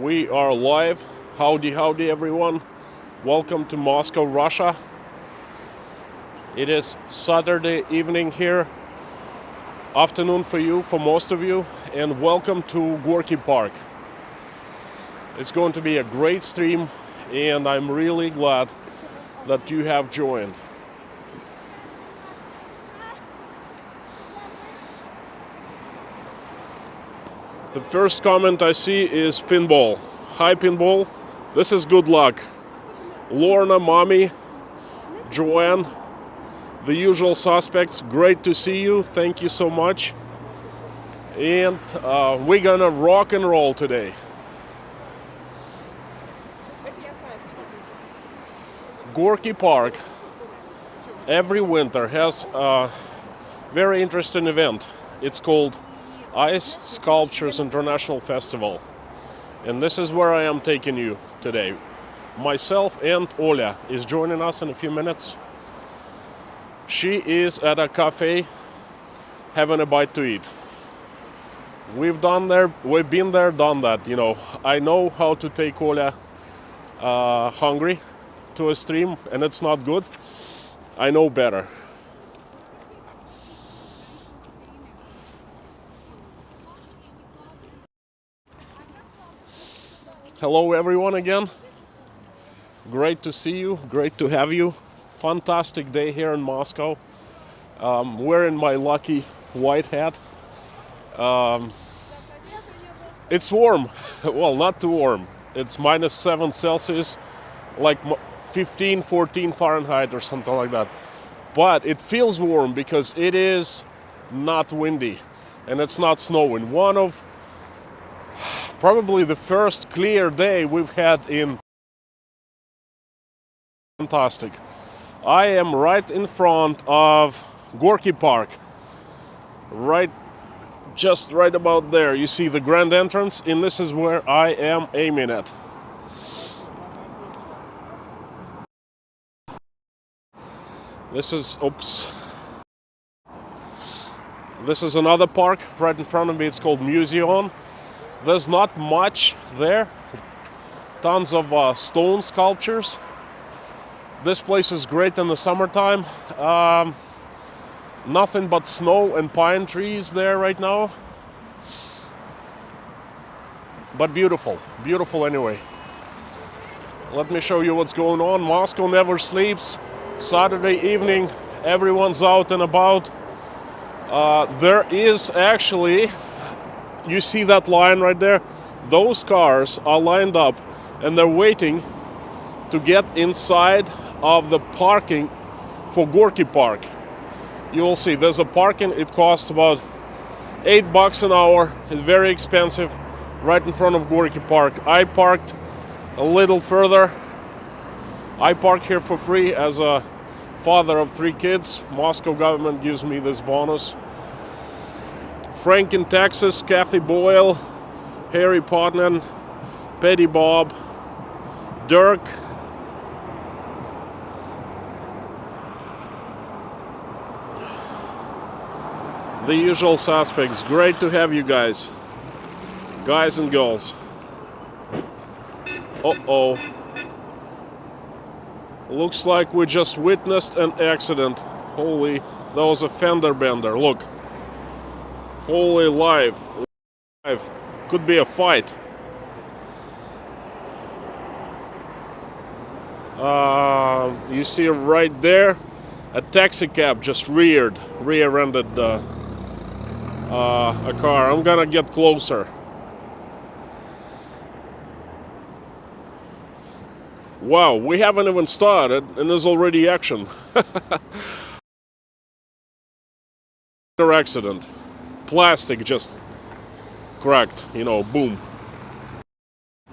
We are live. Howdy, howdy, everyone. Welcome to Moscow, Russia. It is Saturday evening here, afternoon for you, for most of you, and welcome to Gorky Park. It's going to be a great stream, and I'm really glad that you have joined. The first comment I see is Pinball. Hi, Pinball. This is good luck. Lorna, Mommy, Joanne, the usual suspects. Great to see you. Thank you so much. And we're gonna rock and roll today. Gorky Park every winter has a very interesting event. It's called Ice Sculptures International Festival. And this is where I am taking you today. Myself and Olya is joining us in a few minutes. She is at a cafe having a bite to eat. We've been there, done that, you know. I know how to take Olya hungry to a stream, and it's not good. I know better. Hello everyone again. Great to see you, great to have you. Fantastic day here in Moscow. Wearing my lucky white hat. It's warm. Well, not too warm. It's -7 Celsius, like 15, 14 Fahrenheit or something like that. But it feels warm because it is not windy and it's not snowing. One of probably the first clear day we've had in. Fantastic. I am right in front of Gorky Park. Just right about there. You see the grand entrance, and this is where I am aiming at. This is another park right in front of me. It's called Museum. There's not much there. Tons of stone sculptures. This place is great in the summertime. Nothing but snow and pine trees there right now. But beautiful. Beautiful anyway. Let me show you what's going on. Moscow never sleeps. Saturday evening, everyone's out and about. There is actually... You see that line right there? Those cars are lined up and they're waiting to get inside of the parking for Gorky Park. You will see there's a parking. It costs about $8 an hour. It's very expensive right in front of Gorky Park. I parked a little further. I park here for free as a father of 3 kids. Moscow government gives me this bonus. Frank in Texas, Kathy Boyle, Harry Podnan, Petty Bob, Dirk, the usual suspects. Great to have you guys and girls. Uh-oh. Looks like we just witnessed an accident. Holy, that was a fender bender. Look. Holy life. Could be a fight. You see right there, a taxi cab just rear-ended a car. I'm gonna get closer. Wow, we haven't even started and there's already action. Accident. Plastic just cracked, you know, boom.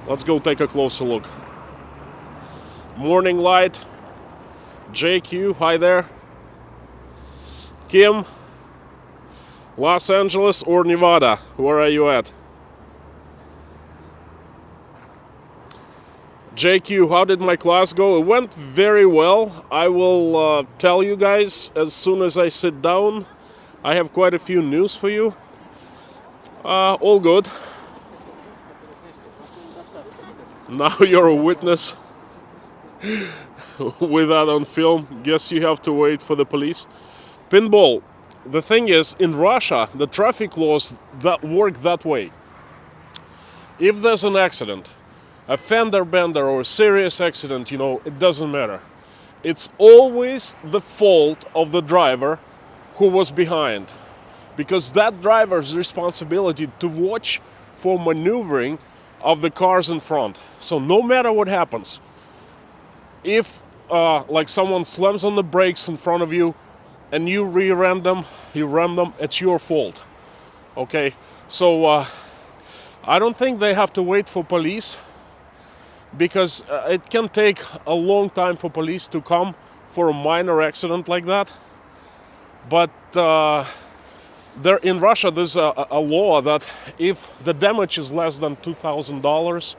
Let's go take a closer look. Morning Light, JQ, hi there. Kim, Los Angeles or Nevada, where are you at? JQ, how did my class go? It went very well. I will tell you guys as soon as I sit down. I have quite a few news for you. All good. Now you're a witness with that on film. Guess you have to wait for the police. Pinball. The thing is, in Russia, the traffic laws that work that way. If there's an accident, a fender bender or a serious accident, it doesn't matter. It's always the fault of the driver who was behind. Because that driver's responsibility to watch for maneuvering of the cars in front. So no matter what happens, if like someone slams on the brakes in front of you and you ram them, it's your fault. Okay, so I don't think they have to wait for police, because it can take a long time for police to come for a minor accident like that. But there in Russia, there's a law that if the damage is less than $2,000,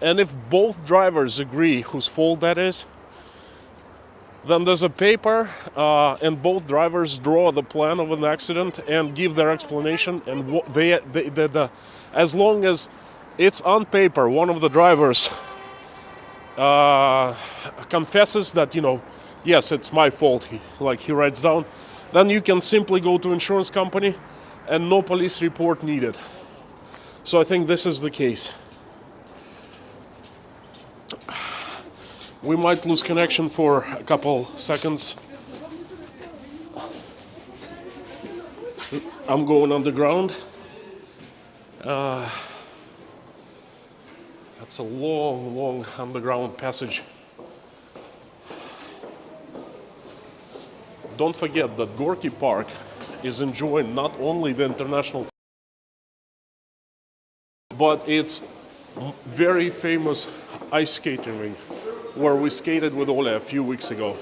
and if both drivers agree whose fault that is, then there's a paper, and both drivers draw the plan of an accident and give their explanation. And as long as it's on paper, one of the drivers confesses that, yes, it's my fault. He writes down. Then you can simply go to insurance company and no police report needed. So I think this is the case. We might lose connection for a couple seconds. I'm going underground. That's a long, long underground passage. Don't forget that Gorky Park is enjoying not only the international, but it's very famous ice skating rink where we skated with Olya a few weeks ago.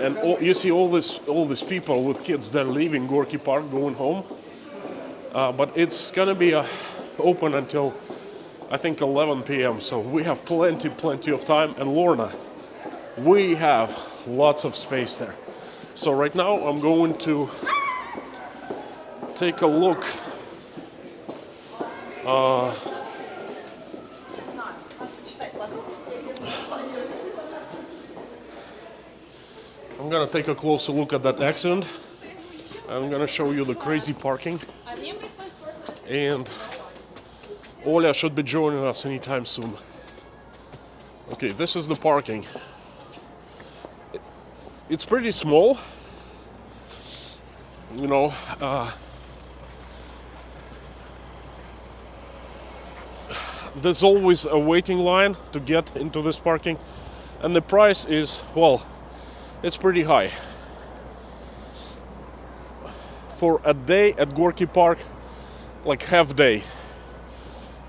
And you see all these people with kids that are leaving Gorky Park, going home. But it's gonna be open until I think 11 p.m. So we have plenty of time. And Lorna, we have lots of space there. So right now I'm going to take a look. I'm gonna take a closer look at that accident. I'm gonna show you the crazy parking. And Olya should be joining us anytime soon. Okay, this is the parking. It's pretty small, there's always a waiting line to get into this parking, and the price is, well, it's pretty high. For a day at Gorky Park, like half day,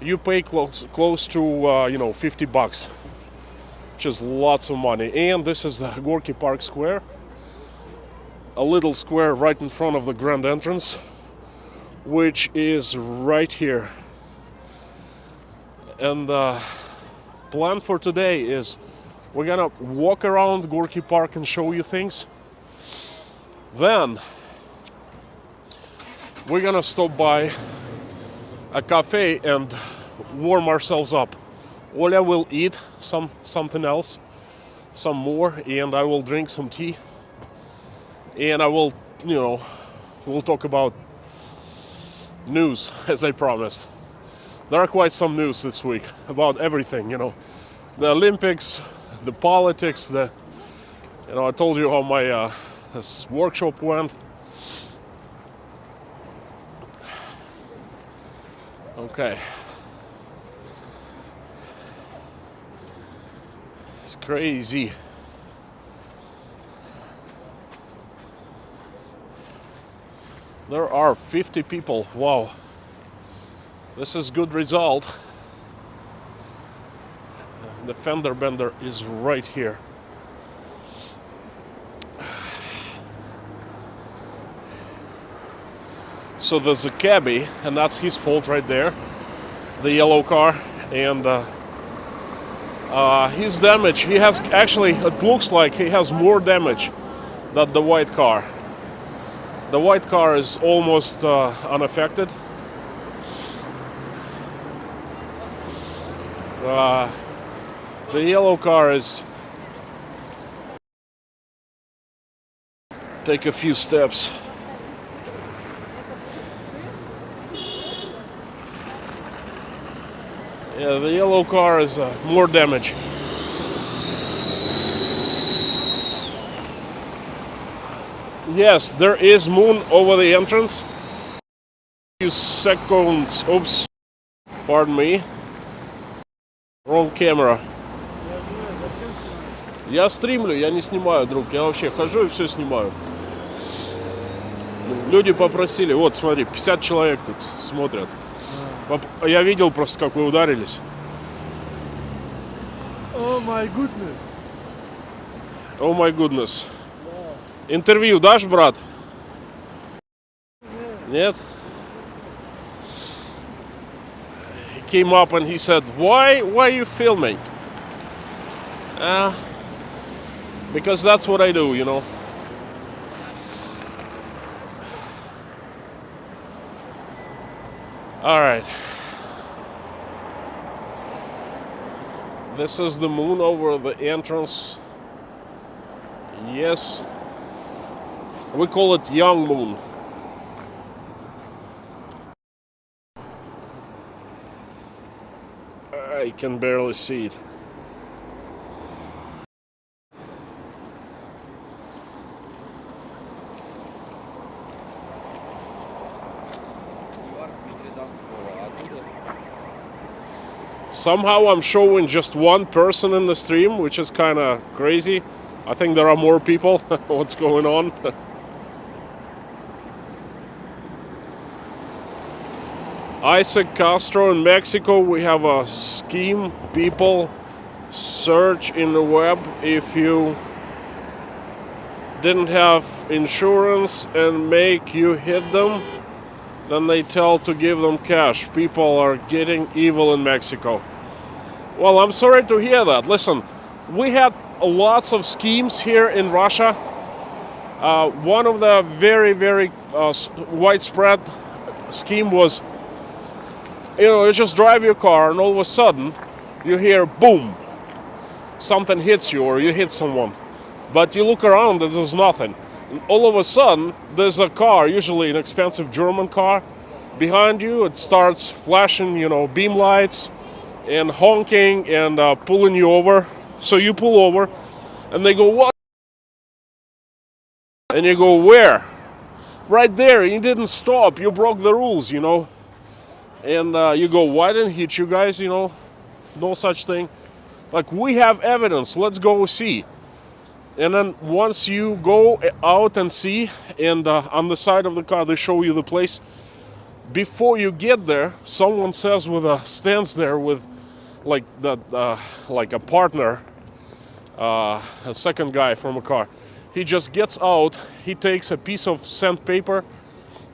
you pay close to $50. Which is lots of money. And this is the Gorky Park Square, a little square right in front of the grand entrance, which is right here. And the plan for today is we're gonna walk around Gorky Park and show you things. Then we're gonna stop by a cafe and warm ourselves up. Olya will eat something else, some more, and I will drink some tea. And I will, we'll talk about news, as I promised. There are quite some news this week about everything, the Olympics, the politics, I told you how my this workshop went. Okay. It's crazy. There are 50 people. Wow. This is good result. The fender bender is right here. So there's a cabbie, and that's his fault right there. The yellow car, and his damage, he has actually, it looks like he has more damage than the white car. The white car is almost unaffected. The yellow car is... Take a few steps. Yeah, the yellow car is more damage. Yes, there is moon over the entrance. Few seconds. Oops. Pardon me. Wrong camera. Я стримлю, я не снимаю, друг. Я вообще хожу и все снимаю. Люди попросили. Вот, смотри, 50 человек тут смотрят. Я видел просто, как вы ударились. Oh my goodness. Oh my goodness. Интервью дашь, брат? Нет? He came up and he said, why are you filming? Because that's what I do, you know. All right. This is the moon over the entrance. Yes. We call it young moon. I can barely see it. Somehow I'm showing just one person in the stream, which is kind of crazy. I think there are more people. What's going on? Isaac Castro in Mexico. We have a scheme. People search in the web if you didn't have insurance and make you hit them, then they tell to give them cash. People are getting evil in Mexico. Well, I'm sorry to hear that. Listen, we had lots of schemes here in Russia. One of the very widespread scheme was, you just drive your car and all of a sudden you hear boom, something hits you or you hit someone, but you look around and there's nothing. And all of a sudden there's a car, usually an expensive German car, behind you. It starts flashing, beam lights and honking and pulling you over. So you pull over and they go, what? And you go, where? Right there. You didn't stop. You broke the rules, And you go, why didn't hit you guys? No such thing. Like, we have evidence. Let's go see. And then once you go out and see, and on the side of the car they show you the place, before you get there, someone stands there with like a partner, a second guy from a car. He just gets out, he takes a piece of sandpaper,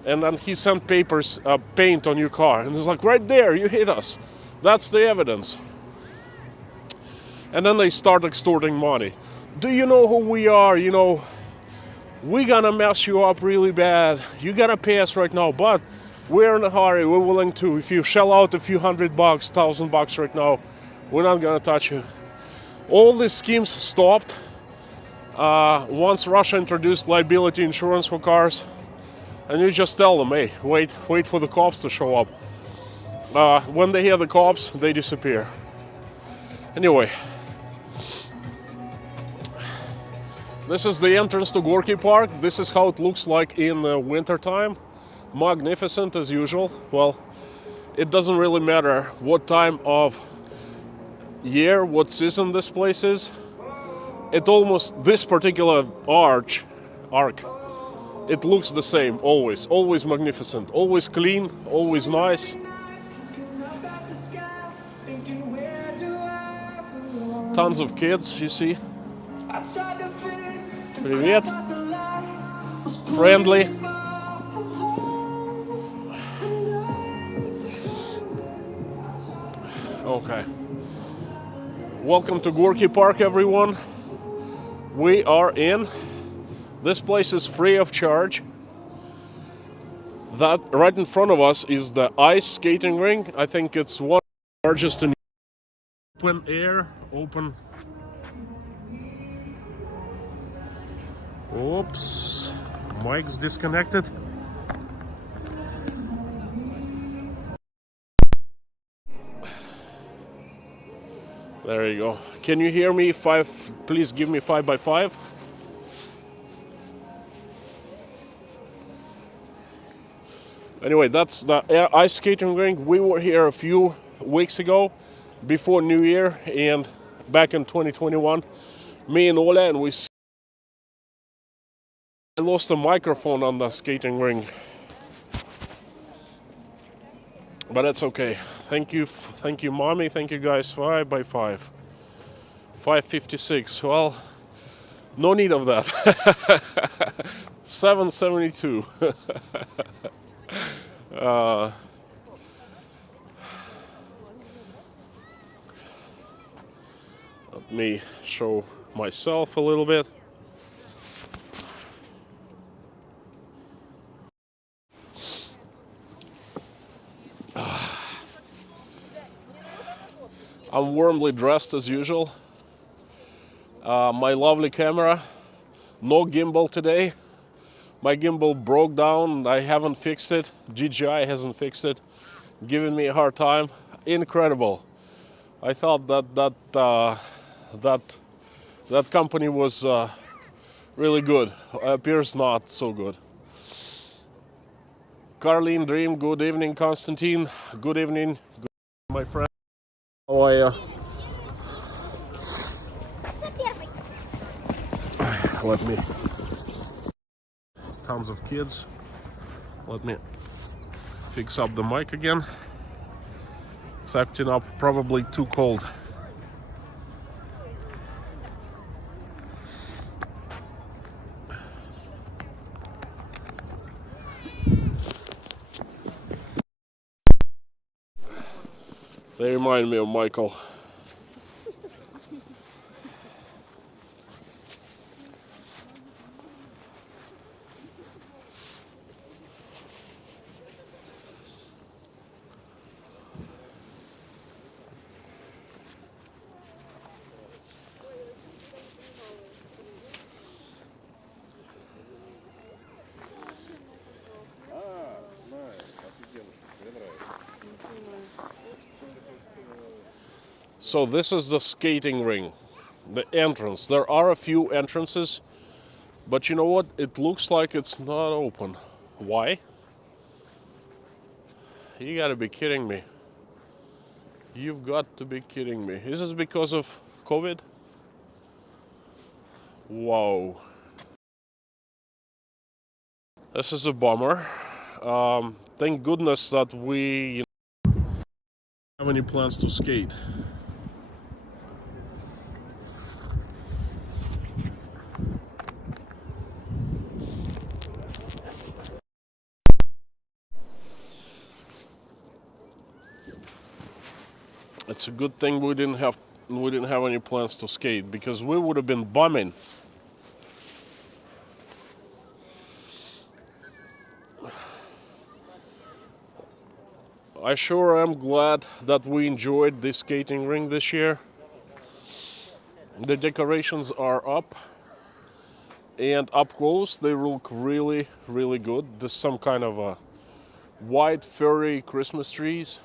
and then he sandpapers paint on your car. And it's like, right there, you hit us. That's the evidence. And then they start extorting money. Do you know who we are? We're gonna mess you up really bad. You gotta pay us right now, but we're in a hurry. We're willing to. If you shell out a few $100, $1,000 right now, we're not gonna touch you. All these schemes stopped once Russia introduced liability insurance for cars. And you just tell them, hey, wait for the cops to show up. When they hear the cops, they disappear. Anyway. This is the entrance to Gorky Park. This is how it looks like in the winter time. Magnificent as usual. Well, it doesn't really matter what time of year, what season this place is. This particular arc, it looks the same always magnificent, always clean, always nice. Tons of kids, you see. Привет. Friendly. Okay. Welcome to Gorky Park, everyone. We are in. This place is free of charge. That right in front of us is the ice skating rink. I think it's one of the largest in Open air, open. Oops, mic's disconnected. There you go. Can you hear me? Please give me 5x5. Anyway, that's the ice skating rink. We were here a few weeks ago, before New Year, and back in 2021, me and Olya, and I lost a microphone on the skating rink, but that's okay. Thank you, mommy. Thank you, guys. 5x5, 556. Well, no need of that. 772. Let me show myself a little bit. I'm warmly dressed as usual. My lovely camera, no gimbal today. My gimbal broke down, I haven't fixed it. DJI hasn't fixed it, giving me a hard time. Incredible. I thought that company was really good. Appears not so good. Carlene Dream, good evening. Constantine, good evening. Good evening, my friend. How are you? Let me. Tons of kids. Let me fix up the mic again. It's acting up, probably too cold. They remind me of Michael. So this is the skating ring, the entrance. There are a few entrances, but you know what? It looks like it's not open. Why? You gotta be kidding me. You've got to be kidding me. Is this because of COVID? Wow. This is a bummer. Thank goodness that we don't have any plans to skate. It's a good thing we didn't have any plans to skate, because we would have been bumming. I sure am glad that we enjoyed this skating rink this year. The decorations are up, and up close they look really, really good. There's some kind of a white furry Christmas trees.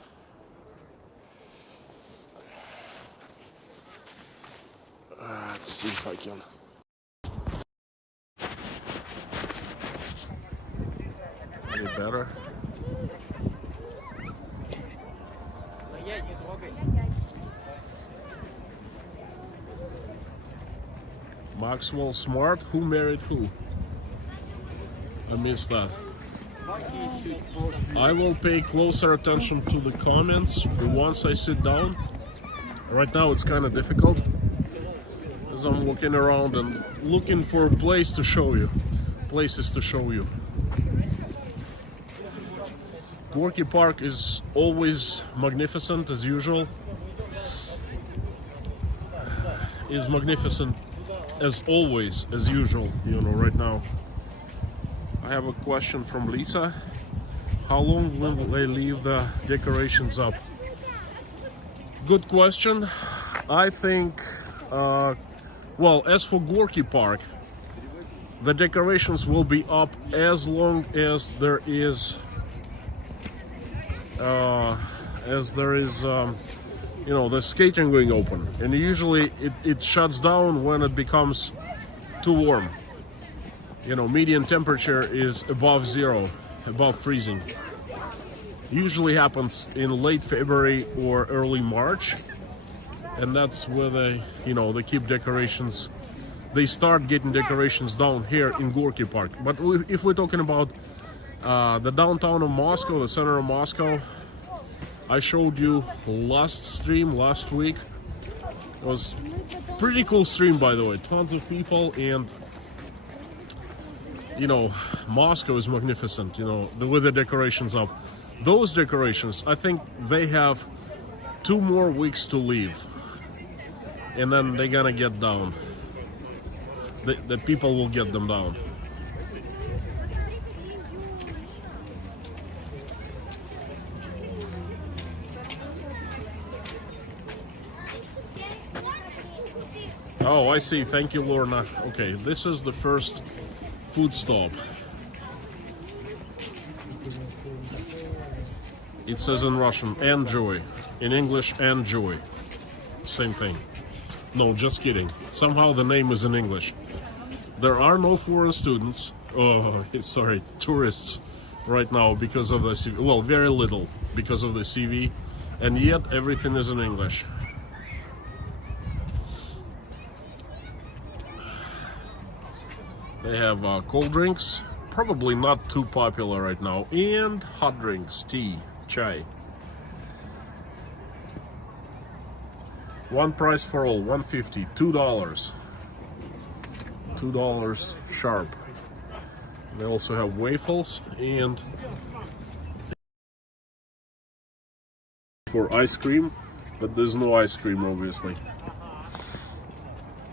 Let's see if I can. Any better? Maxwell Smart, who married who? I missed that. I will pay closer attention to the comments once I sit down. Right now it's kind of difficult, as I'm looking around and looking for a place to show you, places to show you. Gorky Park is always magnificent as usual. Is magnificent as always, as usual, you know, right now. I have a question from Lisa. How long will they leave the decorations up? Good question. I think, well, as for Gorky Park, the decorations will be up as long as there is, you know, the skating ring open. And usually it shuts down when it becomes too warm. You know, median temperature is above zero, above freezing. Usually happens in late February or early March, and that's where they, you know, they keep decorations. They start getting decorations down here in Gorky Park. But if we're talking about the downtown of Moscow, the center of Moscow, I showed you last stream last week. It was pretty cool stream, by the way. Tons of people, and you know, Moscow is magnificent. You know, with the decorations up. Those decorations, I think they have 2 more weeks to leave, and then they're gonna get down. The people will get them down. Oh, I see. Thank you, Lorna. Okay, this is the first food stop. It says in Russian, enjoy. In English, enjoy. Same thing. No, just kidding. Somehow the name is in English. There are no foreign students, sorry, tourists right now because of the CV. Well, very little because of the CV, and yet everything is in English. They have cold drinks, probably not too popular right now, and hot drinks, tea, chai. One price for all, $1.50, $2. $2 sharp. They also have waffles and for ice cream, but there's no ice cream obviously.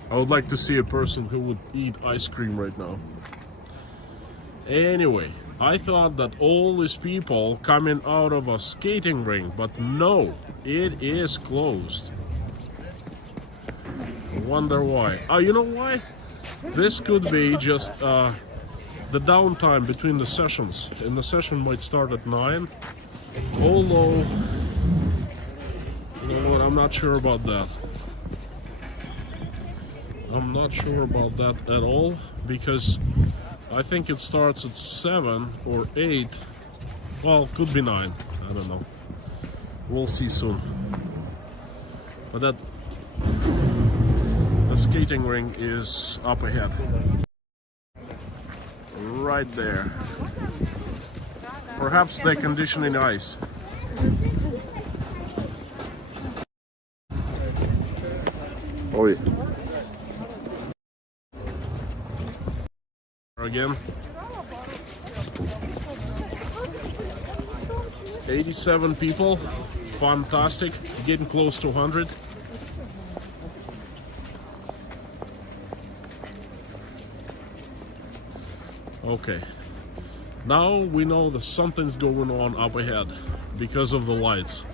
I would like to see a person who would eat ice cream right now. Anyway, I thought that all these people coming out of a skating rink, but no, it is closed. I wonder why. Oh, you know why? This could be just the downtime between the sessions, and the session might start at 9. Although, you know what, I'm not sure about that. I'm not sure about that at all, because I think it starts at 7 or 8. Well, it could be 9. I don't know. We'll see soon. But that the skating ring is up ahead. Right there. Perhaps they're conditioning ice. Oh yeah. Again. 87 people. Fantastic. Getting close to 100. Okay. Now we know that something's going on up ahead because of the lights.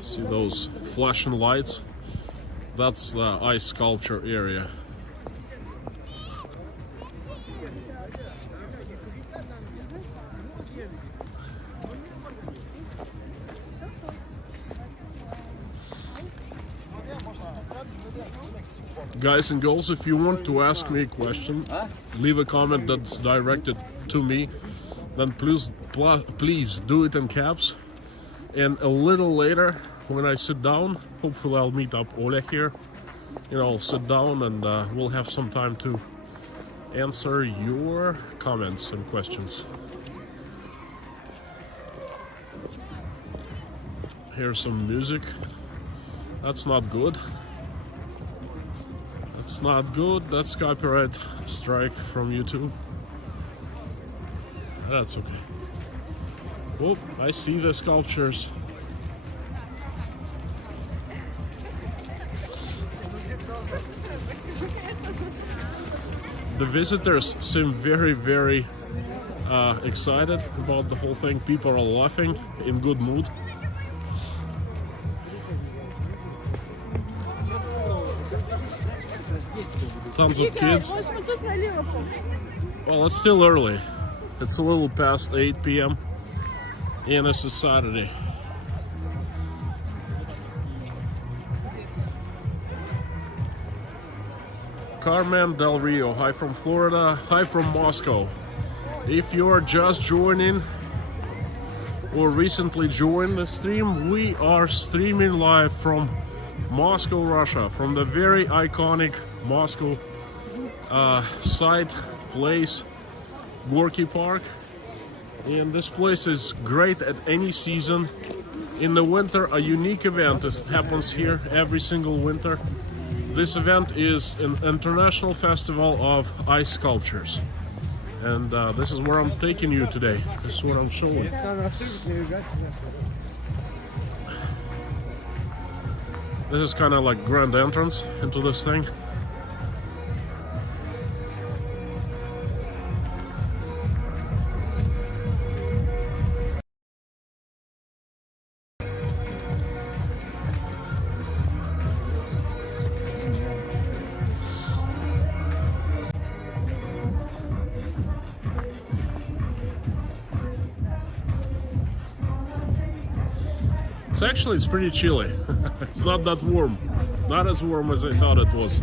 See those flashing lights? That's the ice sculpture area. Guys and girls, if you want to ask me a question, leave a comment that's directed to me, then please do it in caps. And a little later, when I sit down, hopefully I'll meet up Olya here. You know, I'll sit down and we'll have some time to answer your comments and questions. Here's some music. That's not good. That's not good. That's copyright strike from YouTube. That's okay. Oh, I see the sculptures. The visitors seem very, very excited about the whole thing. People are laughing, in good mood. Tons of kids. Well, it's still early. It's a little past 8 p.m. and it's a Saturday. Carmen Del Rio, hi from Florida, hi from Moscow. If you're just joining or recently joined the stream, we are streaming live from Moscow, Russia, from the very iconic Moscow place, Gorky Park. And this place is great at any season. In the winter, a unique event happens here every single winter. This event is an international festival of ice sculptures. And this is where I'm taking you today. This is what I'm showing. This is kind of like grand entrance into this thing. It's pretty chilly. It's not that warm. Not as warm as I thought it was.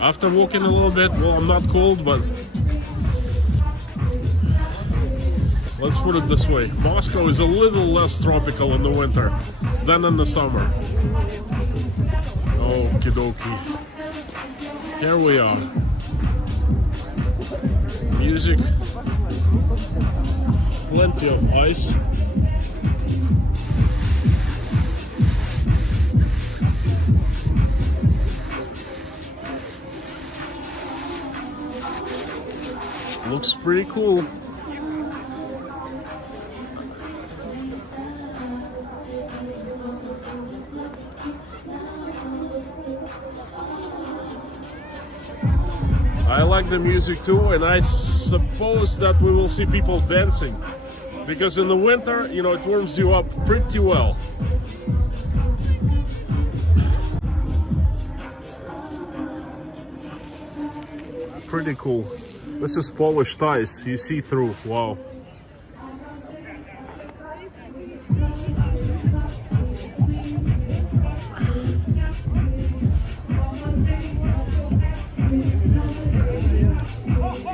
After walking a little bit, well, I'm not cold, but let's put it this way. Moscow is a little less tropical in the winter than in the summer. Okie dokie. Here we are. Music. Plenty of ice. Looks pretty cool. I like the music too, and I suppose that we will see people dancing, because in the winter, you know, it warms you up pretty well. Pretty cool. This is polished ice, you see through, wow.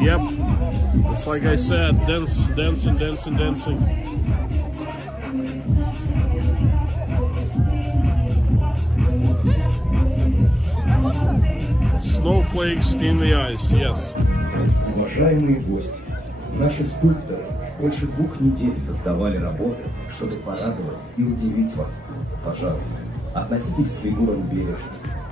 Yep, it's like I said, dancing. Snowflakes in the ice, yes. Уважаемые гости, наши скульпторы больше 2 недель создавали работы, чтобы порадовать и удивить вас. Пожалуйста, относитесь к фигурам бережно,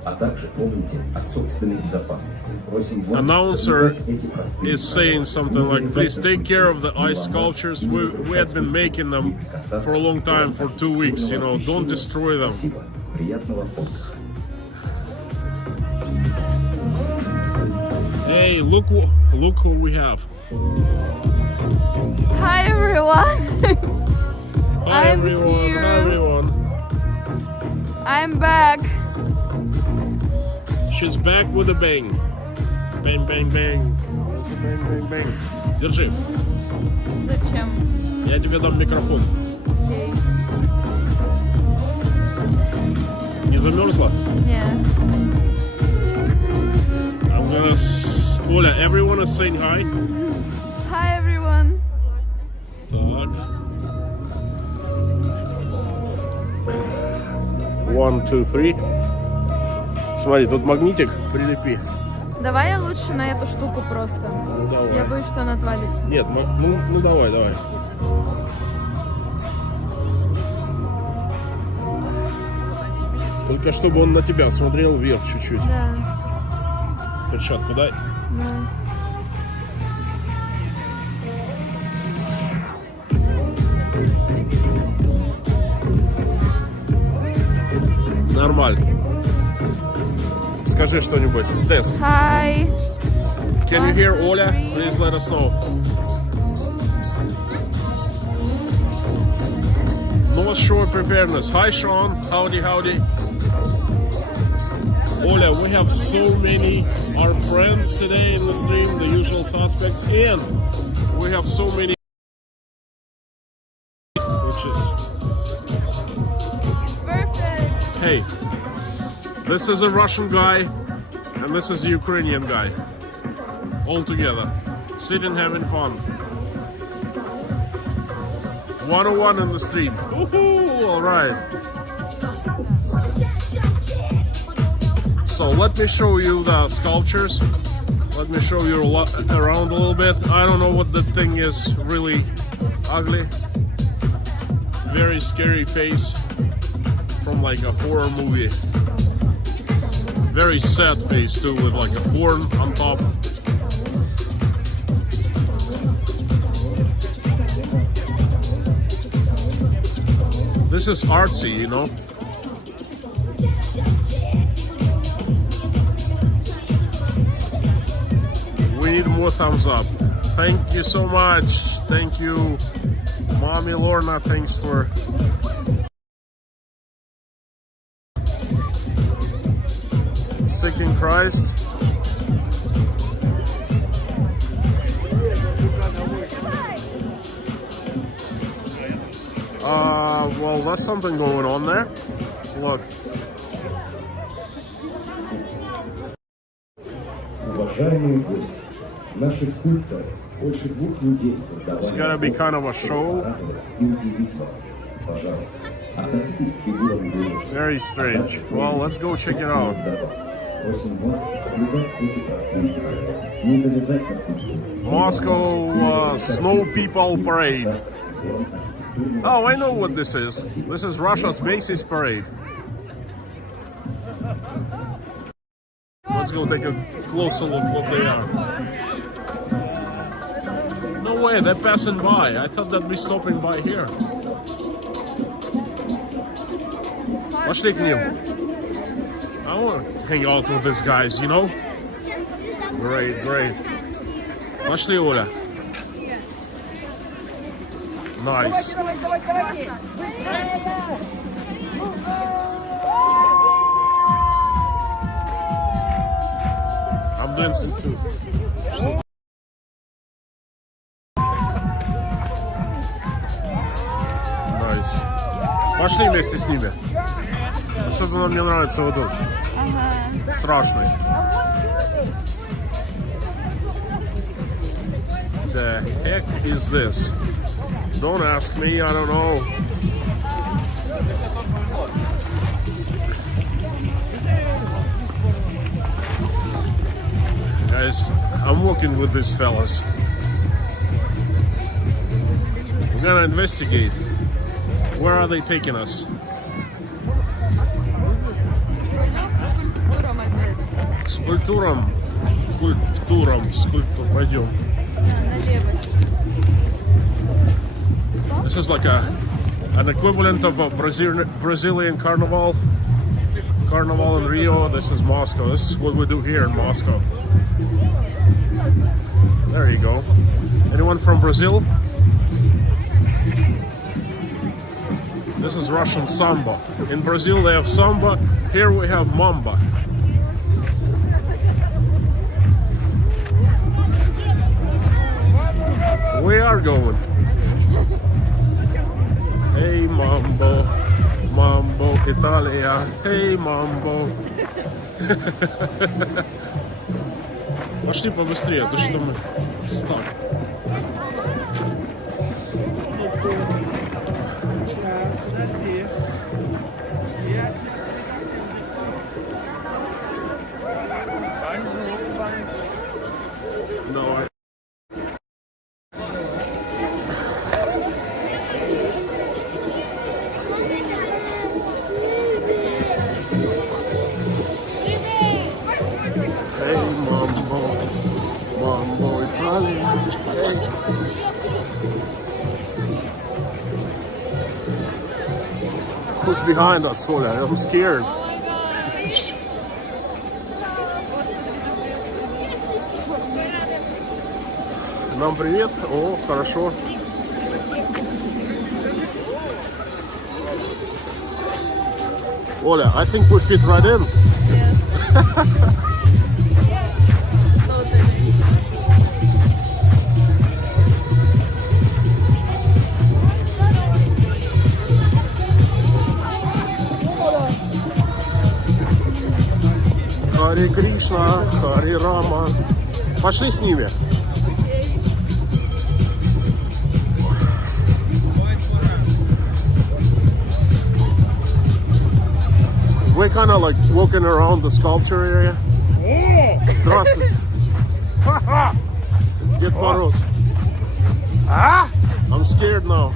а также помните о собственной безопасности. Просим вас Announcer эти простые is saying something like, please take care of the ice sculptures. We had been making them for a long time, for 2 weeks, you know, don't destroy them. Спасибо. Приятного отдыха. Hey, look who we have. Hi everyone. Hi I'm everyone. here. Hi everyone. I'm back. She's back with a bang. Bang, bang, bang. Bang, bang, bang. Держи. Зачем? Я тебе дам микрофон. Окей. Не замерзла? Нет. I'm gonna... Olya, everyone is saying hi. Hi everyone. Так. 1, 2, 3. Смотри, тут магнитик, прилепи. Давай я лучше на эту штуку просто. Ну, давай. Я боюсь, что она отвалится. Нет, ну давай. Только чтобы он на тебя смотрел вверх чуть-чуть. Да. Перчатку дай. Да. Нормально. Скажи что-нибудь. Тест. Hi. Can you 1, hear 2, Olya? 3. Please let us know. North Shore Preparedness. Hi Sean, howdy, howdy. Olya, we have so many our friends today in the stream, the usual suspects, and we have so many, which is, It's perfect. hey, this is a Russian guy and this is a Ukrainian guy, all together, sitting having fun. 101 in the stream. Woohoo! All right. So let me show you the sculptures. Let me show you around a little bit. I don't know what the thing is. Really ugly. Very scary face from like a horror movie. Very sad face too, with like a horn on top. This is artsy, you know. We need more thumbs up. Thank you so much. Thank you, Mommy Lorna. Thanks for seeking Christ. Well, that's something going on there. Look. Уважаемые гости, наши скульпторы больше 2 недель создавали It's gonna be kind of a show. порадовать и удивить вас. Пожалуйста, относитесь к фигурам бережно. Very strange. Well, let's go check it out. Просим вас соблюдать эти простые правила. Не залезать на скульптуру. Moscow Snow People Parade. Oh, I know what this is. This is Russia's Macy's Parade. Let's go take a closer look what they are. No way, they're passing by. I thought they'd be stopping by here. Пошли к ним. I want to hang out with these guys, you know? Great, great. Пошли, Оля. Nice. I'm dancing too. Nice. Пошли вместе с ними. Особенно мне нравится вот этот. Страшный. The heck is this? Don't ask me, I don't know. Guys, I'm working with these fellas. We're gonna investigate. Where are they taking us? К скульптурам. Скульптур. Пойдем. This is like an equivalent of a Brazilian carnival. Carnival in Rio. This is Moscow. This is what we do here in Moscow. There you go. Anyone from Brazil? This is Russian samba. In Brazil they have samba. Here we have mamba. We are going. Hey mambo, mambo Italia. Hey mambo. Пошли побыстрее, а то что мы stuck. No, Hey mambo, mambo Italia. Hey. Who's behind us, Olya? I'm scared. Мадам, привет. О, хорошо. Оля, I think we fit right in. Yes. Totally. Хари Кришна, Хари Рама. Пошли с ними. Окей. We're kind of like walking around the sculpture area. Здравствуйте. Дед Мороз. I'm scared now.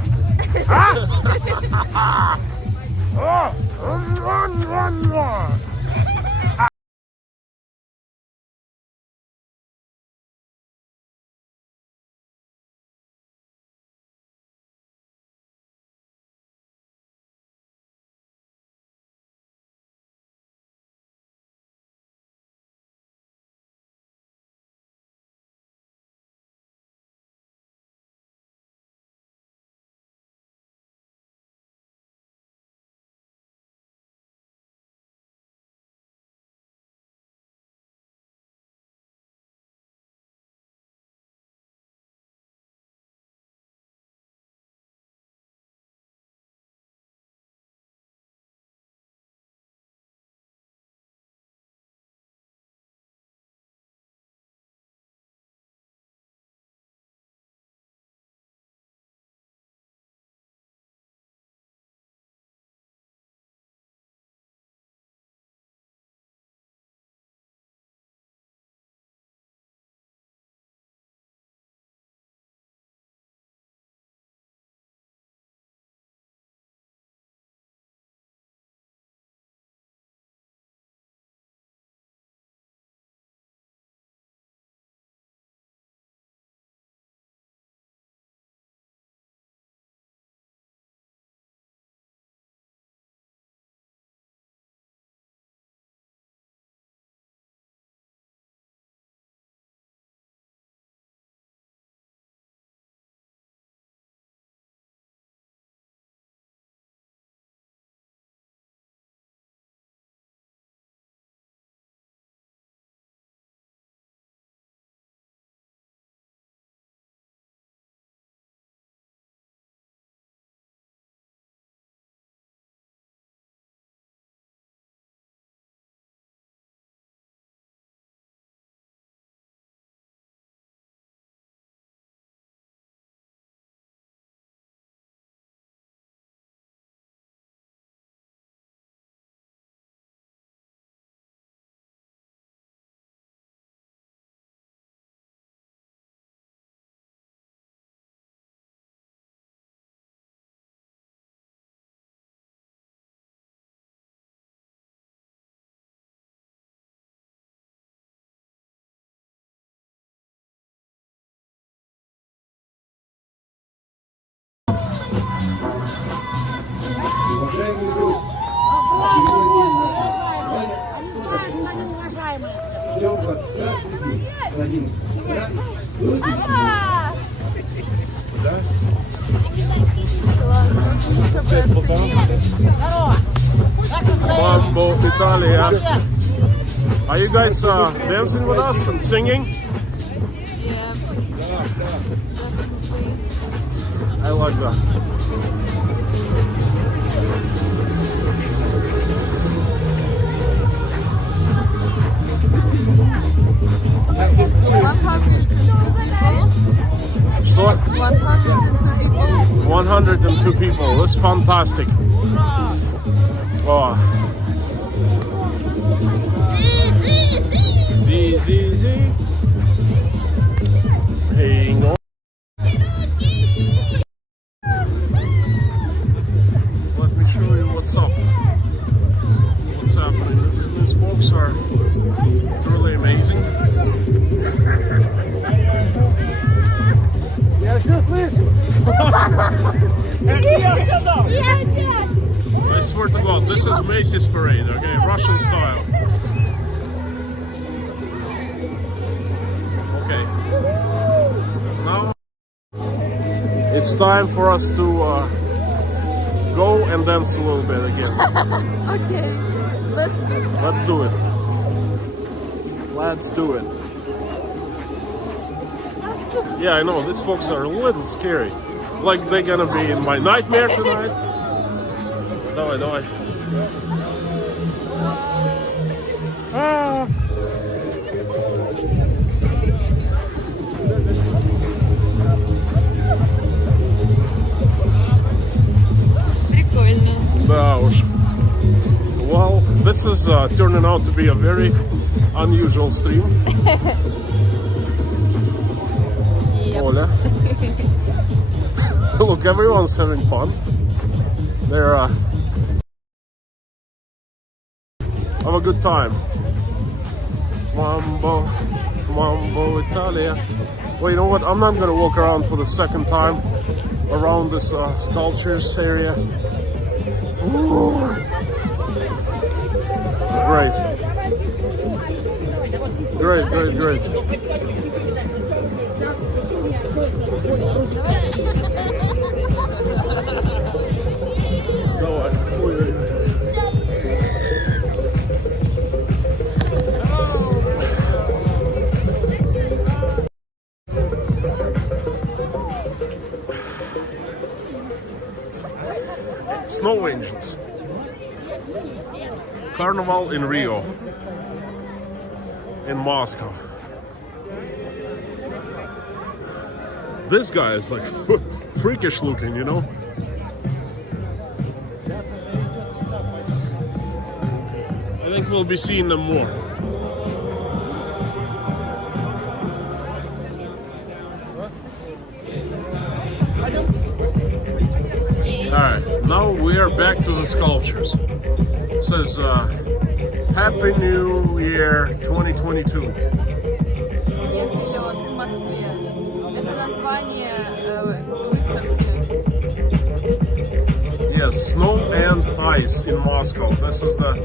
Уважаемые гости, очередной день нашего фестиваля. Ждем вас каждый день с 11 утра до 9 вечера. Да? Mambo Italia. Are you guys dancing with us and singing? Yeah. I like that. Что? 102 people. That's fantastic. Oh. Z. Hang on. Let me show you what's up. What's happening? These walks are truly amazing. I swear to God, this is Macy's parade, okay? Russian style. Okay. Now It's time for us to go and dance a little bit again. Okay, let's do that. Let's do it. Let's do it. Yeah, I know, these folks are a little scary. Like they're gonna be in my nightmare tonight. Давай, давай. Ah. Прикольно. Да уж. Well, this is turning out to be a very unusual stream. Yep. Olya. Look, everyone's having fun. They're have a good time. Mambo, Mambo Italia. Well, you know what? I'm not gonna walk around for the second time around this sculptures area. Ooh. Great. Great, great, great. Давай. Ой-ой-ой. Snow angels. Carnival in Rio. In Moscow. This guy is like freakish looking, you know? I think we'll be seeing them more. Alright, now we are back to the sculptures. It says Happy New Year 2022. Снег-лед в Москве. Это название выставки. Yes, Snow and Ice in Moscow. This is the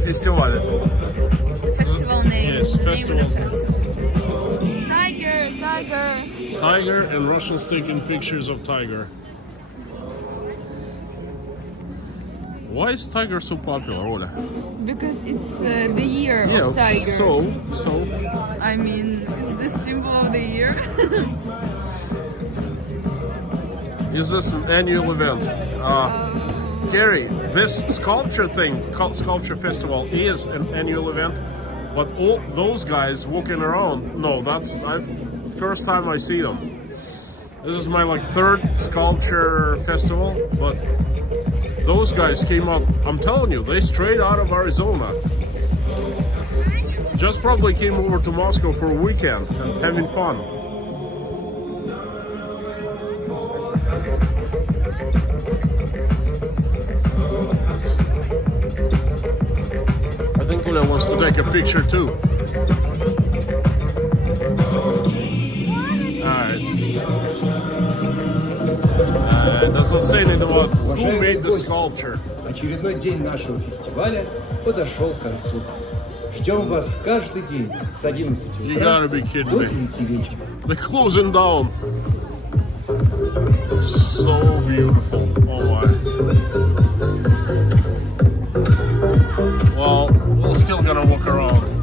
festival. Festival name. Yes, festival. Tiger, tiger. Tiger and Russians taking pictures of tiger. Why is tiger so popular, Olya? Because it's the year Yeah, of tiger. so I mean, it's the symbol of the year. is this an annual event? Carrie, this sculpture thing, sculpture festival, is an annual event, but all those guys walking around, no, that's first time I see them. This is my like third sculpture festival, but those guys came up, I'm telling you, they straight out of Arizona. Just probably came over to Moscow for a weekend and having fun. I think Olya wants to take a picture too. Alright. It doesn't say anything about who made the sculpture. Очередной день нашего фестиваля подошел к концу. Ждем вас каждый день с 11 You утра gotta be kidding до me. 9 вечера. They're closing down. So beautiful. Oh my. Well, we're still gonna walk around.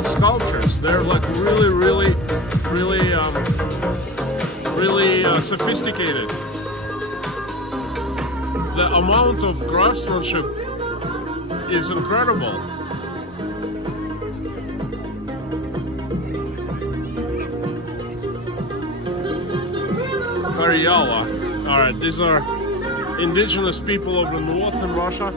Sculptures. They're like really sophisticated. The amount of craftsmanship is incredible. Karyala. All right, these are indigenous people of the north in Russia.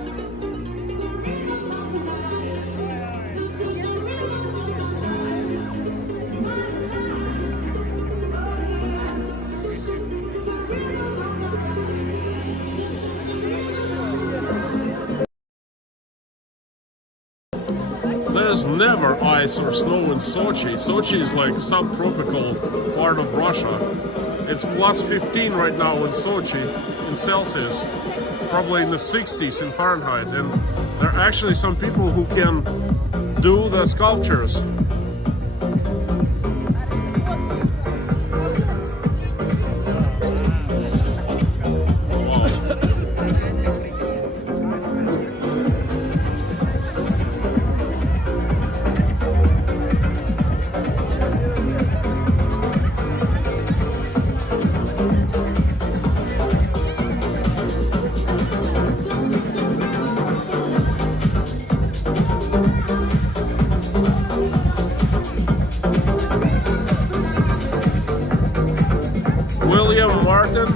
There's never ice or snow in Sochi. Sochi is like subtropical part of Russia. It's plus 15 right now in Sochi in Celsius, probably in the 60s in Fahrenheit. And there are actually some people who can do the sculptures.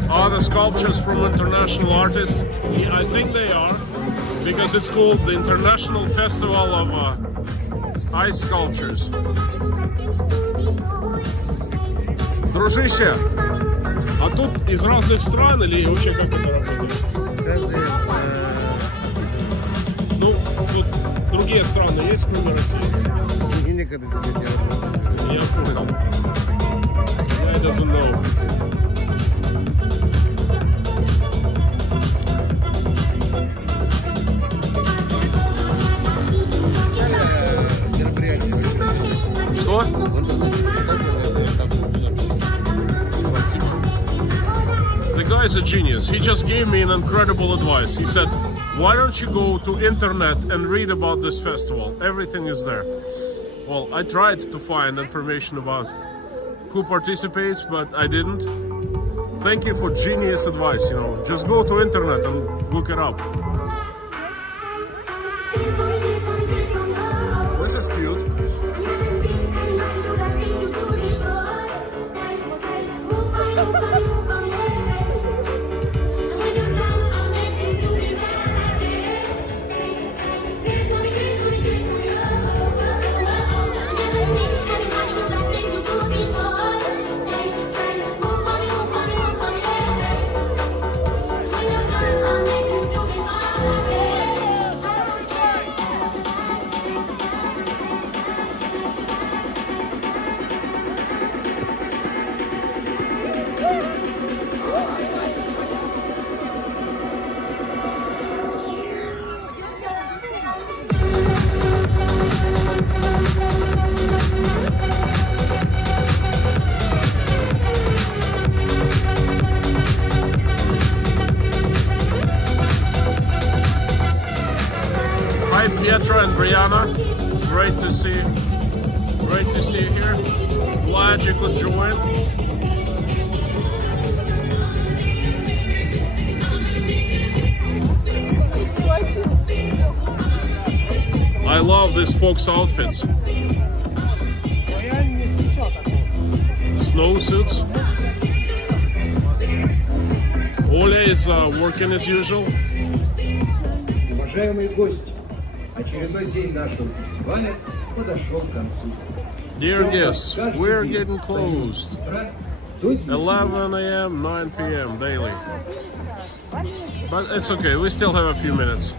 Are the sculptures from international artists? Yeah, I think they are, because it's called the International Festival of Ice Sculptures. Дружище, а тут из разных стран или вообще как это работает? Ну, вот другие страны есть, кроме России? И некогда тебе делать. Я понял. I doesn't know. Что? The guy is a genius. He just gave me an incredible advice. He said, why don't you go to internet and read about this festival? Everything is there. Well, I tried to find information about who participates, but I didn't. Thank you for genius advice, you know. Just go to internet and look it up. This is cute. Pietra and Brianna, great to see you here. Glad you could join. I love these folks' outfits. Snowsuits. Olya is working as usual. Уважаемые гости, очередной день нашего фестиваля подошел к концу. Dear guests, we're getting closed. 11 a.m., 9 p.m. daily. But it's okay, we still have a few minutes.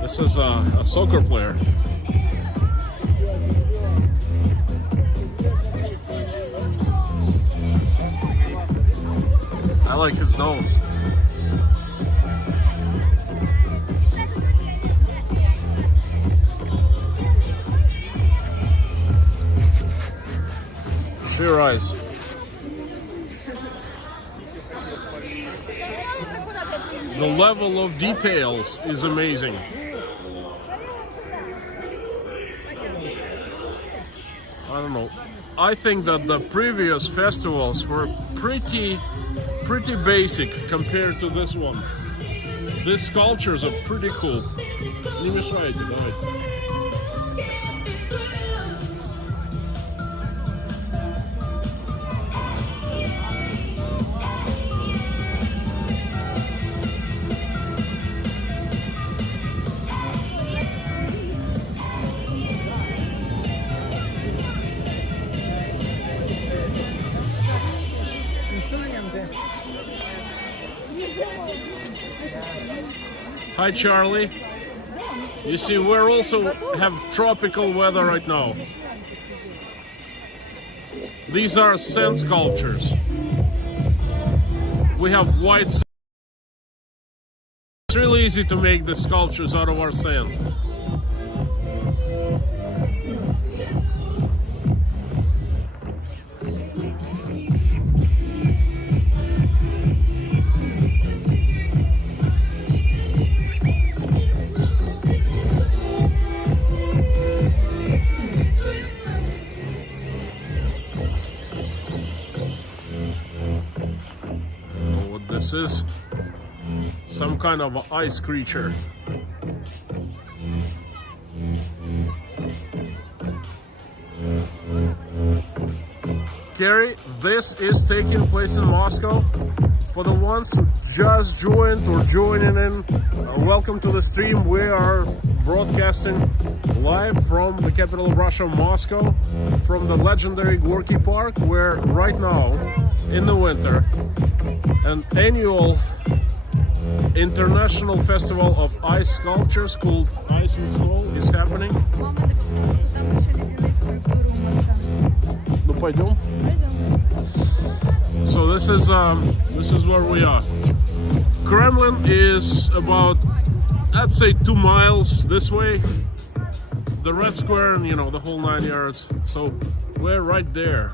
This is a soccer player. I like his nose. Sheer eyes. The level of details is amazing. I don't know. I think that the previous festivals were pretty basic compared to this one. These sculptures are pretty cool. Не мешайте, давай. Hi, Charlie. You see, we're also have tropical weather right now. These are sand sculptures. We have white sand. It's really easy to make the sculptures out of our sand. This is some kind of ice creature. Gary, this is taking place in Moscow. For the ones who just joined or joining in, welcome to the stream. We are broadcasting live from the capital of Russia, Moscow, from the legendary Gorky Park, where right now, in the winter, an annual international festival of ice sculptures called Ice and Snow is happening. Мама написала, что там еще ледяные скульптуры у моста. Ну, пойдем. So this is where we are. Kremlin is about, I'd say, 2 miles this way. The Red Square and, you know, the whole 9 yards. So we're right there.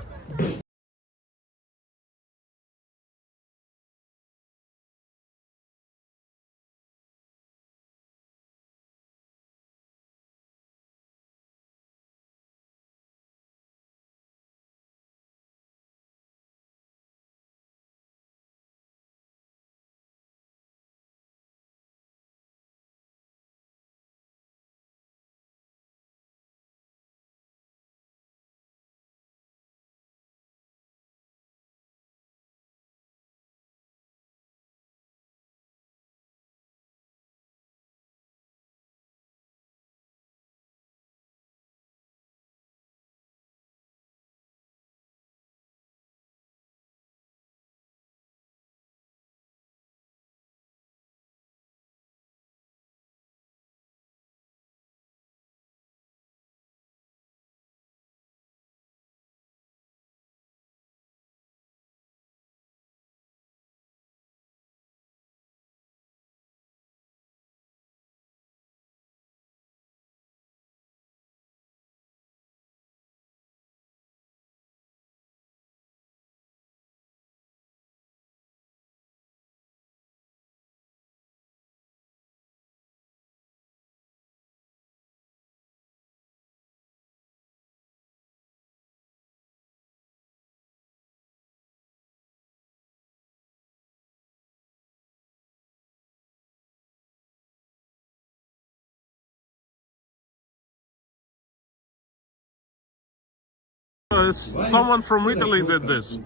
Someone from Italy did this,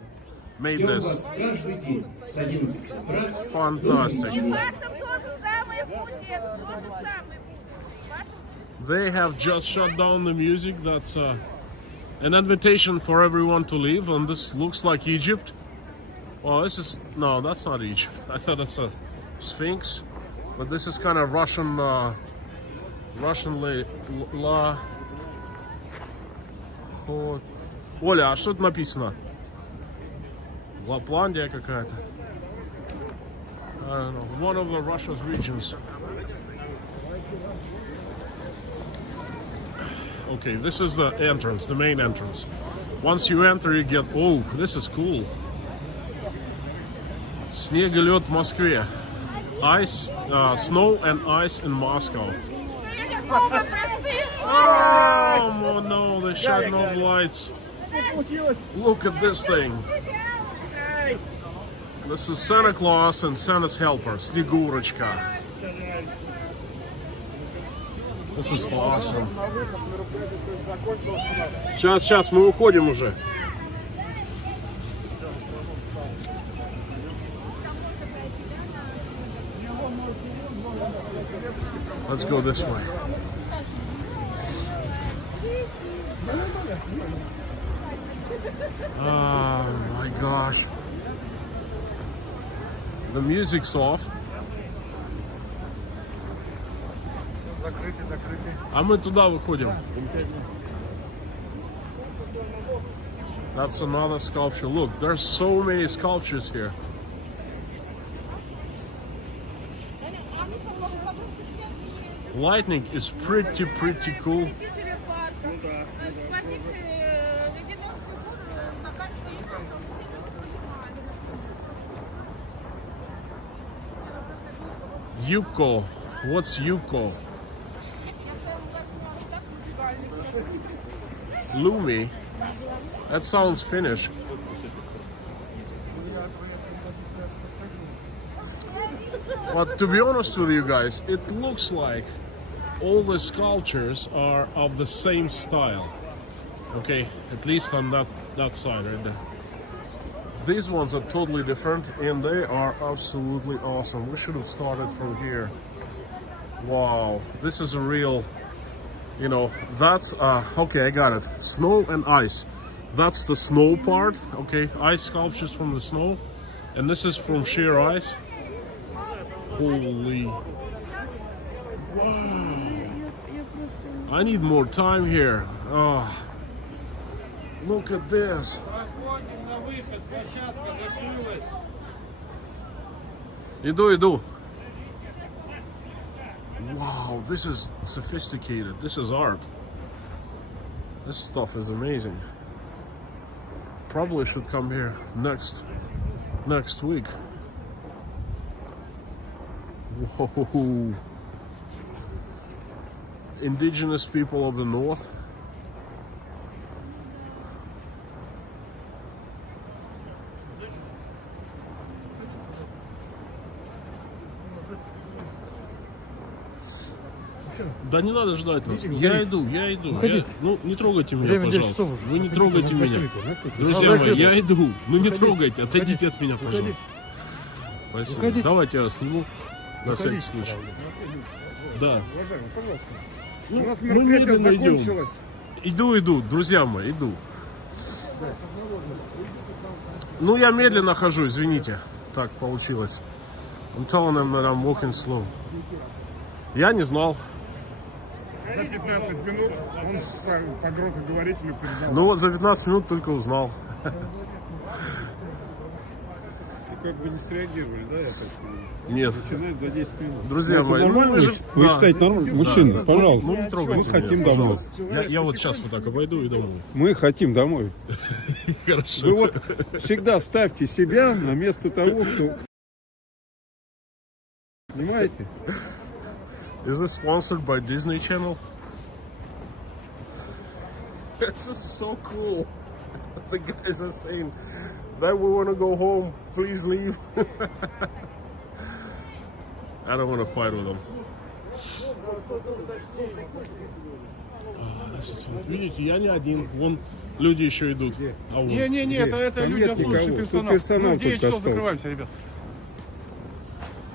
made Ждем this. вас каждый день с 11 утра. Fantastic. They have just shut down the music. That's an invitation for everyone to leave, and this looks like Egypt. Oh, this is, no, that's not Egypt. I thought it's a Sphinx, but this is kind of Russian, Оля, а что тут написано? Лапландия какая-то. I don't know. One of the Russia's regions. Okay, this is the entrance, the main entrance. Once you enter, you get... Oh, this is cool. Снег и лед в Москве. Ice, snow and ice in Moscow. Oh no, they shut off lights. Look at this thing. This is Santa Claus and Santa's helper, Снегурочка. This is awesome. Сейчас, мы уходим уже. Let's go this way. Oh my gosh. The music's off. А мы туда выходим. That's another sculpture. Look, there's so many sculptures here. Lightning is pretty cool. Yuko. What's Yuko? Lumi. That sounds Finnish. But to be honest with you guys, it looks like all the sculptures are of the same style. Okay, at least on that side right there. These ones are totally different and they are absolutely awesome. We should have started from here. Wow, this is a real, you know, that's okay, I got it. Snow and ice. That's the snow part, okay, ice sculptures from the snow, and this is from sheer ice. Holy, wow. I need more time here. Oh, look at this. Иду. Wow, this is sophisticated. This is art. This stuff is amazing. Probably should come here next week. Whoa. Indigenous people of the north. Да не надо ждать нас. Я иду. Ну, не трогайте меня, пожалуйста. Вы не трогайте меня. Друзья мои, я иду. Ну не трогайте, отойдите от меня, пожалуйста. Спасибо. Давайте я вас сниму на всякий случай. Да. Ну, мы медленно идем. Иду, друзья мои, иду. Ну, я медленно хожу, извините. Так получилось. I'm telling them that I'm walking slow. Я не знал. За 15 минут он по громкоговорителю передал. Ну вот за 15 минут только узнал. Как бы не среагировали, да, я так понимаю? Нет. Начинает за 10 минут. Друзья мои, ну вы же... Вы считаете нормально? Мужчина, пожалуйста. Ну не трогайте Мы хотим меня, домой. пожалуйста. Я вот сейчас вот так обойду и домой. Мы хотим домой. Хорошо. Вы вот всегда ставьте себя на место того, кто... Понимаете? Is this sponsored by Disney Channel? This is so cool. The guys are saying that we want to go home. Please leave. I don't want to fight with them. Видите, я не один. Вон люди еще идут. А вон. Не, это Там люди нет обслуживающий никого. персонал. Тут персонал Мы в 9 только часов остался. закрываемся, ребят.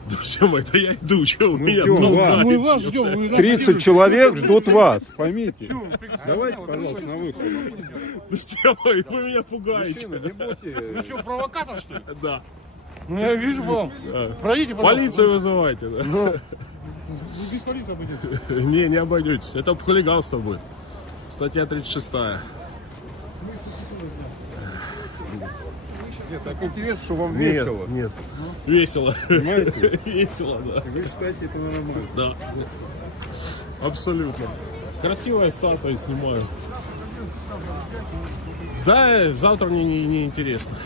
Друзья мои, да я иду, что вы меня ждем вас. толкаете? Мы вас ждем. Вы нас 30 ждете. человек ждут вас, поймите. Чё вы прикасаетесь? Давайте, Вот, пожалуйста, на выход. Друзья мои, вы меня пугаете. Мужчина, не будьте... Вы что, провокатор, что ли? Да. Ну, я вижу вам. Пройдите, пожалуйста. Полицию вызывайте. Да. Вы без полиции обойдете. Не обойдетесь. Это хулиганство будет. Статья 36. Нет, так интересно, что вам весело. Нет. Весело. Понимаете? Весело, да. Вы считаете, это нормально? Да. Абсолютно. Красивая статуя, снимаю. Да, завтра мне не интересно.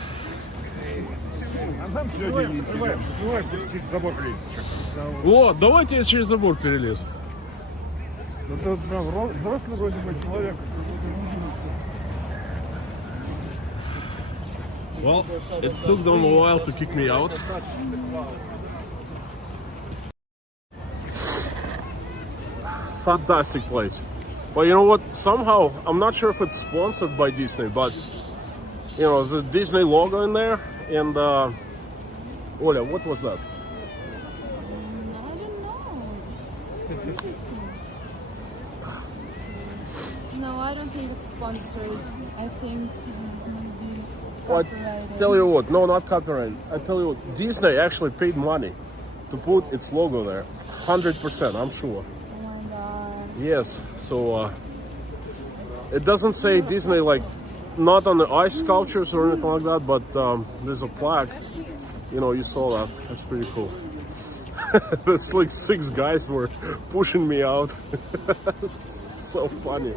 А нам сегодня не интересно. Давай, через забор лезть. О, давайте я через забор перелезу. Ну, тут взрослый вроде бы человек. Well, it took them a while to kick me out. Fantastic place. But you know what? Somehow, I'm not sure if it's sponsored by Disney, but you know, the Disney logo in there. And Olya, what was that? I don't know. Interesting. No, I don't think it's sponsored. I think maybe Well, I copyrighted. tell you what, no, not copyright. I tell you what, Disney actually paid money to put its logo there. 100%, I'm sure. Oh my Yes, so it doesn't say Disney, like not on the ice sculptures or anything like that, but there's a plaque. You know, you saw that. That's pretty cool. That's like 6 guys were pushing me out. So funny.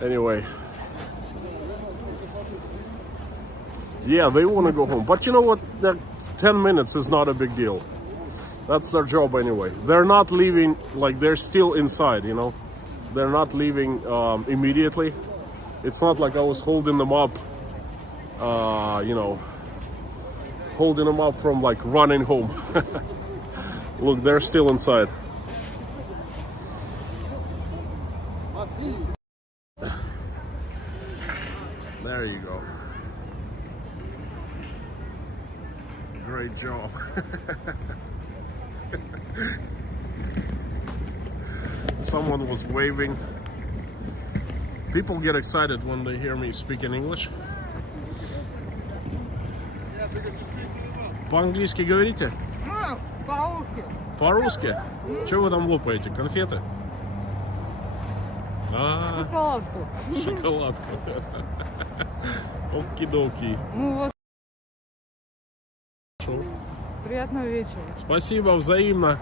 Anyway. Yeah, they want to go home. But you know what? That 10 minutes is not a big deal. That's their job anyway. They're not leaving, like they're still inside, you know. They're not leaving immediately. It's not like I was holding them up, you know, holding them up from like running home. Look, they're still inside. There you go. Great job. Someone was waving. People get excited when they hear me speak in English. По-английски говорите? По-русски. По-русски? Чего вы там лопаете? Конфеты? Шоколадку. Шоколадку. Оки-доки. Ну вот. Приятного вечера. Спасибо, взаимно.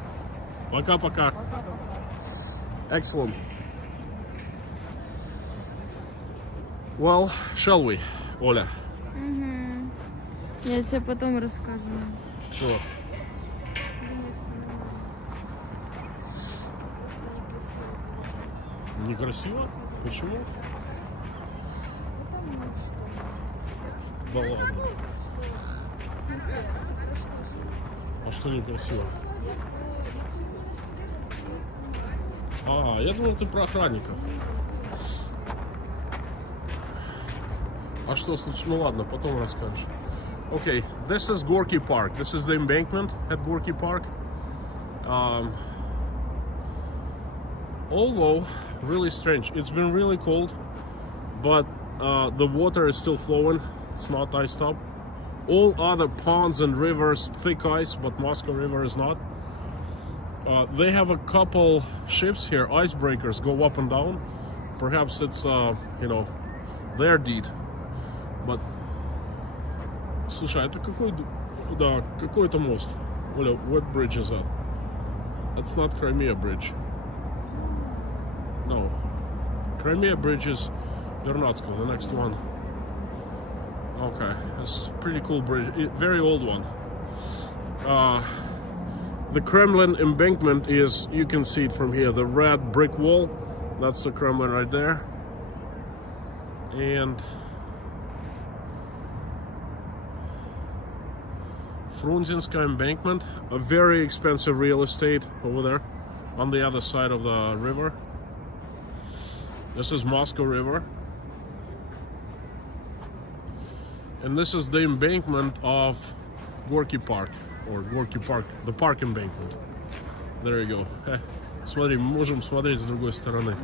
Пока-пока. Excellent. Well, shall we, Оля? Я тебе потом расскажу. Что? Некрасиво? Почему? Да ладно. А что некрасиво? А, я думал, ты про охранников. А что случилось? Ну ладно, потом расскажешь. Okay, this is Gorky Park. This is the embankment at Gorky Park. Although, really strange. It's been really cold, but the water is still flowing. It's not iced up. All other ponds and rivers, thick ice, but Moscow River is not. They have a couple ships here, icebreakers, go up and down. Perhaps it's, you know, their deed. But, слушай, это какой, да, какой это мост? Оля, what bridge is that? That's not Crimea Bridge. No. Crimea Bridge is Vernadskoe, the next one. Okay, it's a pretty cool bridge, very old one. The Kremlin embankment is, you can see it from here, the red brick wall. That's the Kremlin right there. And Frunzinska embankment, a very expensive real estate over there on the other side of the river. This is Moscow River. And this is the embankment of Gorky Park, or Gorky Park, the park embankment. There you go. Смотри, мы можем смотреть с другой стороны.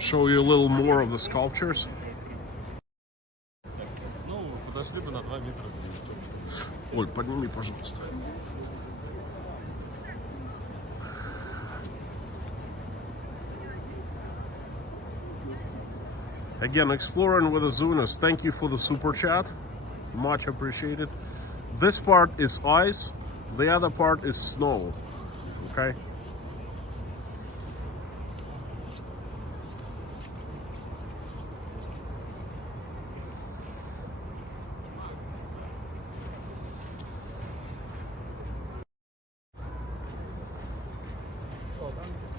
Show you a little more of the sculptures. Оль, подними, пожалуйста. Again, exploring with Azunas. Thank you for the super chat. Much appreciated. This part is ice. The other part is snow. Okay.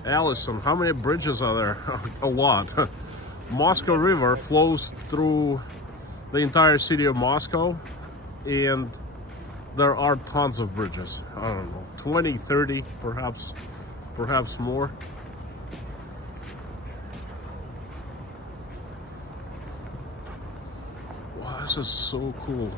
Allison, how many bridges are there? A lot. Moscow River flows through the entire city of Moscow, and there are tons of bridges. I don't know, 20, 30, perhaps more. Wow, this is so cool.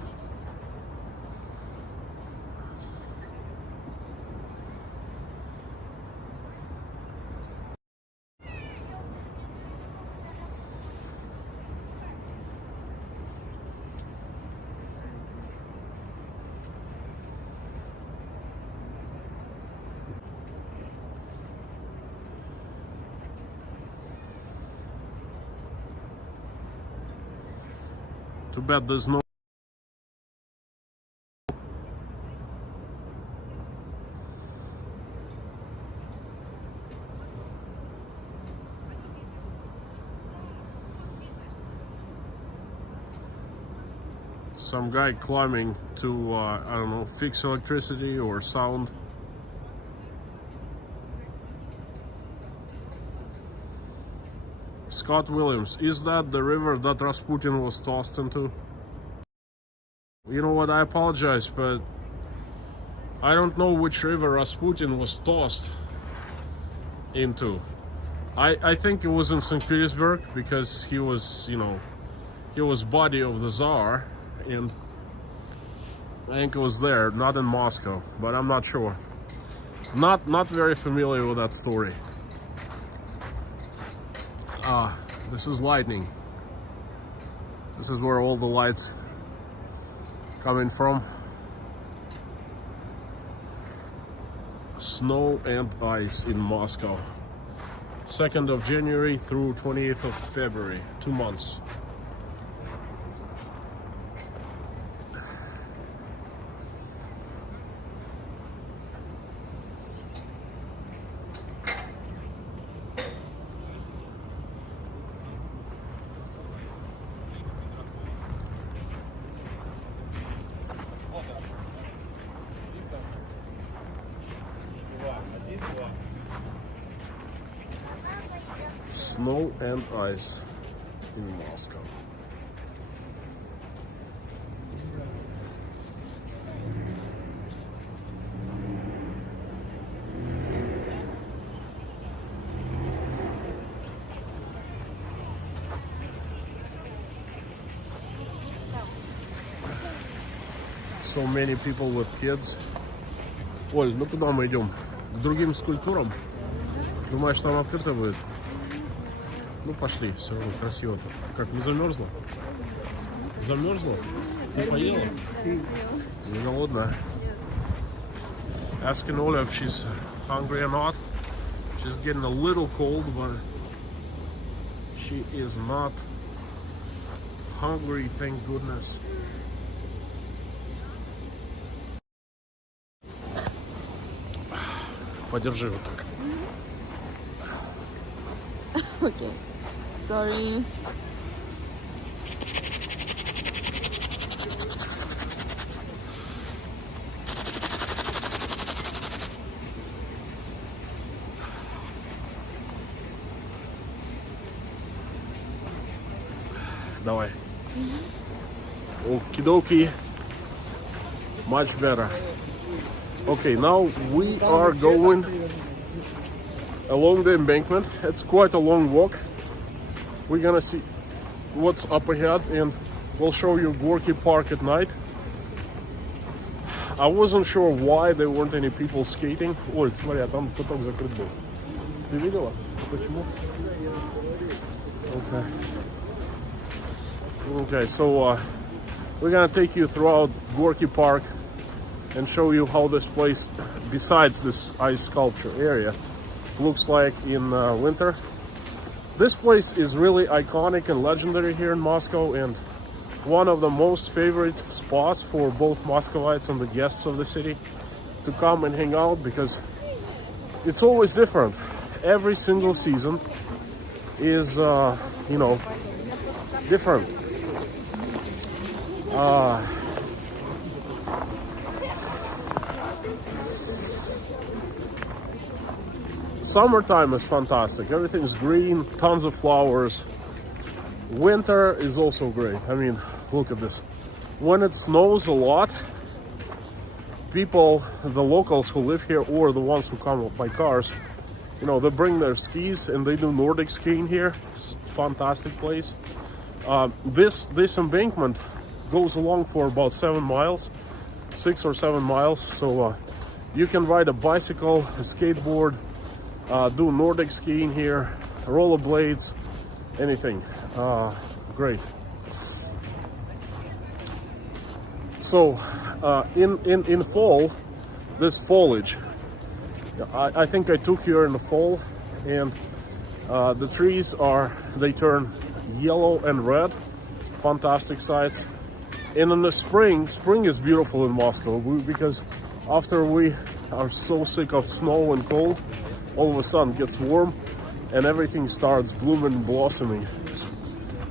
Too bad there's no. Some guy climbing to, I don't know, fix electricity or sound. Scott Williams, is that the river that Rasputin was tossed into? You know what, I apologize, but I don't know which river Rasputin was tossed into. I think it was in St. Petersburg, because he was, you know, he was body of the Tsar, and I think it was there, not in Moscow, but I'm not sure. Not very familiar with that story. This is lightning. This is where all the lights coming from. Snow and ice in Moscow. 2nd of January through 28th of February, 2 months. Snow and ice in Moscow. So many people with kids. Оль, ну куда мы идем? К другим скульптурам? Думаешь, там открыто будет? Ну пошли, все равно красиво-то. Как, не замерзла? Замерзла? Не поела? Не голодная? Asking Olya if she's hungry or not. She's getting a little cold, but she is not hungry, thank goodness. Подержи вот так. Okay. Sorry. Давай. Okie-dokie. Much better. Okay, now we are going along the embankment. It's quite a long walk. We're gonna see what's up ahead, and we'll show you Gorky Park at night. I wasn't sure why there weren't any people skating. Ой, смотри, а там поток закрыт был. Ты видела? Почему? Okay. Okay, so we're gonna take you throughout Gorky Park and show you how this place, besides this ice sculpture area, looks like in winter. This place is really iconic and legendary here in Moscow, and one of the most favorite spots for both Muscovites and the guests of the city to come and hang out, because it's always different. Every single season is, you know, different. Summertime is fantastic. Everything's green, tons of flowers. Winter is also great. I mean, look at this. When it snows a lot, people, the locals who live here or the ones who come by cars, you know, they bring their skis and they do Nordic skiing here. It's a fantastic place. This embankment goes along for about 7 miles, 6 or 7 miles. So you can ride a bicycle, a skateboard, do Nordic skiing here, rollerblades, anything. Great. So in fall, this foliage, I think I took here in the fall, and the trees they turn yellow and red. fantastic sights. And in the spring is beautiful in Moscow because after we are so sick of snow and cold, all of a sudden it gets warm and everything starts blooming and blossoming.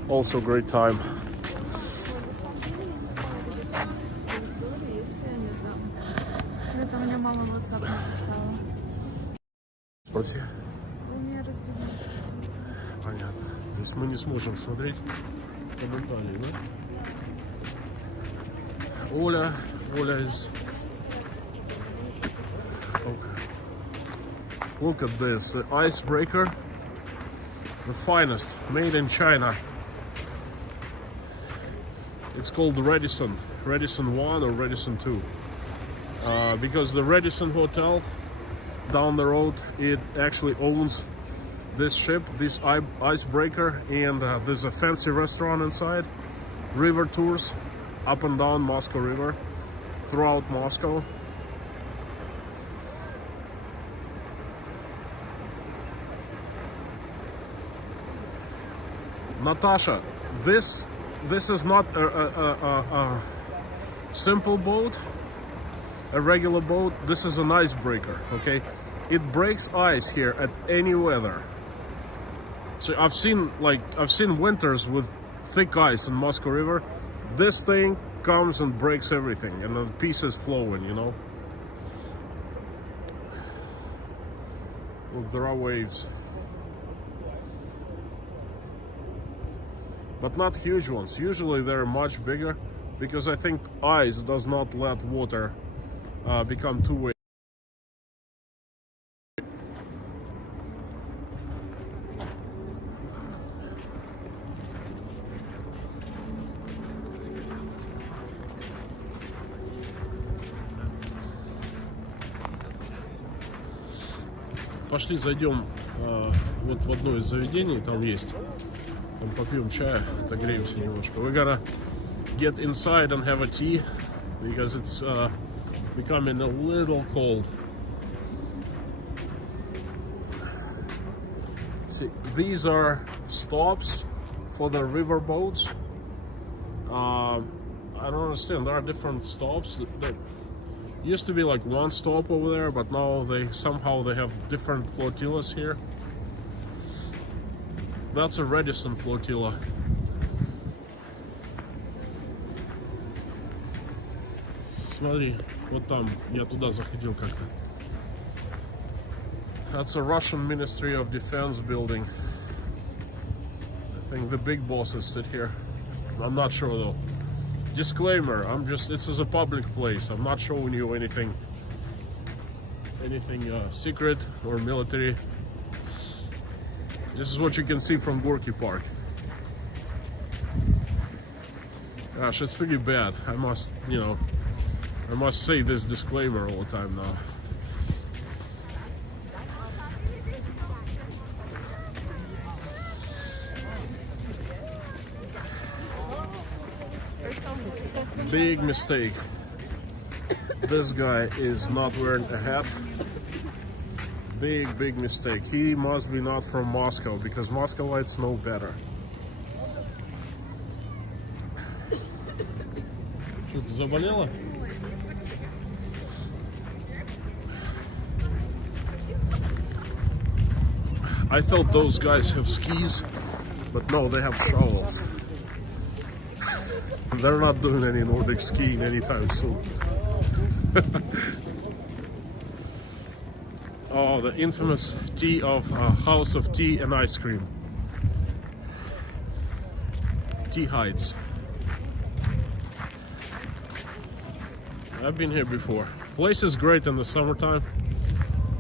Also great time. Это мне мама в WhatsApp написала. Спроси. У меня разрядился. Понятно. То есть мы не сможем смотреть комментарии, да? Olya is... Look at this, icebreaker. The finest, made in China. It's called Radisson 1 or Radisson 2. Because the Radisson Hotel down the road, it actually owns this ship, this icebreaker, and there's a fancy restaurant inside. River tours up and down Moscow River, throughout Moscow. Natasha, this is not a simple boat, a regular boat. This is an icebreaker, okay? It breaks ice here at any weather. So I've seen winters with thick ice in Moscow River. This thing comes and breaks everything, and the pieces flowing, you know. Look, there are waves. But not huge ones. Usually they're much bigger because I think ice does not let water become too wet. Пошли зайдем вот в одно из заведений, там есть. Там попьем чая, отогреемся немножко. We gotta get inside and have a tea because it's becoming a little cold. See, these are stops for the river boats. I don't understand. There are different stops. There used to be like one stop over there, but now they have different flotillas here. That's a Radisson flotilla. Смотри, вот там, я туда заходил как-то. That's a Russian Ministry of Defense building. I think the big bosses sit here. I'm not sure though. Disclaimer, this is a public place. I'm not showing you anything secret or military. This is what you can see from Gorky Park. Gosh, it's pretty bad. I must say this disclaimer all the time now. Big mistake. This guy is not wearing a hat. Big mistake. He must be not from Moscow because Moscovites know better. Что, ты заболела? I thought those guys have skis, but no, they have shovels. They're not doing any Nordic skiing anytime soon. Oh, the infamous tea of House of Tea and Ice Cream. Tea Heights. I've been here before. Place is great in the summertime.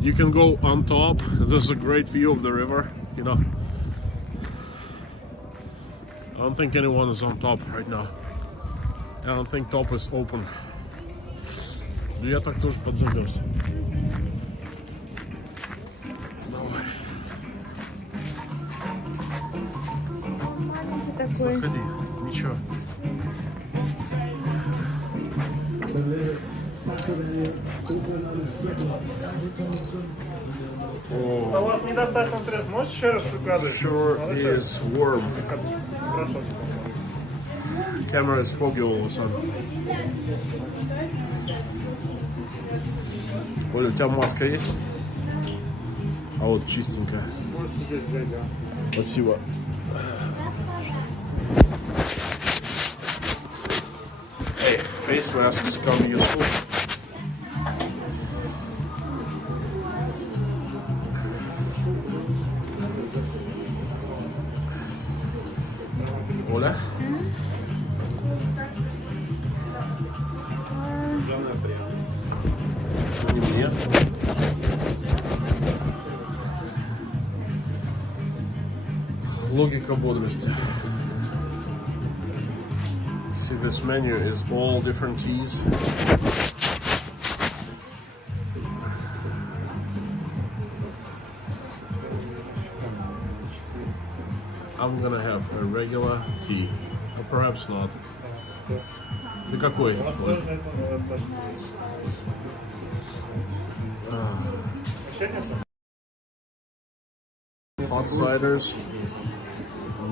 You can go on top. There's a great view of the river, you know. I don't think anyone is on top right now. I don't think top is open. Я так тоже подзамерз. Давай. Заходи, ничего. А у вас недостаточно средств, можете еще раз указать? Sure is warm. Хорошо. Camera is foggy all of a sudden. Оля, у тебя маска есть? А вот чистенькая. Можете здесь взять, да. Спасибо. Hey, face masks come useful. Оля? Не мне. Логика бодрости. See, this menu is all different teas. I'm gonna have a regular tea, or perhaps not. Ты какой? Hot ciders,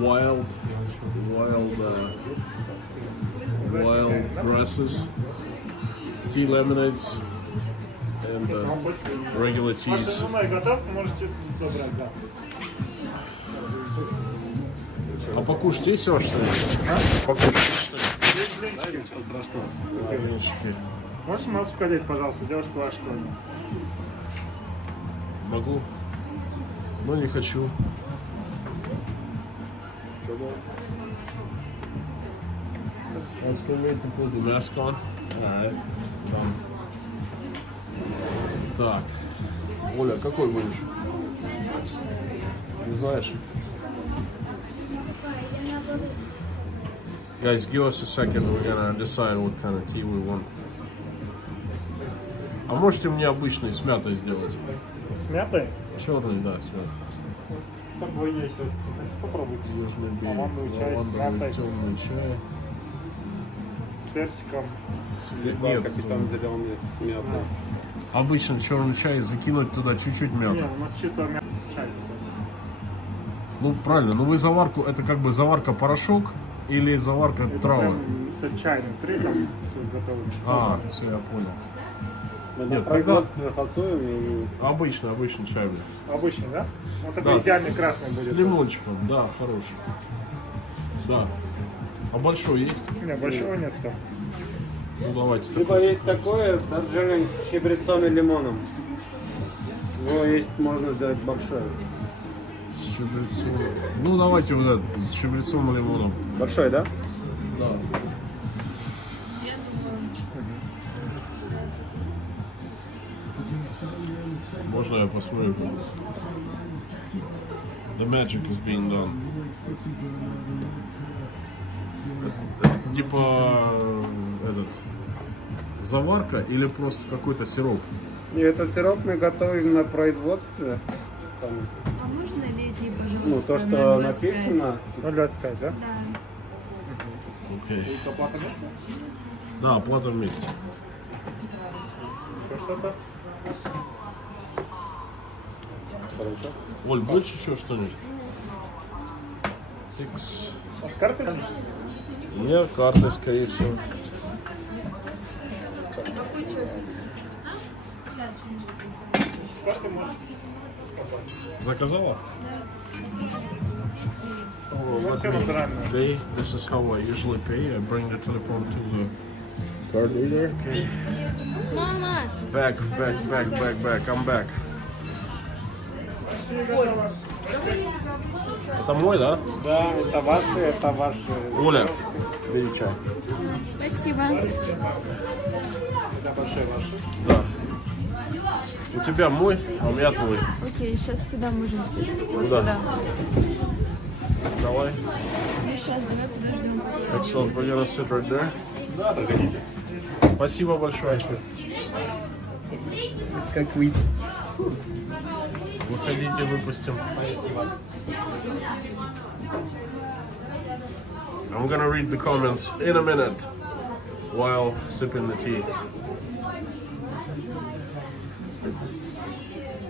wild grasses, tea lemonades, and regular teas. Готов, можете добрать, да. А покушать есть у вас что-нибудь? Покушать есть что-нибудь? Можете маску одеть, пожалуйста, девушка ваша что ли? Могу, но не хочу. Mask on. Так. Оля, какой будешь? Не знаешь? Guys, give us a second. We're gonna decide what kind of tea we want. А можете мне обычный с мятой сделать? С мятой? Черный, да, с мятой. С тобой есть. Попробуйте. Лавандовый чай с мятой. Темный чай. С персиком. Нет, Капитан зеленый с мятой. обычно черный чай закинуть туда чуть-чуть мяты. Не, у нас чисто мятой чай. Ну правильно, но вы заварку, это как бы заварка порошок или заварка травы? Это чай внутри, там все изготовлено. А, все, я понял. Нет, производство фасуем и... Обычный чай. Обычный, да? Вот такой Да, идеальный красный с будет. лимончиком, да, хороший. Да. А большой есть? Не, большого нет. -то. Ну давайте. Либо есть такое с орджевым, с чабрецом и лимоном. Его есть, можно сделать большое. С чабрецом. Ну давайте вот этот, с чабрецом и лимоном. Большой, да? Да. Можно я посмотрю? The magic is being done. Это типа этот заварка или просто какой-то сироп? И это сироп мы готовим на производстве. Там, А можно леди, пожалуйста? ну, то, что написано. 0,25, да? Да. Окей. И оплата вместе? Да, оплата вместе. Еще что-то? Оль, больше еще что-нибудь? Икс. А с картой? Нет, карты, скорее всего. С картой можете. Заказала? Ну, все натурально. They, this is how I usually pay. I bring the telephone to the card reader. Okay. Мама! Back. I'm back. Это мой, да? Да, это ваши. Оля, бери чай. Спасибо. Да. У тебя мой, а у меня твой. Окей, сейчас сюда можем сесть. Вот Куда? туда. Давай. Ну, сейчас, давай подождем. Excellent, we're gonna sit right there. Да, проходите. Спасибо большое. Как выйти? Выходите, выпустим. I'm gonna read the comments in a minute while sipping the tea.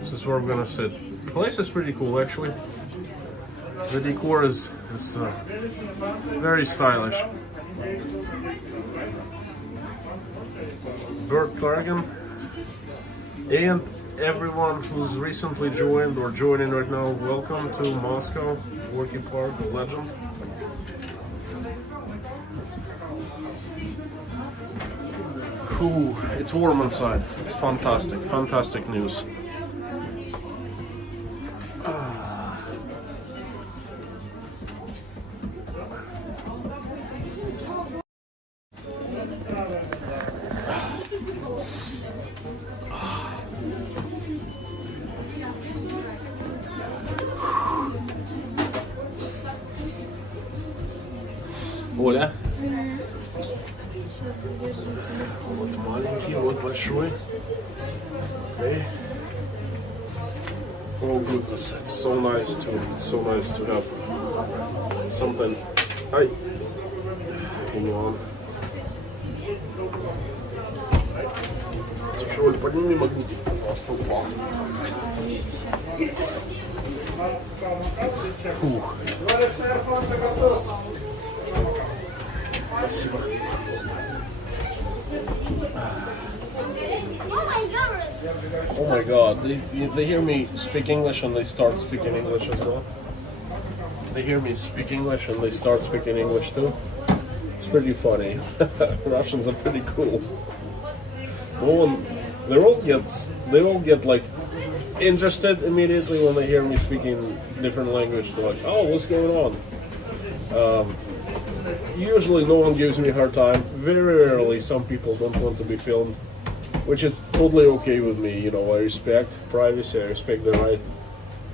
This is where I'm gonna sit. The place is pretty cool, actually. The decor is very stylish. Bert Cargan, and everyone who's recently joined or joining right now, welcome to Moscow, Gorky Park, the legend. Ooh, it's warm inside. It's fantastic, fantastic news. Оля. Вот маленький, вот большой. Okay. Oh goodness, it's so nice to have something. Ай. Вон. Слушай, Оль, подними магнитик, пожалуйста, упал. Фух. Спасибо. Oh my god, they hear me speak English and they start speaking English as well. They hear me speak English and they start speaking English too. It's pretty funny. Russians are pretty cool. They all get like interested immediately when they hear me speaking different language. They're like, oh, what's going on? Usually no one gives me a hard time. Very rarely some people don't want to be filmed, which is totally okay with me. You know, I respect privacy, I respect their right.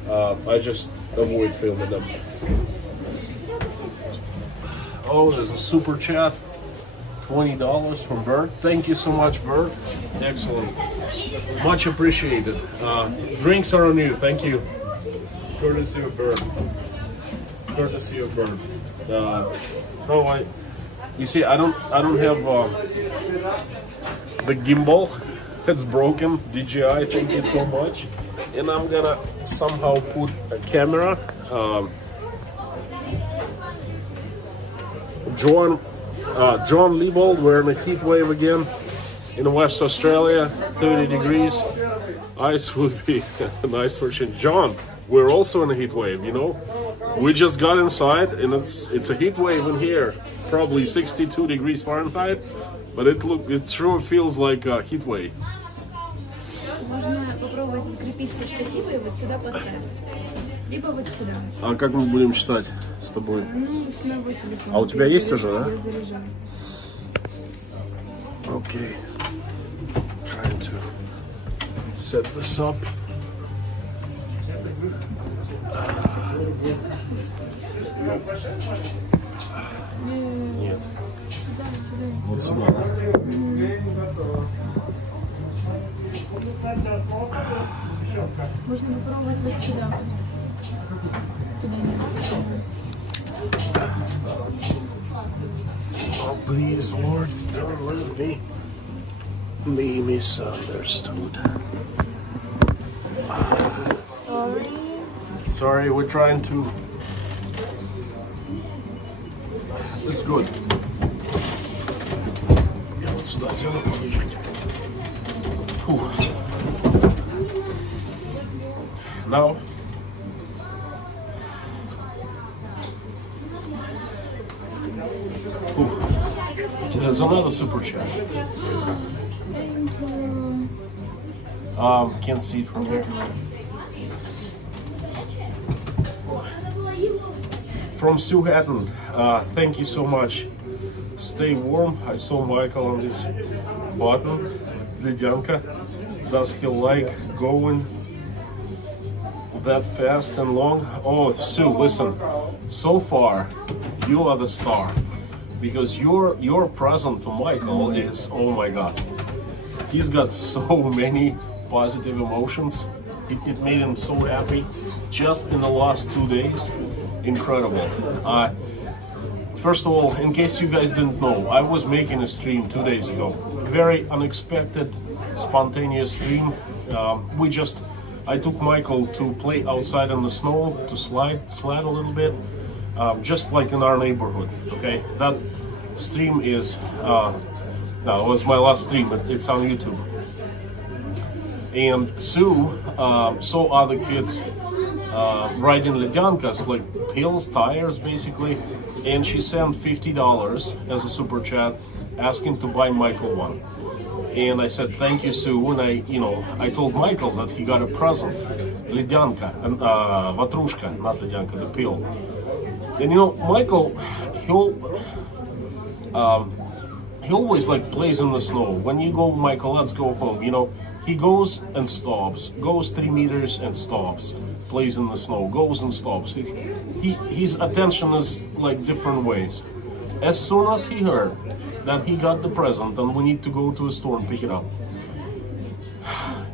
I just avoid filming them. Oh, there's a super chat. $20 from Bert. Thank you so much, Bert. Excellent. Much appreciated. Drinks are on you. Thank you. Courtesy of Bert. Courtesy of Bert. No, you see, I don't have the gimbal. It's broken. DJI, thank you so much. And I'm gonna somehow put a camera. John Liebold, we're in a heat wave again in West Australia, 30 degrees. Ice would be nice for change. John, we're also in a heat wave, you know. We just got inside and it's a heat wave in here, probably 62 degrees Fahrenheit, but it sure feels like a heat wave. Можно попробовать закрепить все штативы и вот сюда поставить. Либо вот сюда. А как мы будем читать с тобой? Ну, с моего телефона. А у тебя есть уже, да? Я заряжаю. Okay. Trying to set this up. Нет. Вот сюда, да? Можно попробовать вот сюда. Туда не. Oh, please, Lord, don't let me be misunderstood. Sorry, we're trying to. It's good. Я вот сюда сяду поближе. Now. There's another super chat. Can't see it from here. From Sue Hatton, thank you so much. Stay warm. I saw Michael on this button. Lidyanka, does he like going that fast and long? Oh, Sue, listen. So far, you are the star. Because your present to Michael is, oh my god, he's got so many positive emotions. It made him so happy just in the last 2 days. Incredible. First of all, in case you guys didn't know, I was making a stream 2 days ago. Very unexpected, spontaneous stream. I took Michael to play outside in the snow, to slide a little bit. Just like in our neighborhood, okay? That stream is, no, it was my last stream, it's on YouTube. And Sue saw other kids riding ledyankas, like pills, tires basically, and she sent $50 as a super chat asking to buy Michael one. And I said, thank you, Sue, and I told Michael that he got a present, ledyanka, and vatrushka, not ledyanka, the pill. And Michael, he always like plays in the snow. When you go, Michael, let's go home, he goes and stops, goes 3 meters and stops, plays in the snow, goes and stops. His attention is like different ways. As soon as he heard that he got the present and we need to go to a store and pick it up,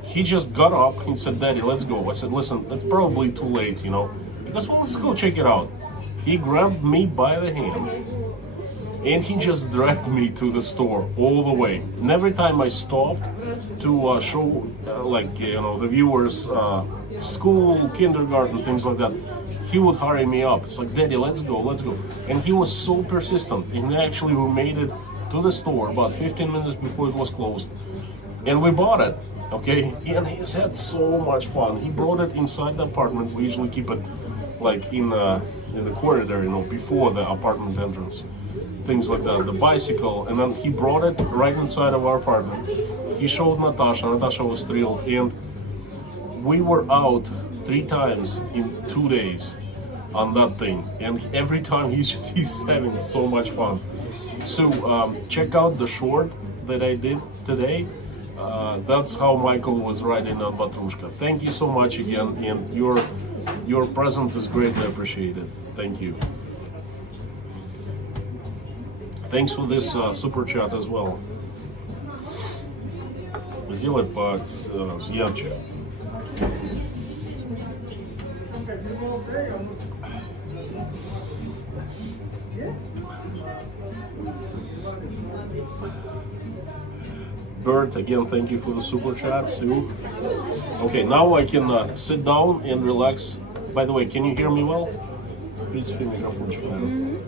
he just got up and said, Daddy, let's go. I said, listen, it's probably too late, because well, let's go check it out. He grabbed me by the hand and he just dragged me to the store all the way. And every time I stopped to show, the viewers, school, kindergarten, things like that, he would hurry me up. It's like, Daddy, let's go, let's go. And he was so persistent. And actually we made it to the store about 15 minutes before it was closed. And we bought it, okay? And he's had so much fun. He brought it inside the apartment. We usually keep it like in the corridor, before the apartment entrance. Things like that, the bicycle, and then he brought it right inside of our apartment. He showed Natasha. Natasha was thrilled, and we were out 3 times in 2 days on that thing, and every time he's having so much fun. So check out the short that I did today. That's how Michael was riding on Vatrushka. Thank you so much again, and your present is greatly appreciated. Thank you. Thanks for this super chat as well. Сделай ярче. Bert, again, thank you for the super chat. Sue. Okay, now I can sit down and relax. By the way, can you hear me well? Please speak microphone.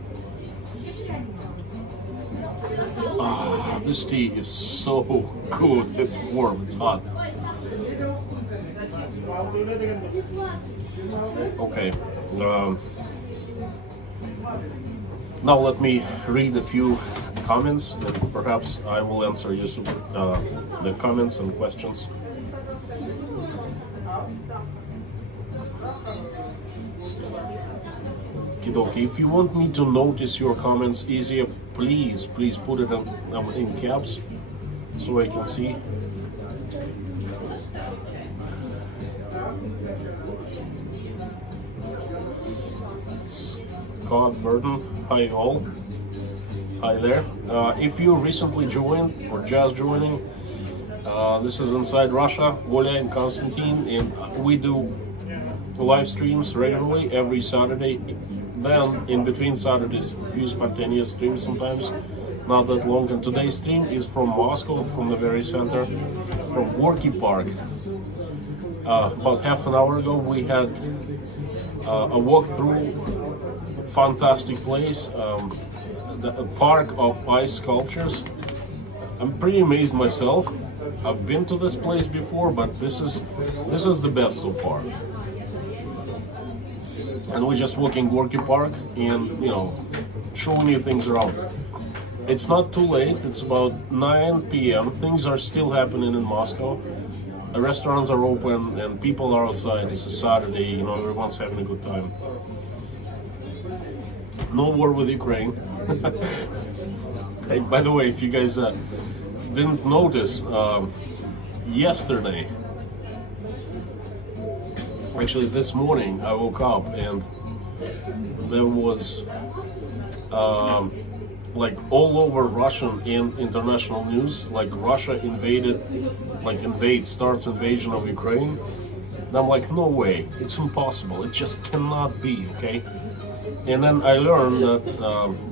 This tea is so good. It's warm, it's hot. Okay. Now let me read a few comments, and perhaps I will answer the comments and questions. Kidoki, if you want me to notice your comments easier, please put it in caps so I can see. Scott Burton, hi all. Hi there. If you recently joined or just joining, this is Inside Russia, Olya and Konstantin, and we do live streams regularly every Saturday. Then in between Saturdays, a few spontaneous streams sometimes, not that long. And today's stream is from Moscow, from the very center, from Gorky Park. About half an hour ago, we had a walk through fantastic place, a park of ice sculptures. I'm pretty amazed myself. I've been to this place before, but this is the best so far. And we're just walking Gorky Park and showing you things around. It's not too late. It's about 9 p.m. Things are still happening in Moscow. The restaurants are open and people are outside. It's a Saturday. Everyone's having a good time. No war with Ukraine. Hey, by the way, if you guys didn't notice, yesterday, actually this morning, I woke up and there was like all over Russian and international news, like Russia starts invasion of Ukraine. And I'm like, no way, it's impossible, it just cannot be, okay? And then I learned that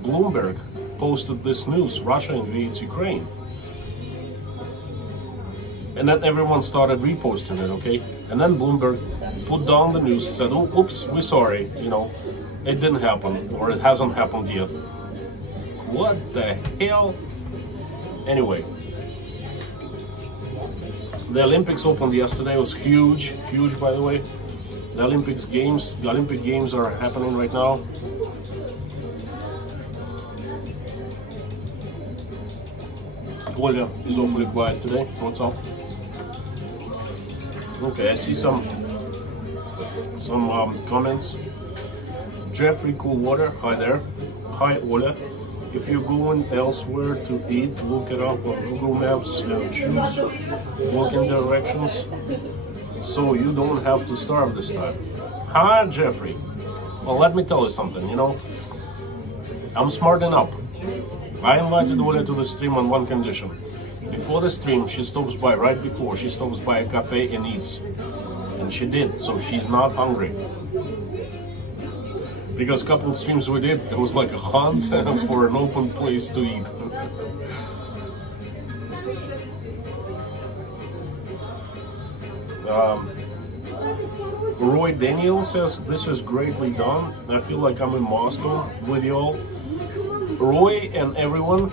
Bloomberg posted this news, Russia invades Ukraine. And then everyone started reposting it, okay? And then Bloomberg put down the news, said, oh, oops, we're sorry, it didn't happen, or it hasn't happened yet. what the hell? Anyway, the Olympics opened yesterday. It was huge, huge, by the way. The Olympic Games are happening right now. Olya is awfully quiet today. What's up? Okay, I see some comments. Jeffrey Coolwater, hi there. Hi Olya. If you're going elsewhere to eat, look it up on Google Maps and choose walking directions so you don't have to starve this time. Hi Jeffrey. Well, let me tell you something, you know, I'm smarting up. I invited Olya to the stream on one condition. Before the stream, she stops by, right before, she stops by a cafe and eats. And she did, so she's not hungry. Because a couple of streams we did, it was like a hunt for an open place to eat. Roy Daniel says, this is greatly done. I feel like I'm in Moscow with y'all. Roy and everyone,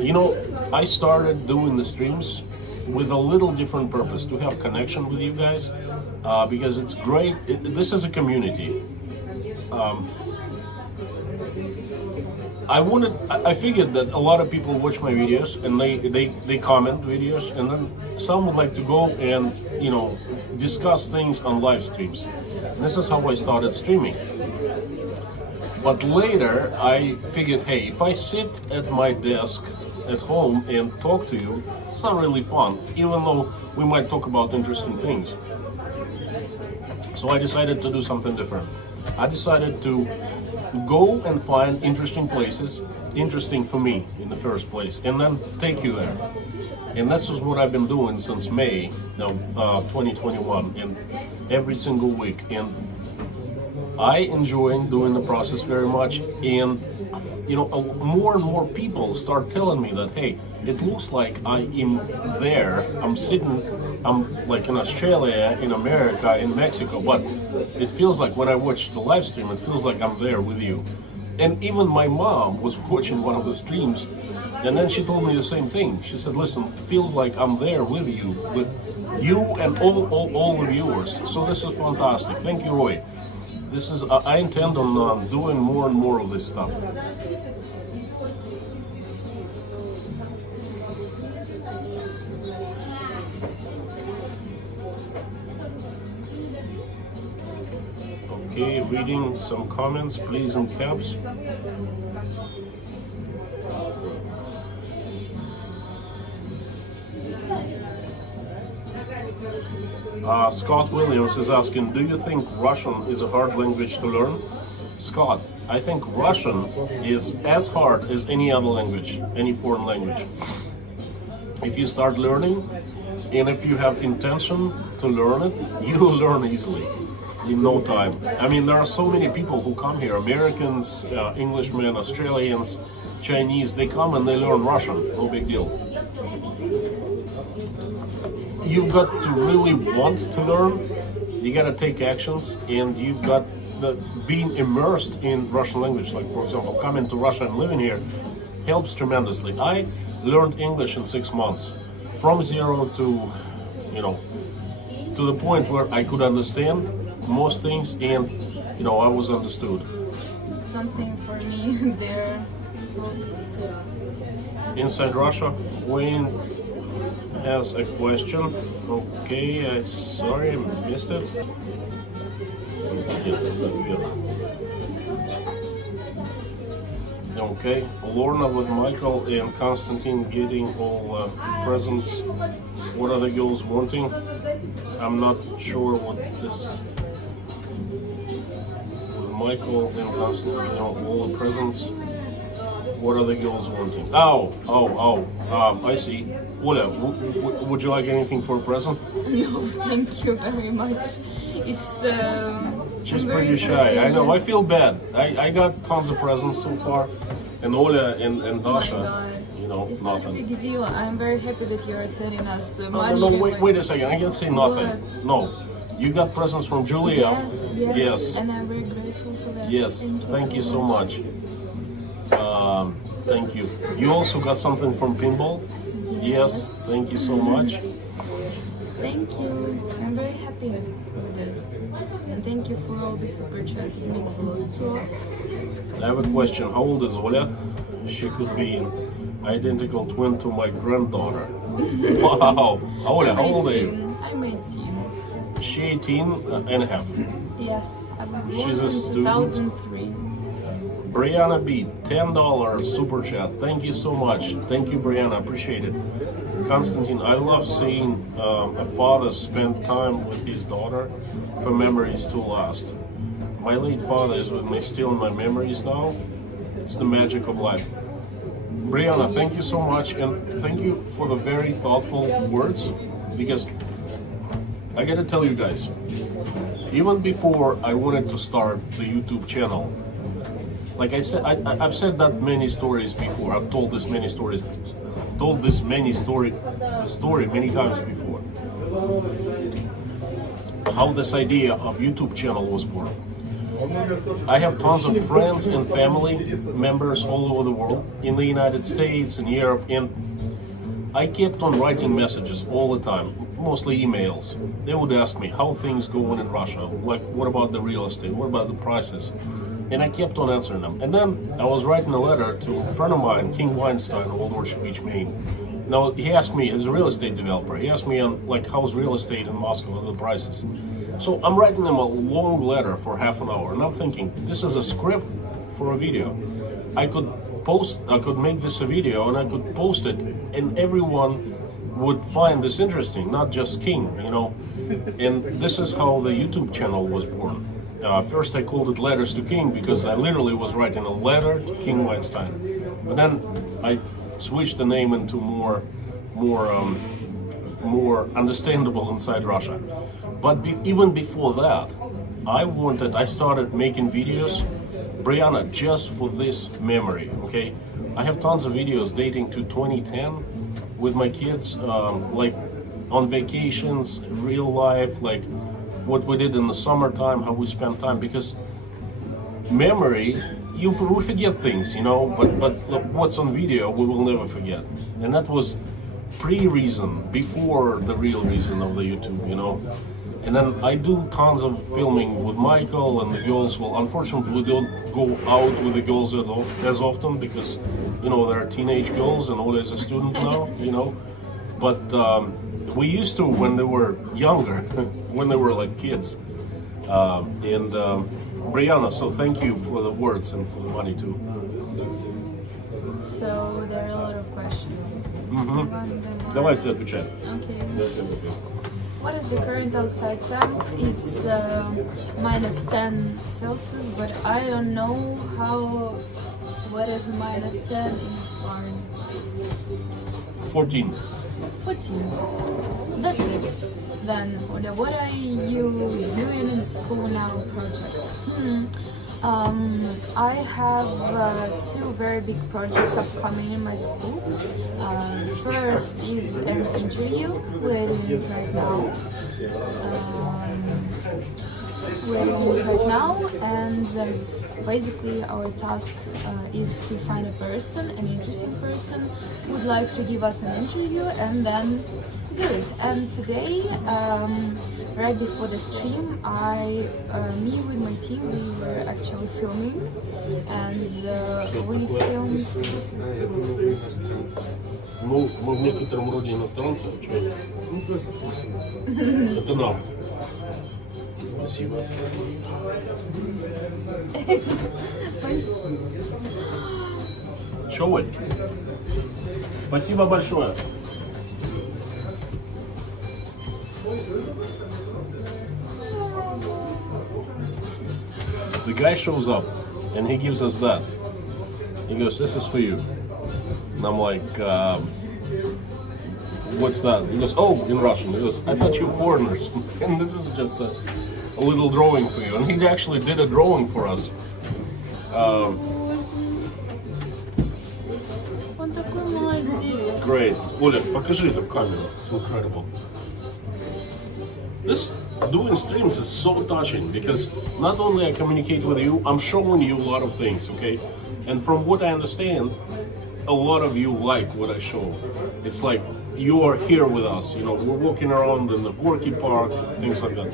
you know, I started doing the streams with a little different purpose, to have connection with you guys, because it's great. This is a community. I figured that a lot of people watch my videos and they comment videos, and then some would like to go and, you know, discuss things on live streams. And this is how I started streaming. But later I figured, hey, if I sit at my desk at home and talk to you, it's not really fun, even though we might talk about interesting things. So I decided to do something different. I decided to go and find interesting places, interesting for me in the first place, and then take you there. And this is what I've been doing since May 2021, and every single week. And I enjoy doing the process very much. And you know, more and more people start telling me that, hey, it looks like I am there. I'm like in Australia, in America, in Mexico, but it feels like when I watch the live stream, it feels like I'm there with you. And even my mom was watching one of the streams, and then she told me the same thing. She said, listen, it feels like I'm there with you and all the viewers. So this is fantastic. Thank you, Roy. This is, I intend on doing more and more of this stuff. Okay, reading some comments, please, in caps. Scott Williams is asking, do you think Russian is a hard language to learn? Scott, I think Russian is as hard as any other language, any foreign language. If you start learning, and if you have intention to learn it, you will learn easily, in no time. I mean, there are so many people who come here, Americans, Englishmen, Australians, Chinese, they come and they learn Russian, no big deal. You've got to really want to learn, you got to take actions, and you've got being immersed in Russian language, like for example, coming to Russia and living here helps tremendously. I learned English in 6 months, from zero to, you know, to the point where I could understand most things, and, you know, I was understood. Something for me there. Inside Russia, Wayne has a question. Okay, sorry, I missed it. Okay, Lorna with Michael and Constantine getting all presents. What are the girls wanting? I'm not sure what this. With Michael and Constantine, you know, all the presents. What are the girls wanting? I see. Olya, would you like anything for a present? No, thank you very much. It's she's pretty shy. I know. I feel bad. I got tons of presents so far, and Olya and Dasha, you know, it's nothing. not a big deal. I'm very happy that you are sending us money. No, wait a second. I can't say nothing. No, You got presents from Julia? Yes. And I'm very grateful for that. Yes, thank you so much. Thank you. You also got something from Pinball? Yes, thank you so much. Thank you. I'm very happy with it. And thank you for all the super chats. It means a lot to us. I have a question. How old is Olya? She could be an identical twin to my granddaughter. Wow. Olya, how old are you? I'm 18. She 18 and a half. Yes, I was born She's a in student. 2003. Brianna B, $10 super chat. Thank you so much. Thank you, Brianna. Appreciate it. Constantine, I love seeing a father spend time with his daughter for memories to last. My late father is with me still in my memories now. It's the magic of life. Brianna, thank you so much, and thank you for the very thoughtful words, because I gotta tell you guys, even before I wanted to start the YouTube channel, like I said, I've said that many stories before. I've told this many stories, story many times before. How this idea of YouTube channel was born. I have tons of friends and family members all over the world, in the United States and Europe, and I kept on writing messages all the time, mostly emails. They would ask me how things going in Russia, like what about the real estate, what about the prices, and I kept on answering them. And then I was writing a letter to a friend of mine, King Weinstein, Old Orchard Beach, Maine. Now he asked me, as a real estate developer, he asked me on like how's real estate in Moscow, what are the prices. So I'm writing them a long letter for half an hour, and I'm thinking this is a script for a video. I could make this a video and I could post it, and everyone would find this interesting, not just King, you know. And this is how the YouTube channel was born. First I called it Letters to King because I literally was writing a letter to King Weinstein. But then I switched the name into more understandable inside Russia. But even before that, I started making videos, Brianna, just for this memory, okay? I have tons of videos dating to 2010 with my kids, like on vacations, real life, like what we did in the summertime, how we spent time, because memory, we forget things, you know, but what's on video, we will never forget. And that was pre-reason, before the real reason of the YouTube, you know. And then I do tons of filming with Michael and the girls. Well, unfortunately, we don't go out with the girls as often because, you know, they're teenage girls and Olya is a student now, you know. But we used to when they were younger, when they were like kids. Brianna, so thank you for the words and for the money too. So there are a lot of questions. Давайте отвечаем. Okay. What is the current outside temp? It's minus 10 Celsius, but I don't know what is minus 10 in Fahrenheit. 14. 14. That's it. Then, Olya, what are you doing in school now, projects? I have two very big projects upcoming in my school. First is an interview we're doing right now. And basically our task is to find a person, an interesting person, who would like to give us an interview and then do it. And today, right before the stream, me with my team, we were actually filming, and we filmed. Ну, мы в некотором роде иностранцы. Это нам. Спасибо. Чё вы? Спасибо большое. The guy shows up and he gives us that. He goes, "This is for you." And I'm like, "What's that?" He goes, "Oh," in Russian. He goes, "I thought you were foreigners." And this is just a little drawing for you. And he actually did a drawing for us. Он такой молодец. Great. Olya, покажи это в камеру. It's incredible. This doing streams is so touching because not only I communicate with you, I'm showing you a lot of things, okay? And from what I understand, a lot of you like what I show. It's like you are here with us, you know, we're walking around in the Gorky Park, things like that.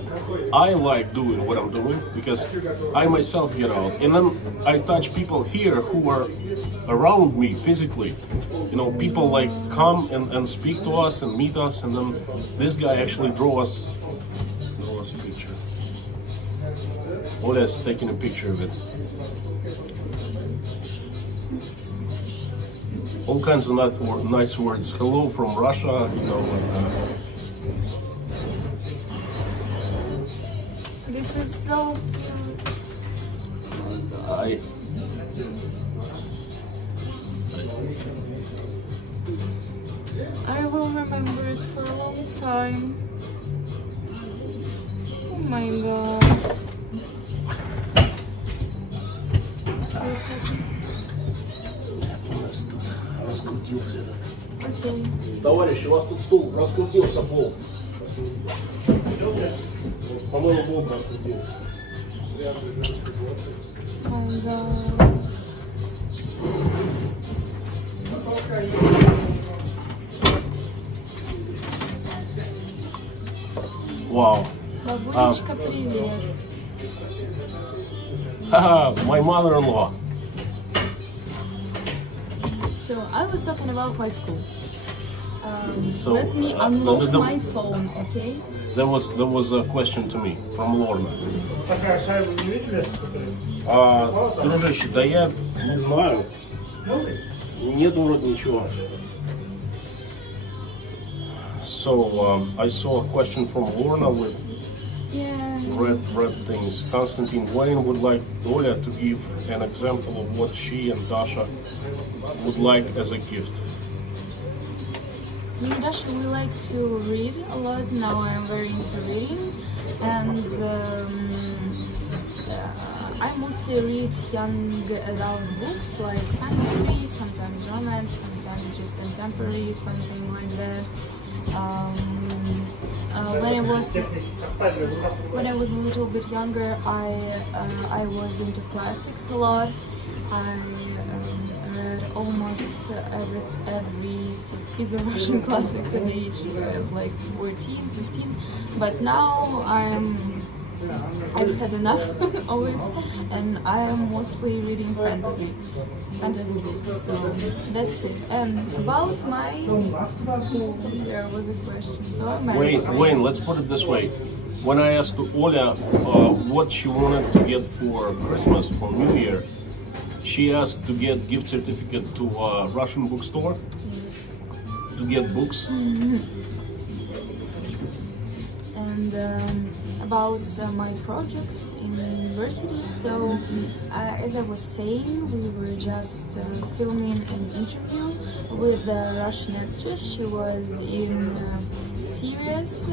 I like doing what I'm doing because I myself get out and then I touch people here who are around me physically. You know, people like come and speak to us and meet us, and then this guy actually draw us a picture. Olya's taking a picture of it. All kinds of nice words. Hello from Russia, you know. This is so cute. I will remember it for a long time. Oh my god. Раскрутился. Okay. Товарищи, у вас тут стул раскрутился пол. По-моему, пол раскрутился. Oh my god. Wow. Бабулечка, привет. Haha, my mother-in-law. So I was talking about my school. So, Let me unlock my phone, okay? There was a question to me from Lorna. Такая шайба не видели? Дружище, да я не знаю. Нет вроде ничего. So I saw a question from Lorna with Yeah. red things. Constantine Wayne would like Olya to give an example of what she and Dasha would like as a gift. Me and Dasha, we like to read a lot. Now I'm very into reading, and I mostly read young adult books like fantasy, sometimes romance, sometimes just contemporary, something like that. When I was a little bit younger, I was into classics a lot. I read almost every piece of Russian classics at the age of like 14, 15. But now I've had enough of it, and I am mostly reading fantasy books. So that's it. And about my school, there was a question. So I'm Wayne, let's put it this way. When I asked Olya what she wanted to get for Christmas, for New Year, she asked to get gift certificate to a Russian bookstore to get books. And about my projects in university. So as I was saying, we were just filming an interview with a Russian actress. She was in series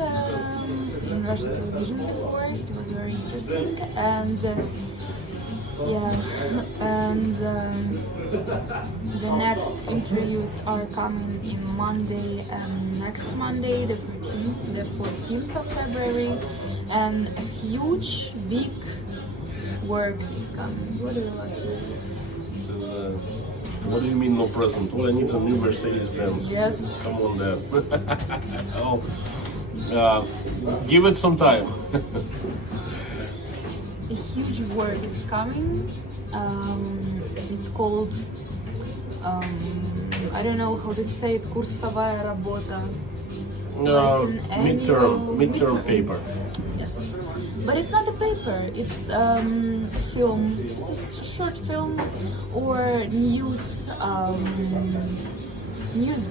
in Russian television before. It was very interesting, and the next interviews are coming in Monday and next Monday, the 14th of February, and a huge, big work is coming. What do you like? What do you mean no present? Olya needs a new Mercedes-Benz. Yes. Come on, Dad. Give it some time. A huge work is coming. It's called, I don't know how to say it, курсовая работа. Midterm paper. Yes. But it's not a paper, it's film. It's a short film or news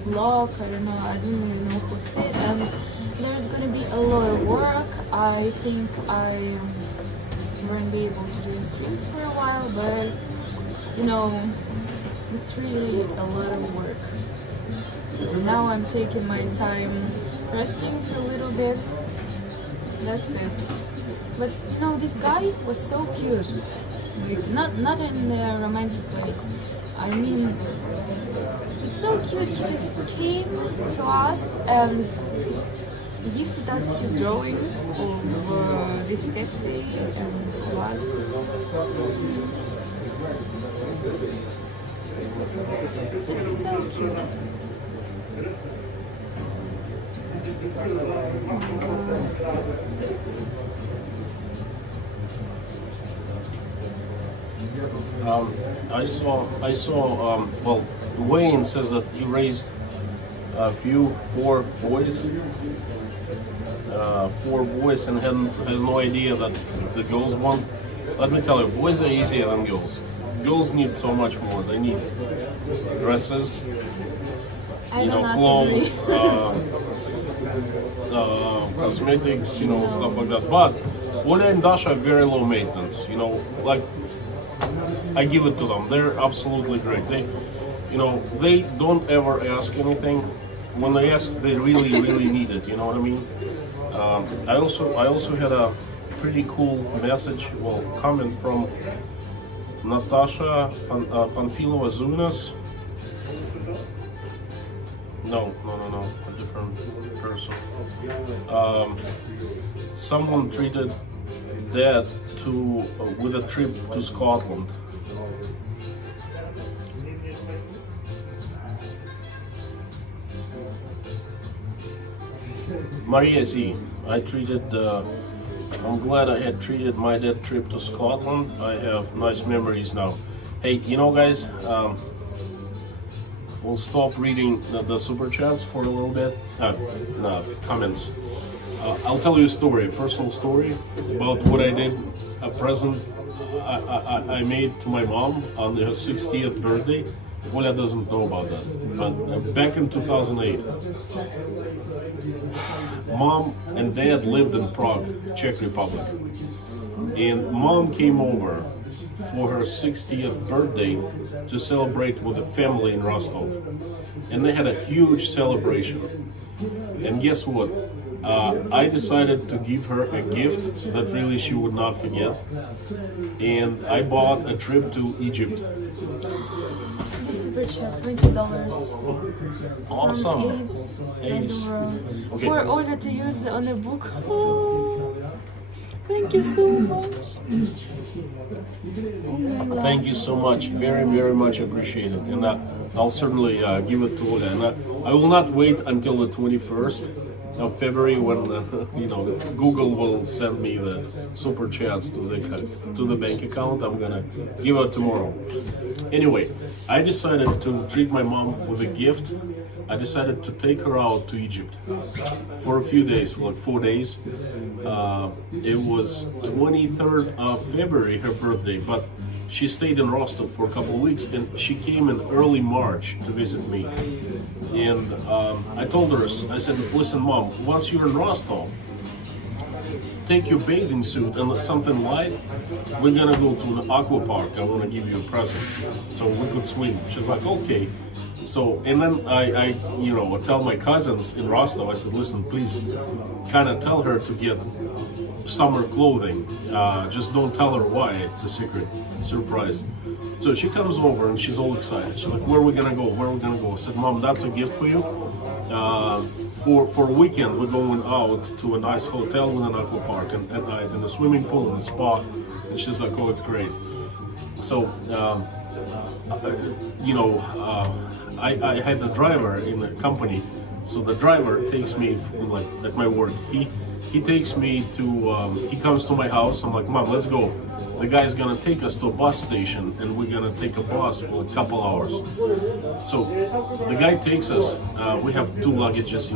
blog, I don't really know how to say it. And there's gonna be a lot of work. I think I won't be able to do streams for a while, but you know, it's really a lot of work. Now I'm taking my time resting for a little bit. That's it. But you know, this guy was so cute. Not in a romantic way. I mean, it's so cute. He just came to us and gifted us his drawing of Brisket and was. This is so cute. I saw. Well, Wayne says that he raised four boys, and has no idea that the girls won. Let me tell you, boys are easier than girls. Girls need so much more. They need dresses, I do not clothes, agree. cosmetics, stuff like that. But Olya and Dasha are very low maintenance. Like I give it to them. They're absolutely great. They don't ever ask anything. When they ask, they really, really need it. You know what I mean? I also had a pretty cool comment from Natasha Panfilova Zunas. No, a different person. Someone treated Dad with a trip to Scotland. Maria Z, I'm glad I had treated my dad trip to Scotland. I have nice memories now. Hey, guys, we'll stop reading the super chats for a little bit. Comments. I'll tell you a personal story about what I did, a present I made to my mom on her 60th birthday. Olya doesn't know about that, but back in 2008, Mom and Dad lived in Prague, Czech Republic, and Mom came over for her 60th birthday to celebrate with the family in Rostov, and they had a huge celebration. And guess what? I decided to give her a gift that really she would not forget, and I bought a trip to Egypt. Super chat, $20. Awesome. Ace. Okay. For Olya to use on a book. Oh, thank you so much. Thank you so much. Very, very much appreciated. And I'll certainly give it to Olya. And I will not wait until the 21st of February when Google will send me the super chats to the bank account. I'm gonna give it tomorrow. Anyway, I decided to treat my mom with a gift. I decided to take her out to Egypt for a few days, for like 4 days. It was 23rd of February, her birthday, but she stayed in Rostov for a couple of weeks, and she came in early March to visit me. And I told her, I said, listen, Mom, once you're in Rostov, take your bathing suit and something light. We're gonna go to an aqua park. I wanna give you a present so we could swim. She's like, okay. So, and then I tell my cousins in Rostov, I said, listen, please kind of tell her to get summer clothing. Just don't tell her why, it's a secret surprise. So she comes over and she's all excited. She's like, where are we gonna go? Where are we gonna go? I said, Mom, that's a gift for you. For a weekend, we're going out to a nice hotel with an aqua park and at night in a swimming pool and a spa. And she's like, oh, it's great. So, I had the driver in the company, so the driver takes me at my work. He takes me to he comes to my house. I'm like, Mom, let's go. The guy's gonna take us to a bus station, and we're gonna take a bus for a couple hours. So the guy takes us. We have 2 luggages,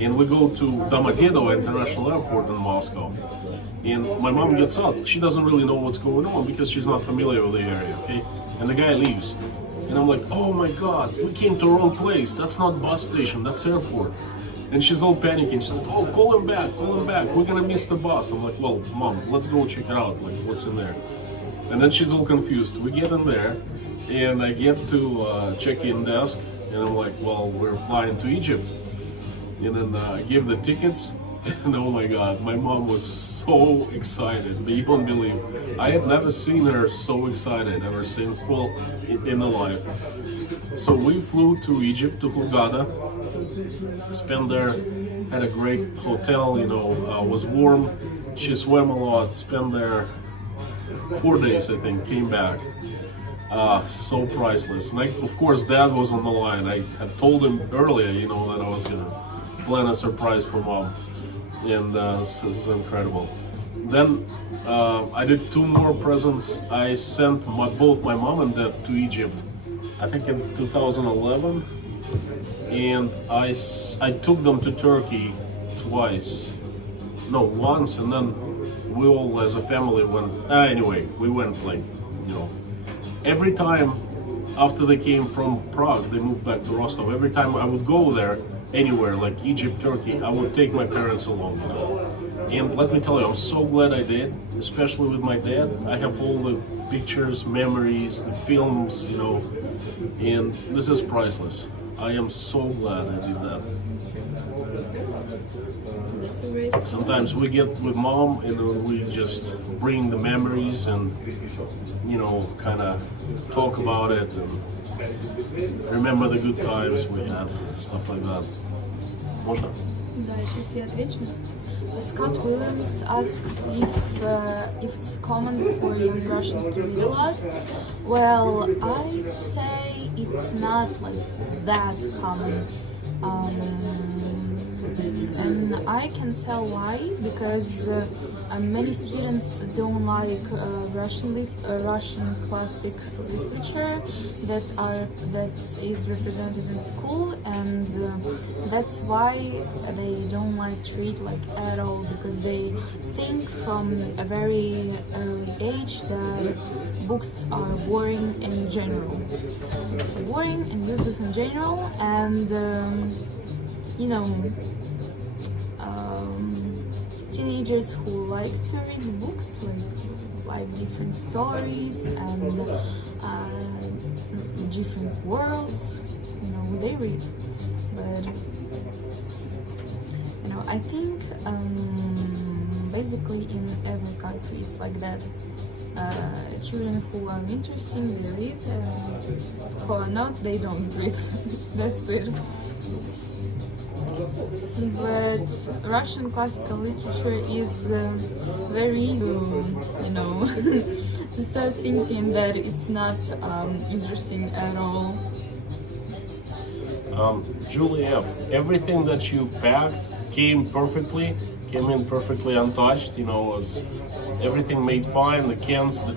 and we go to Domodedovo International Airport in Moscow. And my mom gets out. She doesn't really know what's going on because she's not familiar with the area. Okay, and the guy leaves. And I'm like, oh my God, we came to the wrong place. That's not bus station, that's airport. And she's all panicking. She's like, oh, call him back. We're gonna miss the bus. I'm like, well, Mom, let's go check it out, like what's in there. And then she's all confused. We get in there, and I get to check-in desk, and I'm like, well, we're flying to Egypt. And then I give the tickets, and oh my God, my mom was so excited, but you won't believe. I had never seen her so excited ever since, well, in her life. So we flew to Egypt, to Hurghada, spent there had a great hotel, was warm. She swam a lot, spent there 4 days, I think, came back. So priceless. And of course, Dad was on the line. I had told him earlier, that I was gonna plan a surprise for Mom, and this is incredible. Then I did 2 more presents. I sent both my mom and dad to Egypt, I think in 2011, and I took them to Turkey once, and then we all as a family went. Anyway, we went every time after they came from Prague, they moved back to Rostov. Every time I would go there, anywhere like Egypt, Turkey, I would take my parents along. And let me tell you, I'm so glad I did, especially with my dad. I have all the pictures, memories, the films, and this is priceless. I am so glad I did that. That's a great. Sometimes we get with Mom and we just bring the memories and, kind of talk about it and remember the good times we had, stuff like that. Можно? Да, сейчас я отвечу. Scott Williams asks if it's common for young Russians to read a lot. Well, I'd say it's not that common. And I can tell why, because many students don't like Russian classic literature that is represented in school, and that's why they don't like to read at all, because they think from a very early age that books are boring in general. Books are boring and useless in general, and teenagers who like to read books, like different stories and different worlds, they read. But I think basically in every country it's like that. Children who are interesting, they read. Who are not, they don't read. That's it. But Russian classical literature is very easy, to start thinking that it's not interesting at all. Julia, everything that you packed came in perfectly untouched. Was everything made fine. The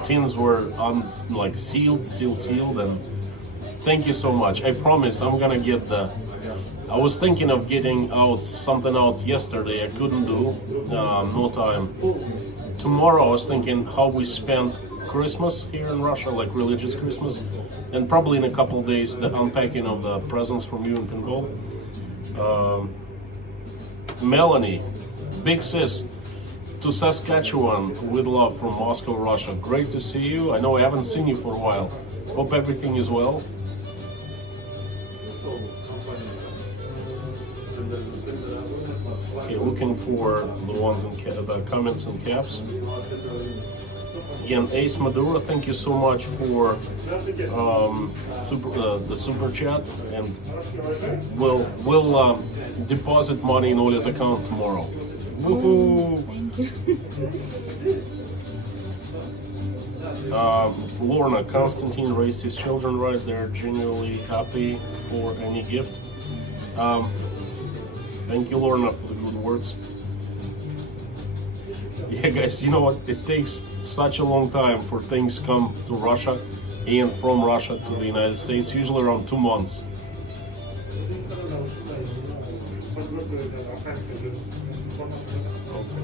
tins were sealed, still sealed, and thank you so much. I promise I'm gonna get I was thinking of getting something out yesterday. I couldn't do, no time. Tomorrow I was thinking how we spent Christmas here in Russia, like religious Christmas, and probably in a couple of days the unpacking of the presents from you and Pinball. Melanie, big sis, to Saskatchewan with love from Moscow, Russia. Great to see you. I know I haven't seen you for a while. Hope everything is well. Okay, looking for the ones in the comments in caps. Again, Ace Madura, thank you so much for the super chat, and we'll deposit money in Olya's account tomorrow. Woohoo! Thank you. Lorna, Constantine raised his children right. They're genuinely happy for any gift. Thank you, Lorna, for the good words. Yeah, guys, you know what? It takes such a long time for things come to Russia and from Russia to the United States, usually around 2 months.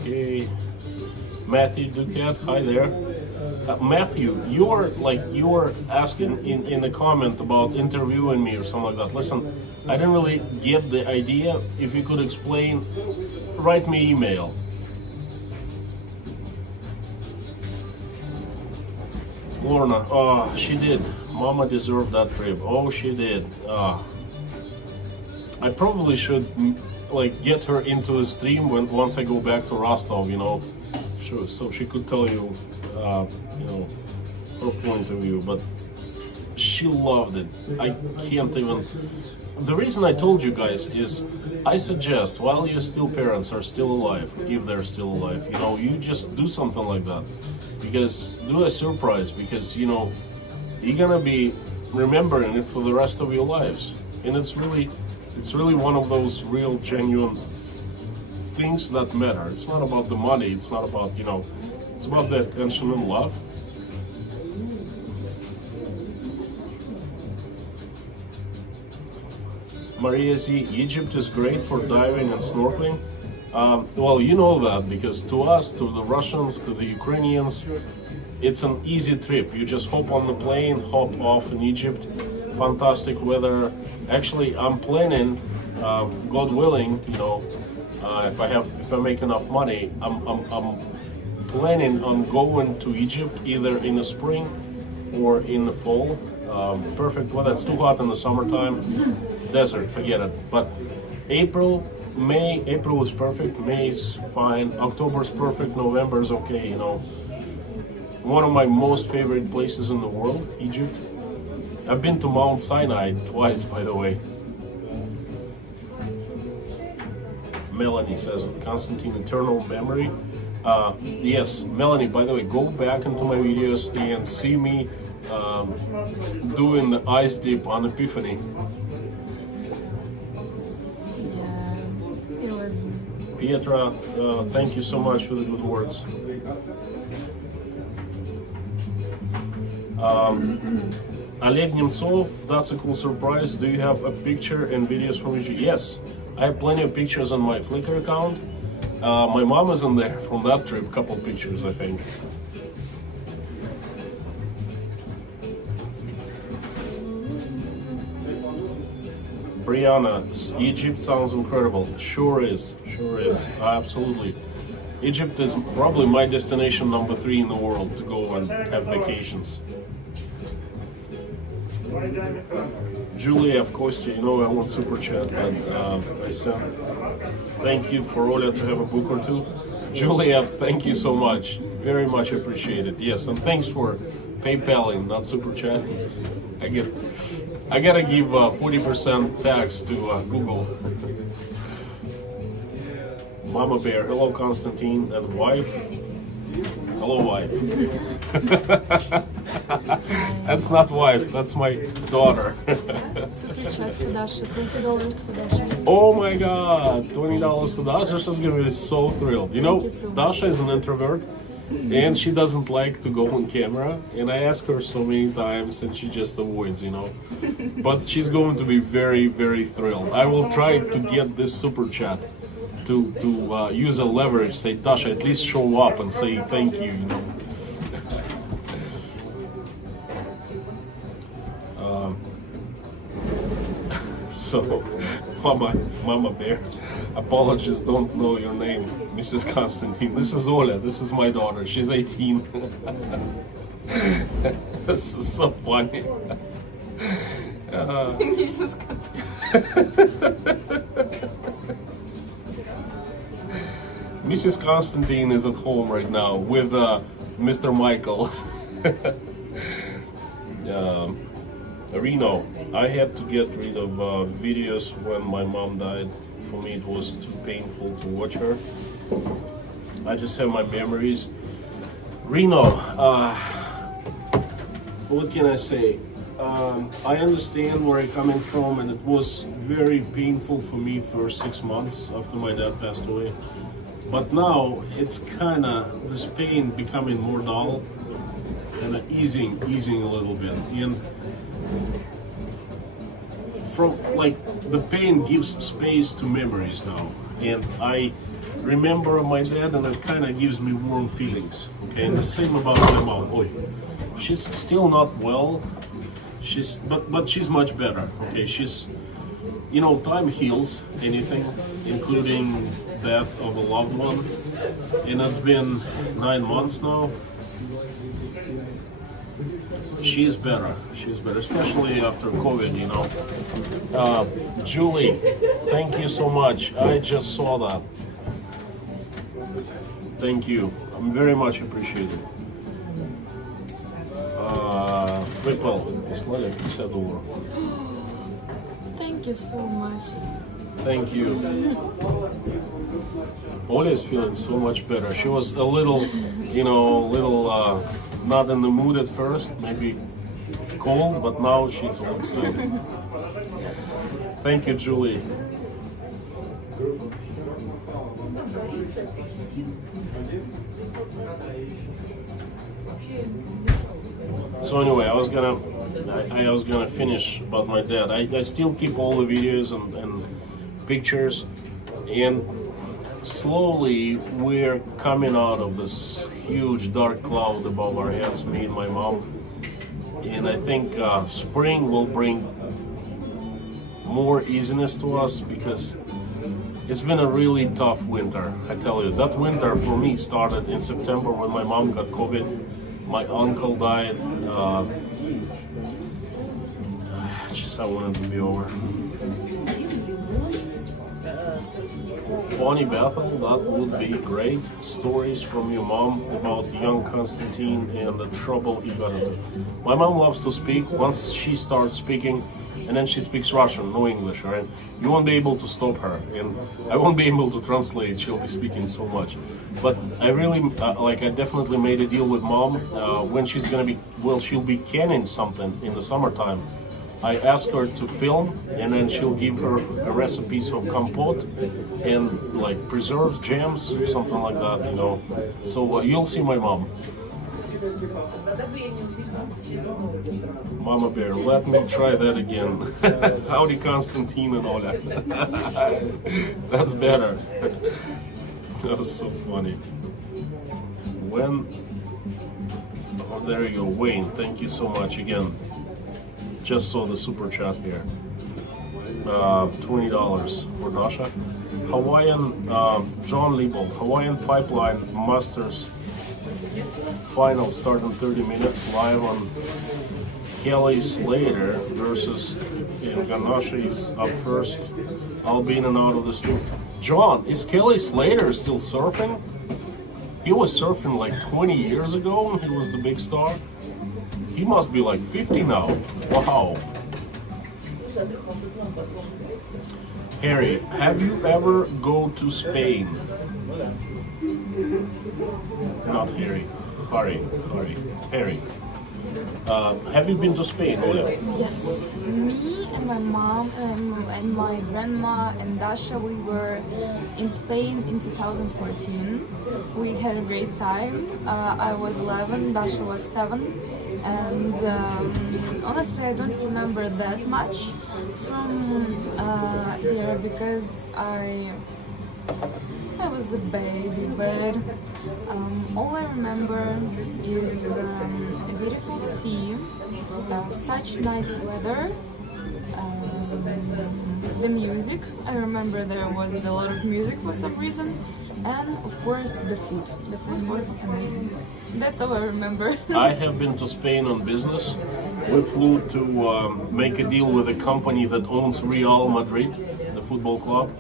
Okay, Matthew Duquette, hi there. Matthew, you were asking in the comment about interviewing me or something like that. Listen, I didn't really get the idea. If you could explain, write me email. Lorna, oh, she did. Mama deserved that trip. Oh, she did. I probably should get her into the stream once I go back to Rostov, so she could tell you, her point of view. But she loved it. I can't even. The reason I told you guys is I suggest while your still parents are still alive, if they're still alive, you know, you just do something like that. Because do a surprise, because you know you're gonna be remembering it for the rest of your lives, and it's really one of those real genuine things that matter. It's not about the money. It's not about, you know, it's about the attention and love. Maria Z, Egypt is great for diving and snorkeling. Well, you know that because to us, to the Russians, to the Ukrainians, it's an easy trip. You just hop on the plane, hop off in Egypt. Fantastic weather. Actually, I'm planning, God willing, you know, if I make enough money, I'm planning on going to Egypt either in the spring or in the fall. Perfect weather. It's too hot in the summertime. Desert, forget it. But April is perfect. May is fine. October is perfect. November is okay. You know, one of my most favorite places in the world, Egypt. I've been to Mount Sinai twice, by the way. Melanie says, Constantine, eternal memory. Yes, Melanie, by the way, go back into my videos and see me doing the ice dip on Epiphany. Yeah, it was. Pietra, thank you so much for the good words. Oleg Nemtsov, that's a cool surprise. Do you have a picture and videos from you? Yes, I have plenty of pictures on my Flickr account. My mom is in there from that trip, couple pictures, I think. Brianna, Egypt sounds incredible. Sure is, absolutely. Egypt is probably my destination number 3 in the world to go and have vacations. Julia, of course, you know I want super chat, and I sent thank you for Olya to have a book or two. Julia, thank you so much, very much appreciated. Yes, and thanks for PayPaling, not super chat. I gotta give 40% tax to Google. Mama Bear, hello Constantine, and wife. Hello wife. That's not wife, that's my daughter. Super chat for Dasha, $20 for Dasha. Oh my god, $20 for Dasha. She's gonna be so thrilled. You know, Thank you so much. Dasha is an introvert and she doesn't like to go on camera. And I ask her so many times and she just avoids, you know. But she's going to be very, very thrilled. I will try to get this super chat to use a leverage, say, Dasha, at least show up and say thank you, you know. So, Mama Bear, apologies, don't know your name, Mrs. Constantine. This is Olya, this is my daughter, she's 18. This is so funny. Mrs. Constantine. Mrs. Constantine is at home right now with Mr. Michael. Reno, I had to get rid of videos when my mom died. For me, it was too painful to watch her. I just have my memories. Reno, what can I say? I understand where you're coming from, and it was very painful for me for 6 months after my dad passed away. But now it's kind of this pain becoming more dull and easing a little bit. And from like the pain gives space to memories now. And I remember my dad, and it kind of gives me warm feelings. Okay, and the same about my mom. Oy, she's still not well. But she's much better. Okay, she's, you know, time heals anything, including death of a loved one, and it's been 9 months now. She's better, especially after COVID, you know. Julie, thank you so much. I just saw that. Thank you. I'm very much appreciated. PayPal прислали $50. Thank you so much. Thank you. Olya is feeling so much better. She was a little, not in the mood at first, maybe cold, but now she's all excited. Thank you, Julie. So anyway, I was gonna finish about my dad. I still keep all the videos and pictures, and slowly we're coming out of this huge dark cloud above our heads, me and my mom. And I think spring will bring more easiness to us, because it's been a really tough winter. I tell you, that winter for me started in September when my mom got COVID, my uncle died. I wanted to be over. Bonnie Bethel, that would be great. Stories from your mom about young Constantine and the trouble he got into. My mom loves to speak. Once she starts speaking, and then she speaks Russian, no English, right? You won't be able to stop her, and I won't be able to translate. She'll be speaking so much. But I really, I definitely made a deal with mom. When she's gonna be, she'll be canning something in the summertime. I ask her to film, and then she'll give her recipes of compote and like preserves, jams, something like that, So you'll see my mom. Mama Bear, let me try that again. Howdy, Constantine and Olya. That's better. That was so funny. Oh, there you go, Wayne. Thank you so much again. Just saw the super chat here. $20 for Dasha. Hawaiian, John Liebold, Hawaiian Pipeline Masters final start in 30 minutes live on Kelly Slater versus Ganasha is up first. I'll be in and out of the stream. John, is Kelly Slater still surfing? He was surfing like 20 years ago when he was the big star. He must be like 50 now. Wow. Harry, have you ever go to Spain? Not Harry. Harry. Have you been to Spain, Olya? Yes, me and my mom and my grandma and Dasha, we were in Spain in 2014. We had a great time. I was 11, Dasha was 7. And honestly, I don't remember that much from here because I was a baby, but all I remember is a beautiful sea, such nice weather, the music. I remember there was a lot of music for some reason, and of course the food. The food was amazing. That's all I remember. I have been to Spain on business. We flew to make a deal with a company that owns Real Madrid, the football club.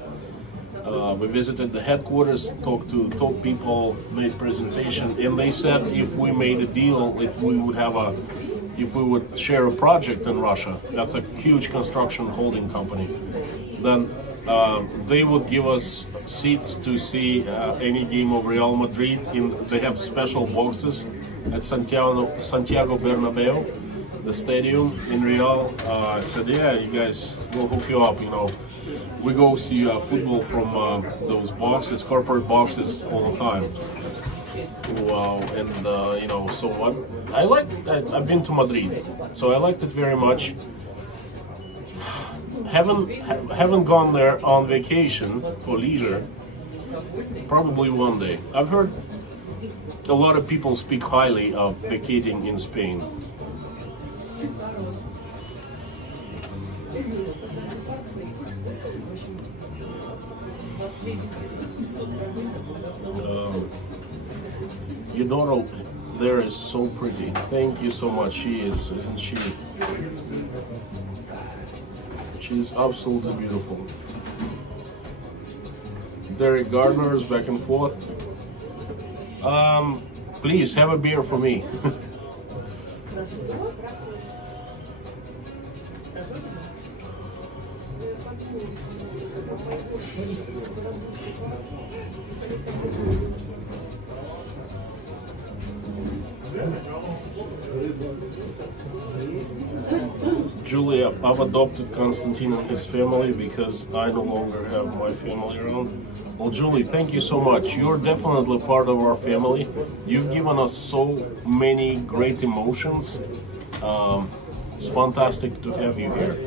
We visited the headquarters, talked to top people, made presentation, and they said if we made a deal, if we would share a project in Russia, that's a huge construction holding company, then they would give us seats to see any game of Real Madrid. They have special boxes at Santiago Bernabeu, the stadium in Real. I said, yeah, you guys, we'll hook you up, We go see football from those boxes, corporate boxes all the time. Wow, and so what? I've been to Madrid, so I liked it very much. Haven't gone there on vacation for leisure. Probably one day. I've heard a lot of people speak highly of vacating in Spain. Eudoro there is so pretty. Thank you so much. She is, isn't she? She's absolutely beautiful. Derek Gardner is back and forth. Please have a beer for me. Julia, I've adopted Konstantin and his family because I no longer have my family around. Well, Julie, thank you so much. You're definitely part of our family. You've given us so many great emotions. It's fantastic to have you here.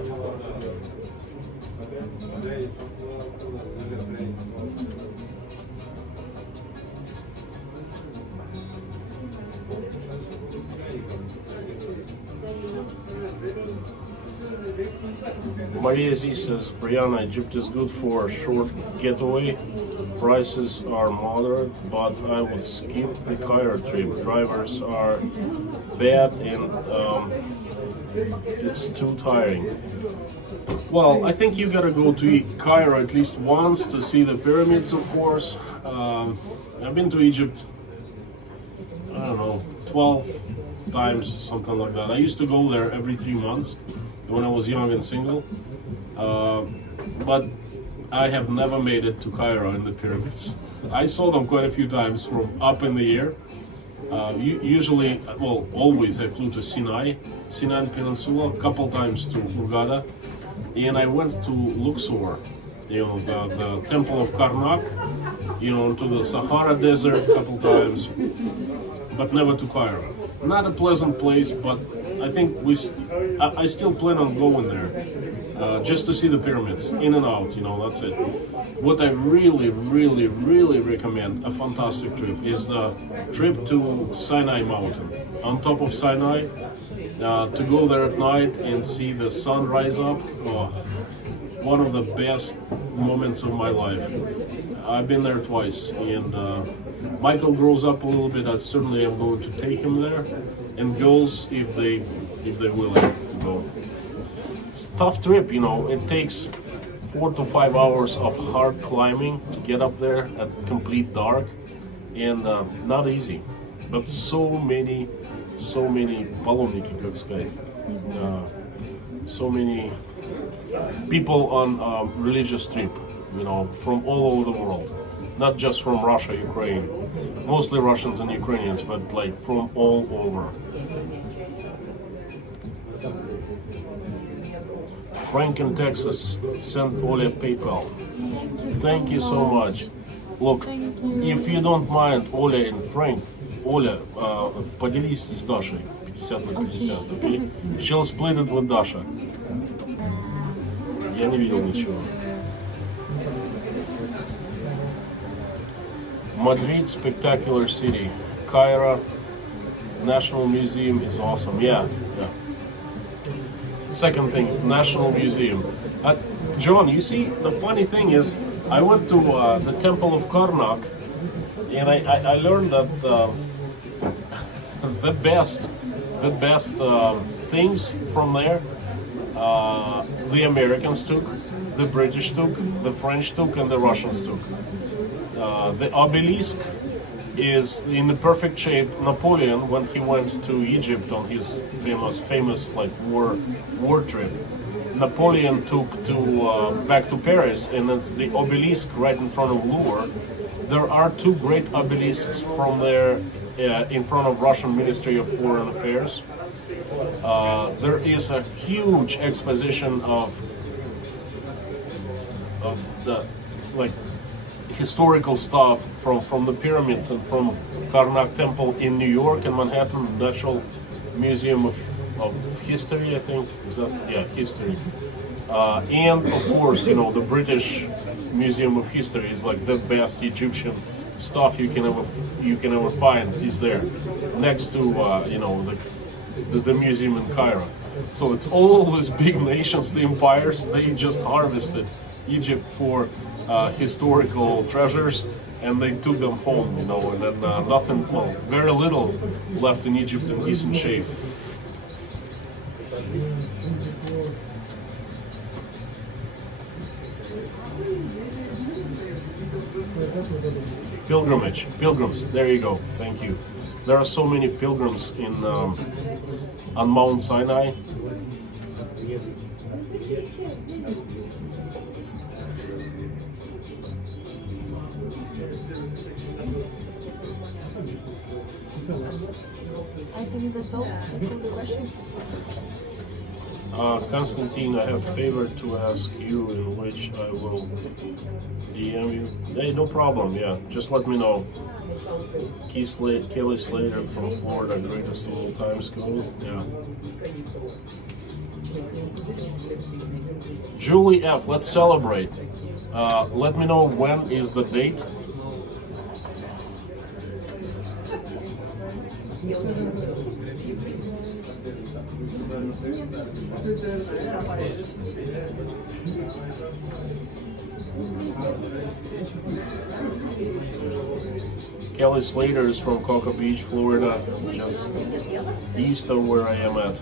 Maria Z says, Brianna, Egypt is good for a short getaway. Prices are moderate, but I would skip the Cairo trip. Drivers are bad and it's too tiring. Well, I think you gotta go to Cairo at least once to see the pyramids, of course. I've been to Egypt, I don't know, 12 times, something like that. I used to go there every 3 months when I was young and single. But I have never made it to Cairo and the pyramids. I saw them quite a few times from up in the air. Usually, well, always I flew to Sinai Peninsula, a couple times to Hurghada, and I went to Luxor, you know, the Temple of Karnak, you know, to the Sahara Desert a couple times, but never to Cairo. Not a pleasant place, but I think I still plan on going there. Just to see the pyramids, in and out, you know, that's it. What I really, really, really recommend, a fantastic trip, is the trip to Sinai Mountain. On top of Sinai, to go there at night and see the sun rise up, one of the best moments of my life. I've been there twice, and Michael grows up a little bit, I certainly am going to take him there, and girls if they're willing to go. Tough trip, you know. It takes 4 to 5 hours of hard climbing to get up there at complete dark, and not easy. But so many паломники, как сказать, so many people on religious trip, you know, from all over the world, not just from Russia, Ukraine, mostly Russians and Ukrainians, but like from all over. Frank in Texas sent Olya PayPal. Thank you so much. Look, if you don't mind, Olya and Frank, Olya, поделись с Дашей 50/50, okay? She'll split it with Dasha. Я не видел ничего. Madrid, spectacular city. Cairo, National Museum is awesome. Yeah. Second thing, National Museum. John, you see, the funny thing is, I went to the Temple of Karnak, and I learned that the best things from there, the Americans took, the British took, the French took, and the Russians took. The obelisk is in the perfect shape. Napoleon, when he went to Egypt on his famous like war trip, Napoleon took to back to Paris, and it's the obelisk right in front of Louvre. There are 2 great obelisks from there in front of Russian Ministry of Foreign Affairs. There is a huge exposition of the like historical stuff from the pyramids and from Karnak Temple in New York and Manhattan, National Museum of History, I think. Is that, yeah, history. And of course, you know, the British Museum of History is like the best Egyptian stuff you can ever find is there, next to you know, the museum in Cairo. So it's all these big nations, the empires, they just harvested Egypt for historical treasures, and they took them home, you know, and then nothing, well, very little left in Egypt in decent shape. Pilgrims, there you go, thank you. There are so many pilgrims on Mount Sinai. I think that's all. That's all the questions. Constantine, I have a favor to ask you in which I will DM you. Hey, no problem, yeah. Just let me know. Kelly Slater from Florida, greatest of all time school. Yeah. Julie F, let's celebrate. Let me know when is the date. Kelly Slater is from Cocoa Beach, Florida, just east of where I am at.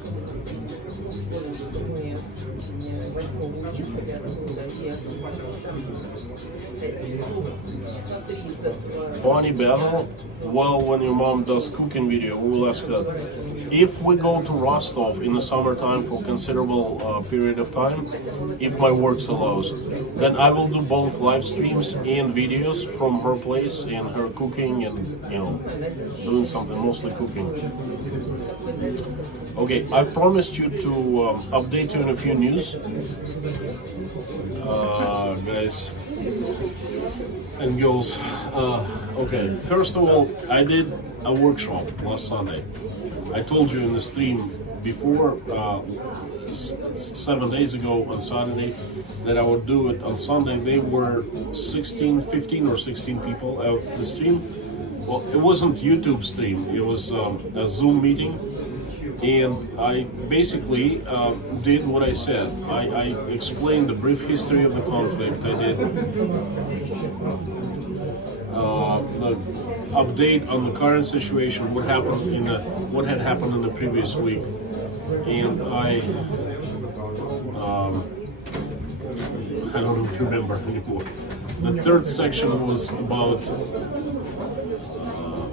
Bonnie Battle, well, when your mom does cooking video, we will ask that. If we go to Rostov in the summertime for considerable period of time, if my work allows, then I will do both live streams and videos from her place and her cooking and, you know, doing something, mostly cooking. Okay, I promised you to update you on a few news. Guys and girls. Okay, first of all, I did a workshop last Sunday. I told you in the stream before, 7 days ago on Saturday, that I would do it on Sunday. They were 15 or 16 people out the stream. Well, it wasn't YouTube stream, it was a Zoom meeting. And I basically did what I said. I explained the brief history of the conflict. I did the update on the current situation, what had happened in the previous week, and I don't remember anymore. The third section was about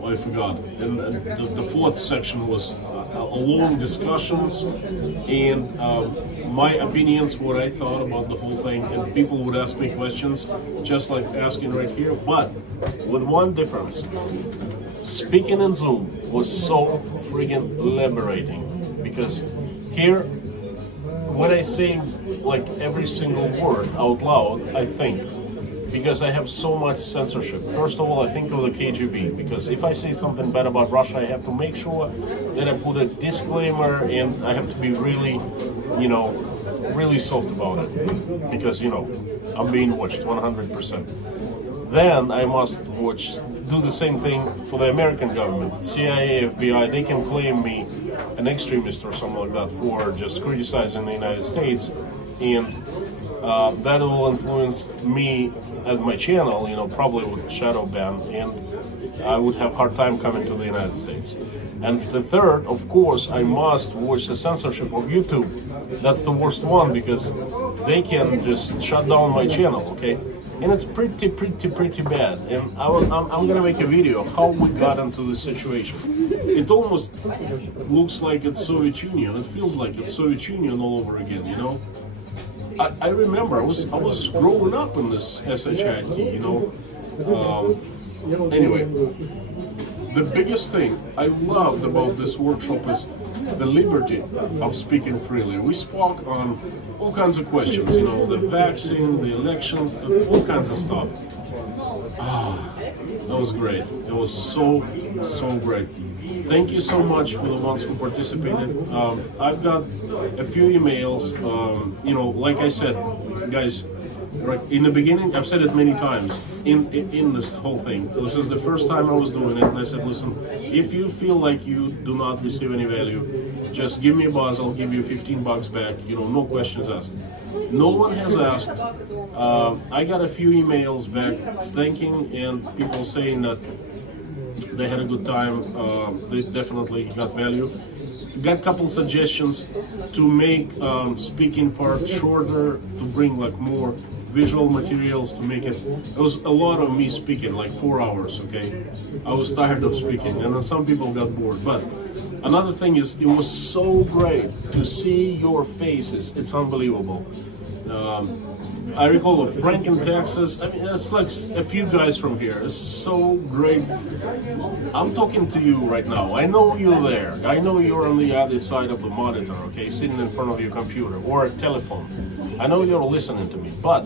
I forgot, and the fourth section was long discussions and my opinions, what I thought about the whole thing, and people would ask me questions, just like asking right here, but with one difference. Speaking in Zoom was so friggin' liberating, because here, when I say like every single word out loud, I think, because I have so much censorship. First of all, I think of the KGB, because if I say something bad about Russia, I have to make sure that I put a disclaimer, and I have to be really, you know, really soft about it, because, you know, I'm being watched 100%. Then I must do the same thing for the American government, CIA, FBI. They can claim me an extremist or something like that for just criticizing the United States, and that will influence me as my channel, you know, probably with shadow ban, and I would have hard time coming to the United States. And the third, of course, I must watch the censorship of YouTube. That's the worst one, because they can just shut down my channel, okay? And it's pretty bad. And I'm gonna make a video how we got into this situation. It almost looks like it's Soviet Union. It feels like it's Soviet Union all over again, you know? I remember I was growing up in this SHIT, you know. Anyway, the biggest thing I loved about this workshop is the liberty of speaking freely. We spoke on all kinds of questions, you know, the vaccine, the elections, all kinds of stuff. That was great. It was so great. Thank you so much for the ones who participated. I've got a few emails. You know, like I said, guys, right in the beginning, I've said it many times in this whole thing. This is the first time I was doing it, and I said, listen, if you feel like you do not receive any value, just give me a buzz. I'll give you $15 back. You know, no questions asked. No one has asked. I got a few emails back thanking and people saying that they had a good time. They definitely got value. Got a couple suggestions to make speaking part shorter, to bring like more visual materials, to make it. It was a lot of me speaking, like 4 hours. Okay, I was tired of speaking, and then some people got bored. But Another thing is, it was so great to see your faces. It's unbelievable. I recall a Frank in Texas. I mean, it's like a few guys from here. It's so great. I'm talking to you right now. I know you're there. I know you're on the other side of the monitor, okay, sitting in front of your computer or a telephone. I know you're listening to me, but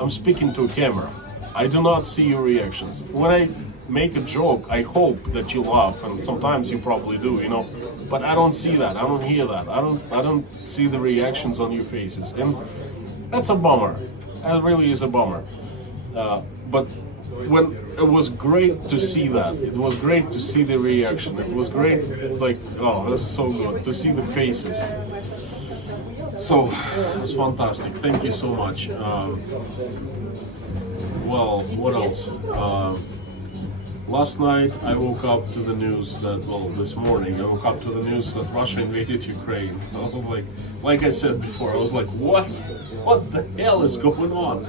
I'm speaking to a camera. I do not see your reactions. When I make a joke, I hope that you laugh, and sometimes you probably do, you know. But I don't see that. I don't hear that. I don't see the reactions on your faces, and that's a bummer. That really is a bummer. But when it was great to see that. It was great to see the reaction. It was great, like, oh, that's so good to see the faces. So it's fantastic. Thank you so much. Well, what else? Last night I woke up to the news that, well, this morning I woke up to the news that Russia invaded Ukraine. I was like I said before, I was like, what? What the hell is going on?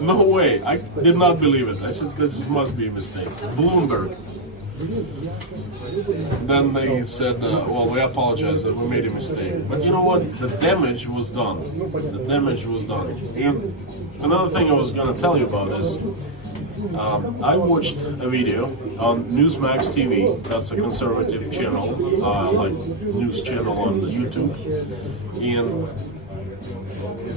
No way. I did not believe it. I said, this must be a mistake. Bloomberg. Then they said, well, we apologize that we made a mistake. But you know what? The damage was done. The damage was done. And another thing I was going to tell you about is, I watched a video on Newsmax TV. That's a conservative channel, like news channel on YouTube. And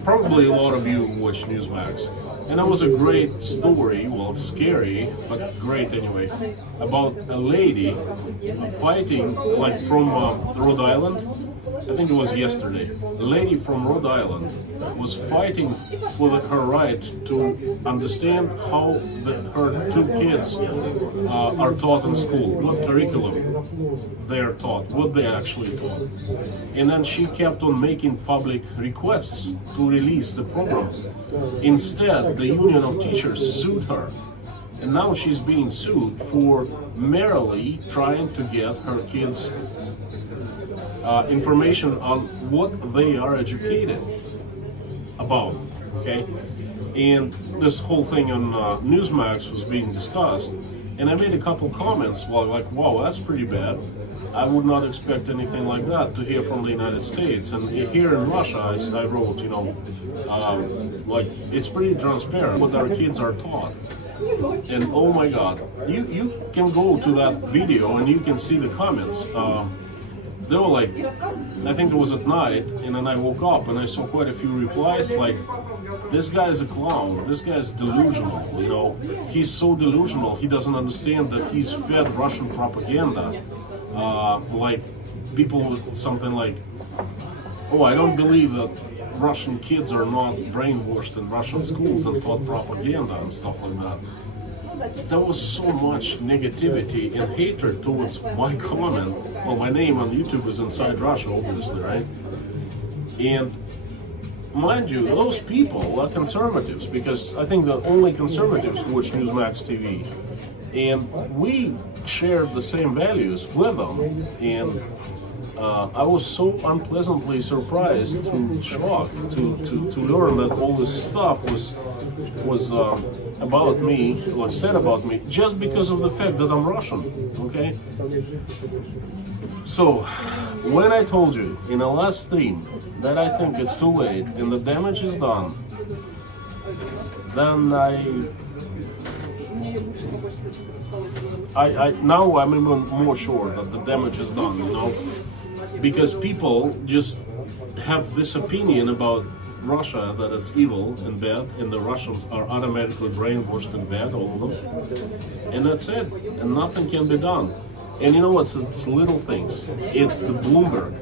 probably a lot of you watch Newsmax. And it was a great story, well, it's scary, but great anyway, about a lady fighting, like from Rhode Island. I think it was yesterday. A lady from Rhode Island was fighting for her right to understand how her two kids are taught in school, what curriculum they are taught, what they actually taught. And then she kept on making public requests to release the program. Instead, the Union of Teachers sued her. And now she's being sued for merely trying to get her kids information on what they are educated about, okay? And this whole thing on Newsmax was being discussed, and I made a couple comments, well, like, wow, that's pretty bad. I would not expect anything like that to hear from the United States. And here in Russia, I wrote, you know, like, it's pretty transparent what our kids are taught. And oh my God, you can go to that video and you can see the comments. They were like, I think it was at night, and then I woke up and I saw quite a few replies like, this guy is a clown, this guy is delusional, you know, he's so delusional, he doesn't understand that he's fed Russian propaganda. Like, people with something like, oh, I don't believe that Russian kids are not brainwashed in Russian schools and taught propaganda and stuff like that. There was so much negativity and hatred towards my comment. Well, my name on YouTube is Inside Russia, obviously, right? And mind you, those people are conservatives, because I think the only conservatives watch Newsmax TV. And we shared the same values with them. And I was so unpleasantly surprised, shocked to learn that all this stuff was about me, was said about me, just because of the fact that I'm Russian, okay? So, when I told you in the last stream that I think it's too late and the damage is done, then now I'm even more sure that the damage is done, you know? Because people just have this opinion about Russia, that it's evil and bad, and the Russians are automatically brainwashed and bad, all of them. And that's it, and nothing can be done. And you know what, it's little things. It's the Bloomberg,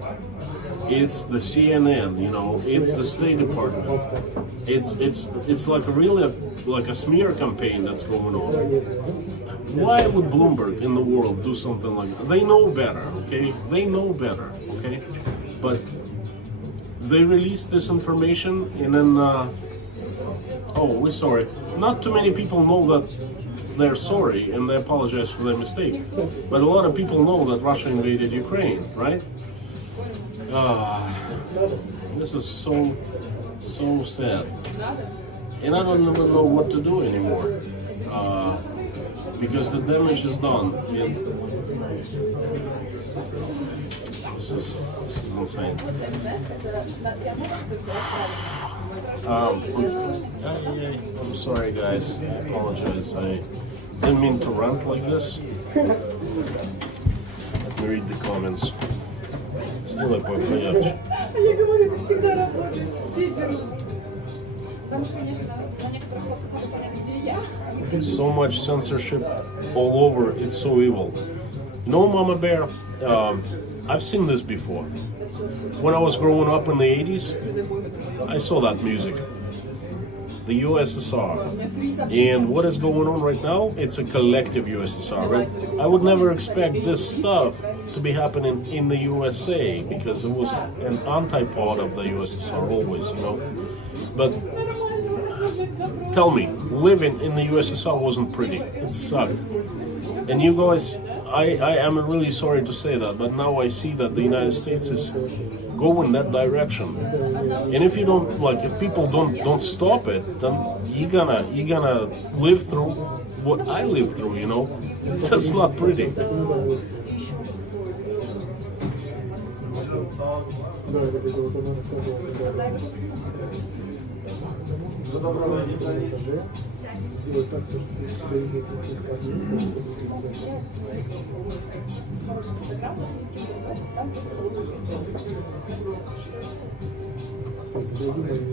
it's the CNN, you know, it's the State Department. It's like a really, like a smear campaign that's going on. Why would Bloomberg in the world do something like that? They know better, okay? They know better, okay? But they released this information, and then, oh, we're sorry. Not too many people know that they're sorry and they apologize for their mistake. But a lot of people know that Russia invaded Ukraine, right? This is so sad. And I don't even know what to do anymore. because the damage is done. And this is insane. I'm sorry, guys. I apologize. I didn't mean to rant like this. Let me read the comments. Сделай поярче. Я говорю, это всегда работает. Супер. Потому что, конечно, на некоторых фотографиях понятно, где я. So much censorship all over. It's so evil. You know, Mama Bear, I've seen this before. When I was growing up in the 80s, I saw that music. The USSR. And what is going on right now? It's a collective USSR, right? I would never expect this stuff to be happening in the USA because it was an antipode of the USSR always, you know. But tell me, living in the USSR wasn't pretty. It sucked. And you guys, I am really sorry to say that, but now I see that the United States is going that direction. And if you don't if people don't stop it, then you're gonna live through what I lived through, you know. That's not pretty.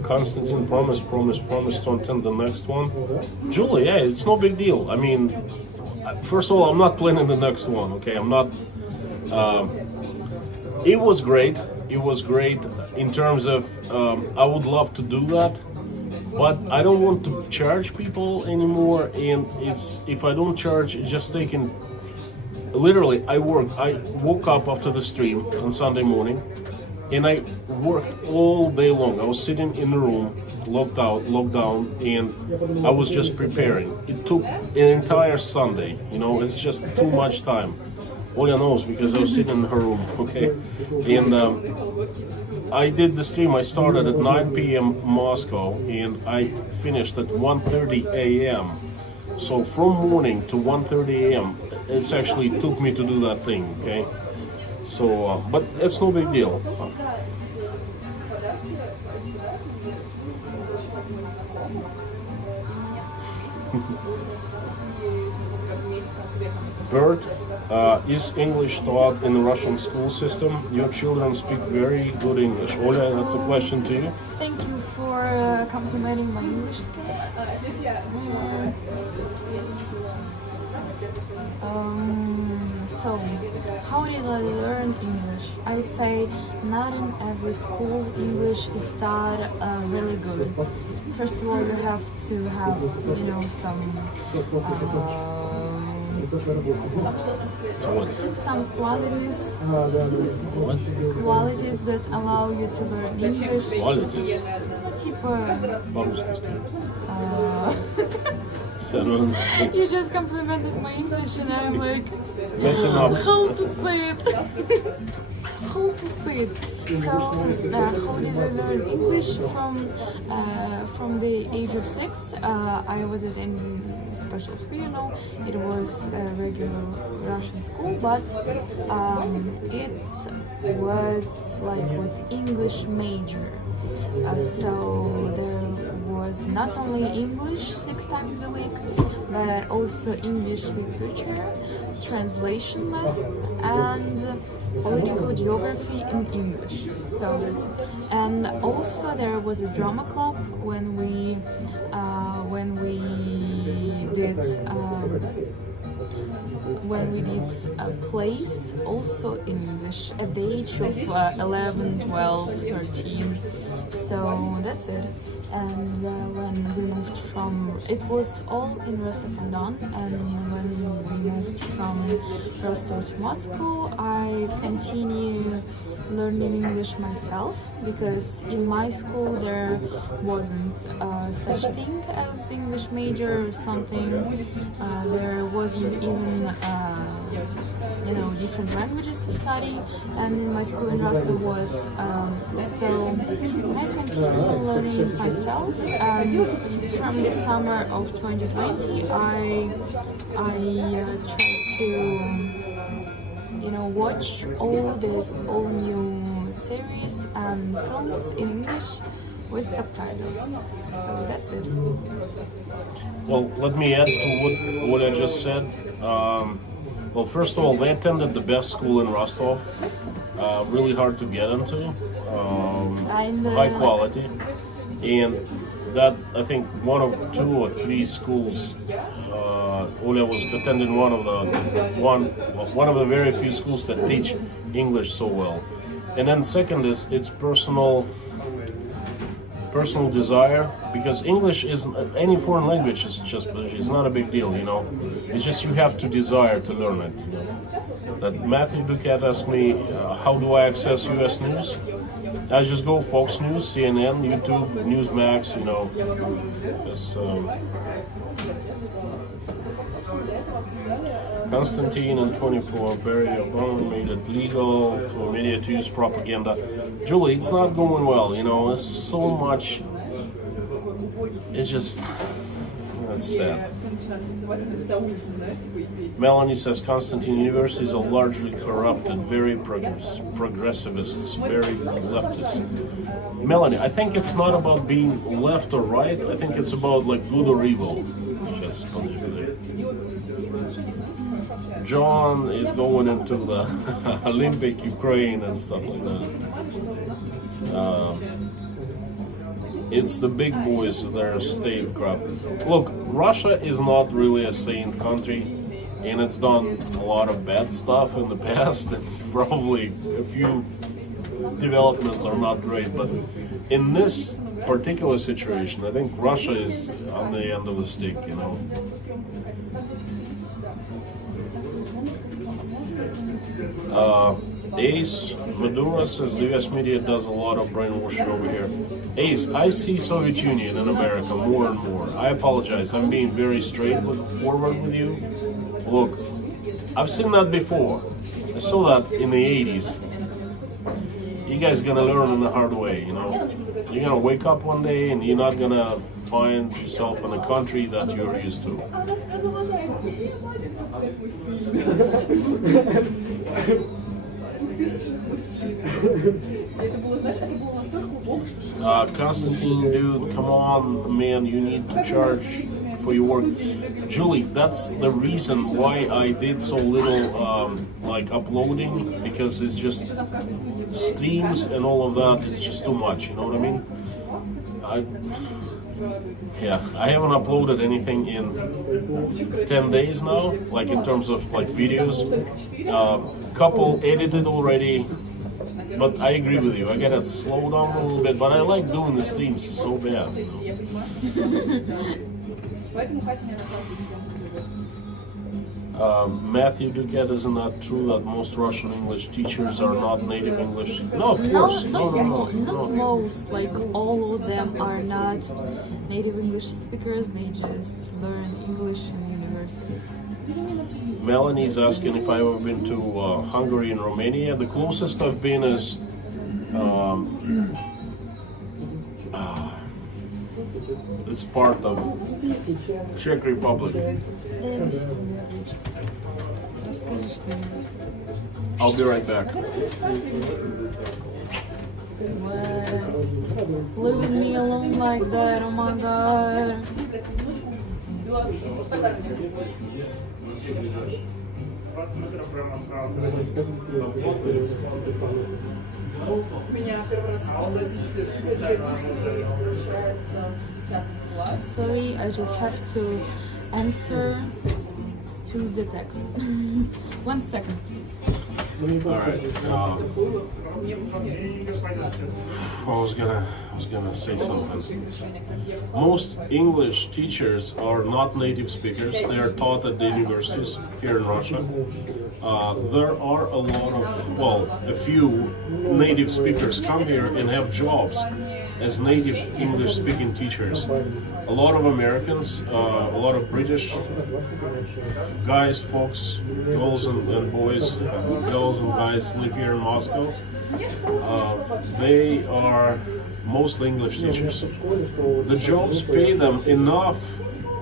Constantine promise to attend the next one. Julie, yeah, it's no big deal. I mean, first of all, I'm not planning the next one, okay? I'm not. It was great. It was great in terms of I would love to do that, but I don't want to charge people anymore. And it's if I don't charge, it's just taking. Literally, I woke up after the stream on Sunday morning, and I worked all day long. I was sitting in the room, locked down, and I was just preparing. It took an entire Sunday. You know, it's just too much time. Olya knows because I was sitting in her room, okay? And I did the stream. I started at 9 p.m. Moscow, and I finished at 1:30 a.m. So from morning to 1:30 a.m., it's actually took me to do that thing, okay? So, but it's no big deal. Bert, is English taught in the Russian school system? Your children speak very good English. Olya, that's a question to you. Thank you for complimenting my English skills. So, how did I learn English? I would say not in every school English is taught really good. First of all, you have to have, you know, some qualities that allow you to learn English. Qualities? Ну, типа... По-русски. You just complimented my English and I'm like, Messing up. how to say it? How to say it? So, how did I learn English? From the age of 6, I was attending special school, you know. It was a regular Russian school, but it was like with English major. So there was not only English 6 times a week, but also English literature, translation lesson, and political geography in English. So, and also there was a drama club when we did plays also in English at the age of 11, 12, 13. So that's it. And when we moved from, it was all in Rostov-on-Don, and when we moved from Rostov to Moscow, I continue learning English myself, because in my school there wasn't such thing as English major or something. There wasn't even different languages to study, and in my school in Russia was. So I continued learning it myself, and from the summer of 2020 I tried to watch all new series and films in English with subtitles. So that's it. Well, let me add to what I just said. Well, first of all, they attended the best school in Rostov. Really hard to get into. High quality. And that, I think, one of 2 or 3 schools. Olya was attending one of the very few schools that teach English so well. And then second is its personal desire, because English is any foreign language is just it's not a big deal, It's just you have to desire to learn it. That Matthew Duquette asked me, how do I access U.S. news? I just go Fox News, CNN, YouTube, Newsmax, Constantine and 24 Barry Obama made it legal for media to use propaganda. Julie, it's not going well, It's so much. It's just. It's sad. Melanie says Constantine universities are largely corrupted, very progressivists, very leftist. Melanie, I think it's not about being left or right. I think it's about good or evil. John is going into the Olympic Ukraine and stuff like that. It's the big boys that are statecraft. Look, Russia is not really a saint country, and it's done a lot of bad stuff in the past. It's probably a few developments are not great, but in this particular situation, I think Russia is on the end of the stick, Ace Madura says the US media does a lot of brainwashing over here. Ace, I see Soviet Union in America more and more. I apologize, I'm being very straightforward with you. Look, I've seen that before. I saw that in the 80s. You guys gonna learn in the hard way, You're gonna wake up one day and you're not gonna find yourself in a country that you're used to. Constantine, dude, come on, man, you need to charge for your work. Julie, that's the reason why I did so little uploading, because it's just streams and all of that is just too much, you know what I mean? I haven't uploaded anything in 10 days now, in terms of videos. Couple edited already, but I agree with you. I gotta slow down a little bit, but I like doing the streams so bad. Matthew Duquette, isn't that true that most Russian English teachers are not native English? No, of course. Not most. All of them are not native English speakers. They just learn English in universities. Melanie's asking if I've ever been to Hungary and Romania. The closest I've been is it's part of Czech Republic. I'll be right back. Leaving me alone like that, oh my god. Sorry, I just have to answer to the text. 1 second. All right. I was gonna say something. Most English teachers are not native speakers. They are taught at the universities here in Russia. There are a lot of, well, a few native speakers come here and have jobs as native English-speaking teachers. A lot of Americans, a lot of British guys, folks, girls and boys, girls and guys live here in Moscow. They are mostly English teachers. The jobs pay them enough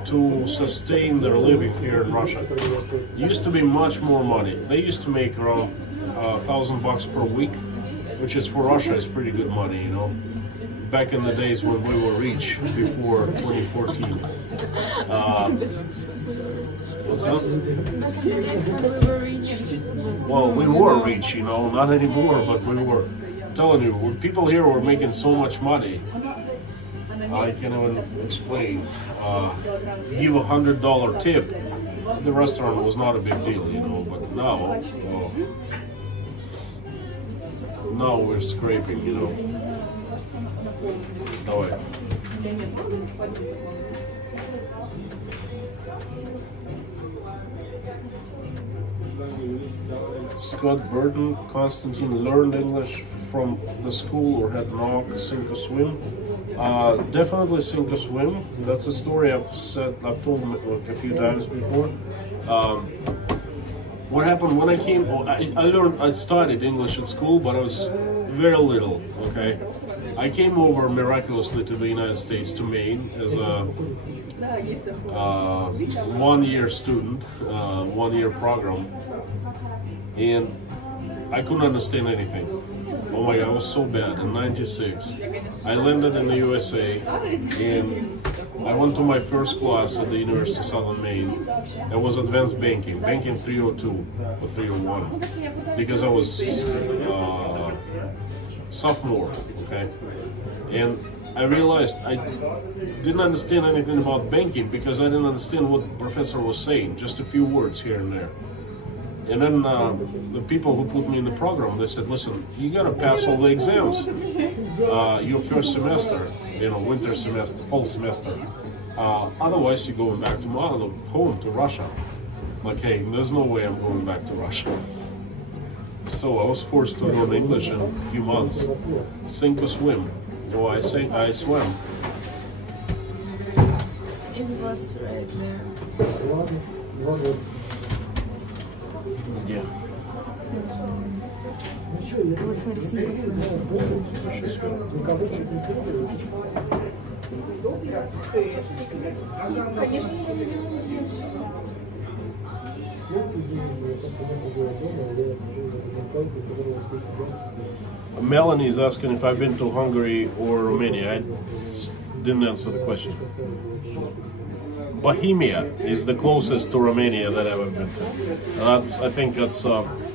to sustain their living here in Russia. It used to be much more money. They used to make around $1,000 per week, which is for Russia is pretty good money, you know. Back in the days when we were rich, before 2014. What's up? Back in the days when we were rich. Well, we were rich, you know, not anymore, but we were. I'm telling you, when people here were making so much money, I can't even explain. Give $100 tip, the restaurant was not a big deal, you know, but now, now we're scraping, you know. Давай. Scott Burton, Constantine learned English from the school or had knock, sink or swim. Definitely sink or swim. That's a story I've told a few times before. What happened when I came? I studied English at school, but I was very little. Okay, I came over miraculously to the United States, to Maine, as a one-year student, one-year program, and I couldn't understand anything. Oh my God, I was so bad. In '96, I landed in the USA, and I went to my first class at the University of Southern Maine. It was advanced banking, banking 302 or 301, because I was sophomore, okay? And I realized I didn't understand anything about banking because I didn't understand what the professor was saying, just a few words here and there. And then the people who put me in the program, they said, listen, you gotta pass all the exams. Your first semester, you know, winter semester, fall semester. Otherwise you're going back to home, to Russia. Like, hey, there's no way I'm going back to Russia. So I was forced to learn English in a few months. Sink or swim. Oh, I swam. It was right there. Yeah. Вот смотри, Конечно, Melanie is asking if I've been to Hungary or Romania. I didn't answer the question. Bohemia is the closest to Romania that I've ever been to. I think that's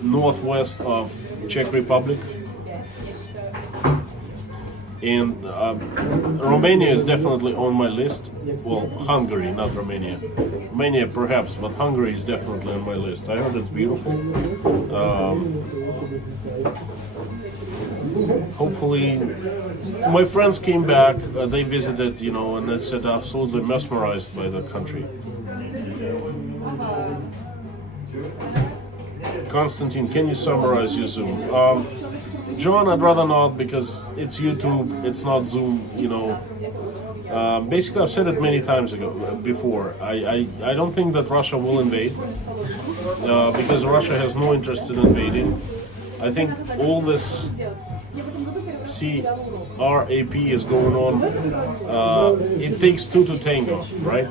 northwest of Czech Republic. And Romania is definitely on my list. Well, Hungary, not Romania. Romania perhaps, but Hungary is definitely on my list. I heard it's beautiful. Hopefully, my friends came back, they visited, you know, and they said absolutely mesmerized by the country. Constantine, can you summarize your Zoom? John, I'd rather not, because it's YouTube, it's not Zoom, you know. Basically, I've said it many times before. I don't think that Russia will invade, because Russia has no interest in invading. I think all this CRAP is going on. It takes two to tango, right?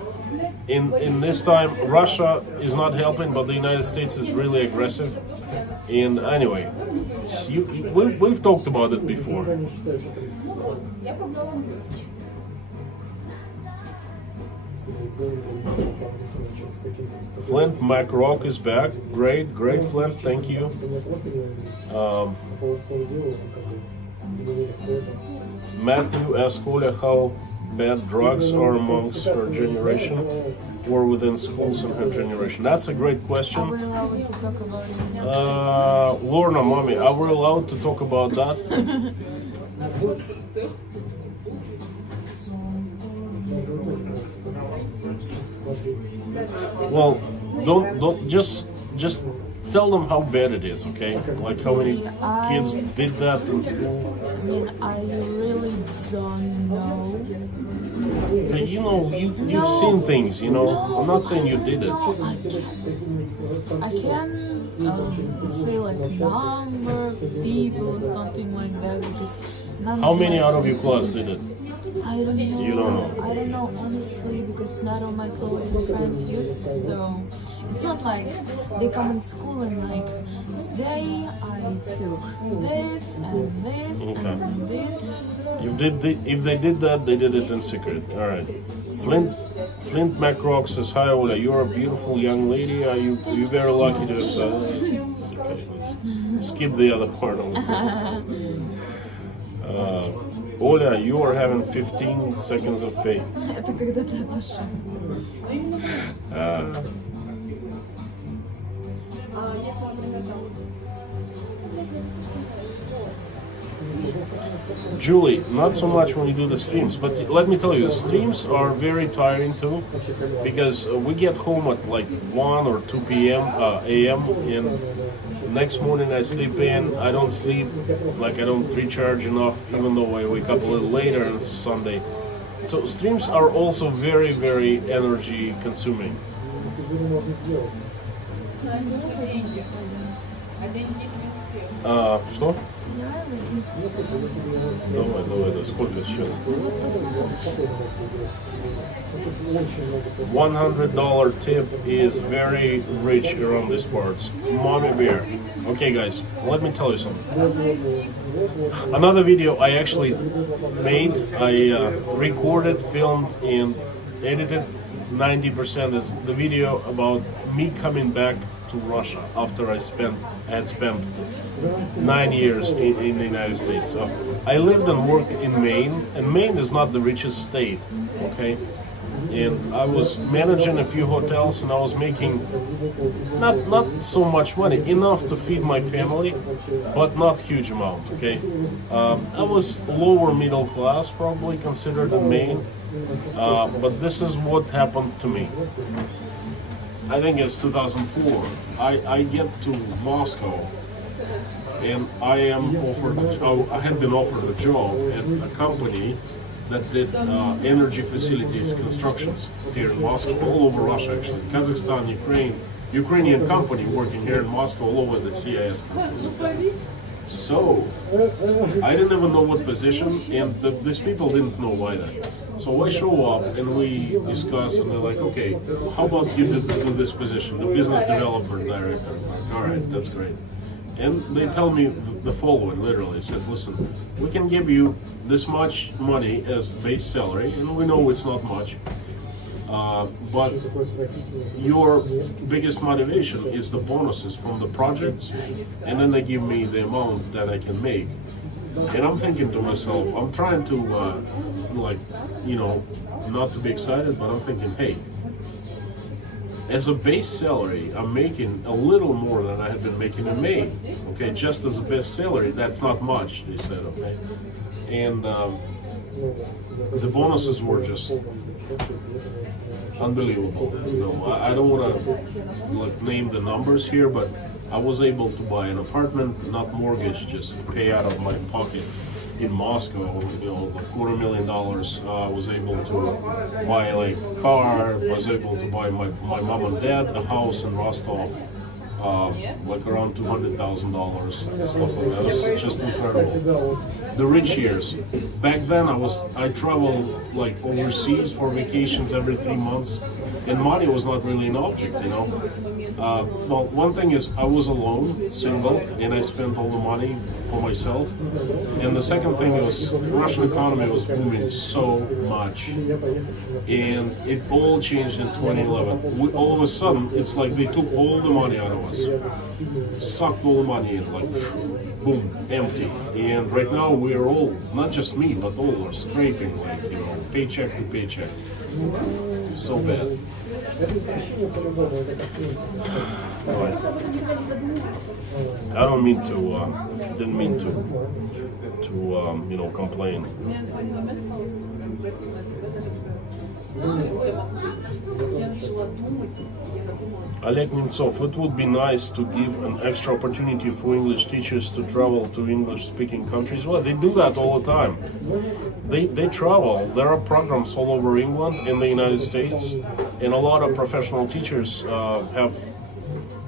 In this time, Russia is not helping, but the United States is really aggressive. And anyway, we've talked about it before. Flint MacRock is back. Great, Flint. Thank you. Matthew asks Olya how bad drugs are amongst her generation or within schools in her generation? That's a great Are we question. allowed to talk about it? Lorna, mommy, are we allowed to talk about that? Well, don't just tell them how bad it is, okay? Like how many kids did that in school. I mean, I really don't know. Hey, you know, you've seen things, you know. I'm not saying you did it. No, I can say like number of people or something like that because none How of many my out of your friends- class did it? I don't know. You don't know. I don't know honestly because not all my closest friends used to, so it's not like they come in school and like today I took this and this and this. If they did that, they did it in secret. All right. Flint MacRock says, "Hi, Olya. You're a beautiful young lady. Are you very lucky to have said that?" Okay, let's skip the other part of it. Olya, you are having 15 seconds of fame. Это когда ты отношения. Julie, not so much when you do the streams, but let me tell you, the streams are very tiring too, because we get home at like 1 or 2 p.m. a.m. and next morning I sleep in. I don't sleep, like I don't recharge enough, even though I wake up a little later and it's a Sunday. So streams are also very, very energy consuming. Что? Давай, да, сколько сейчас? $100 tip is very rich around these parts. Mommy bear. Okay, guys, let me tell you something. Another video I actually made, I recorded, filmed, and edited. 90% is the video about me coming back to Russia after I had spent 9 years in the United States. So I lived and worked in Maine, and Maine is not the richest state, okay? And I was managing a few hotels, and I was making not so much money, enough to feed my family, but not huge amount, okay? I was lower middle class, probably considered in Maine, but this is what happened to me. I think it's 2004. I get to Moscow, and I had been offered a job at a company that did energy facilities constructions here in Moscow, all over Russia actually, Kazakhstan, Ukrainian company working here in Moscow, all over the CIS countries. So I didn't even know what position, and these people didn't know either. So I show up and we discuss, and they're like, okay, how about you do this position, the business developer director? I'm like, all right, that's great. And they tell me the following, literally, it says, listen, we can give you this much money as base salary, and we know it's not much, but your biggest motivation is the bonuses from the projects, and then they give me the amount that I can make. And I'm thinking to myself, I'm trying to, not to be excited, but I'm thinking, hey, as a base salary, I'm making a little more than I had been making in May. Okay, just as a base salary, that's not much, they said, okay? And the bonuses were just unbelievable. I don't want to name the numbers here, but I was able to buy an apartment, not mortgage, just pay out of my pocket in Moscow, $250,000. I was able to buy like a car, was able to buy my mom and dad a house in Rostov, like around $200,000, stuff like that. It's just incredible. The rich years. Back then I traveled like overseas for vacations every 3 months, and money was not really an object, Well, one thing is I was alone, single, and I spent all the money for myself. And the second thing was Russian economy was booming so much, and it all changed in 2011. All of a sudden, it's like they took all the money out of us, sucked all the money in, like boom, empty. And right now we're all, not just me, but all are scraping, like, you know, paycheck to paycheck. So bad. Right. I don't mean to, didn't mean to you know, complain. Oleg Nemtsov, it would be nice to give an extra opportunity for English teachers to travel to English-speaking countries. Well, they do that all the time. They travel. There are programs all over England, in the United States, and a lot of professional teachers have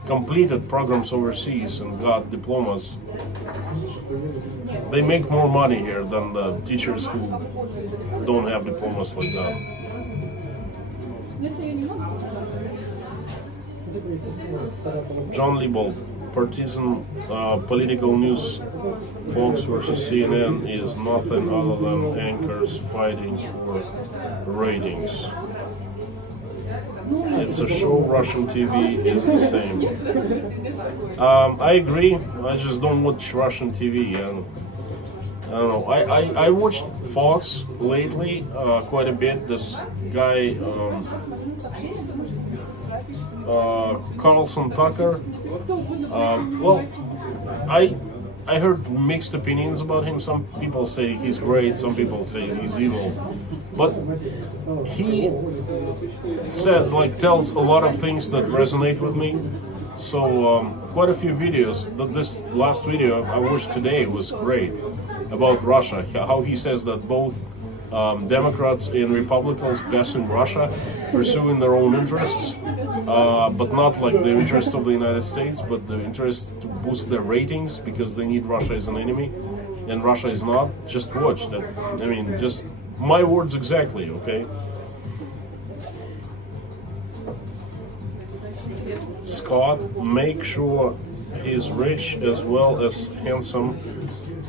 completed programs overseas and got diplomas. They make more money here than the teachers who don't have diplomas like that. John Liebold, partisan political news Fox versus CNN is nothing other than anchors fighting for ratings. It's a show, Russian TV is the same. I agree, I just don't watch Russian TV. And I don't know, I watched Fox lately quite a bit. This guy, Carlson Tucker, well, I heard mixed opinions about him. Some people say he's great, some people say he's evil. But he said, like, tells a lot of things that resonate with me. So quite a few videos. This last video I watched today was great about Russia. How he says that both Democrats and Republicans best in Russia, pursuing their own interests, but not like the interest of the United States, but the interest to boost their ratings because they need Russia as an enemy, and Russia is not. Just watch that. I mean, just my words exactly, okay? Scott, make sure he's rich as well as handsome.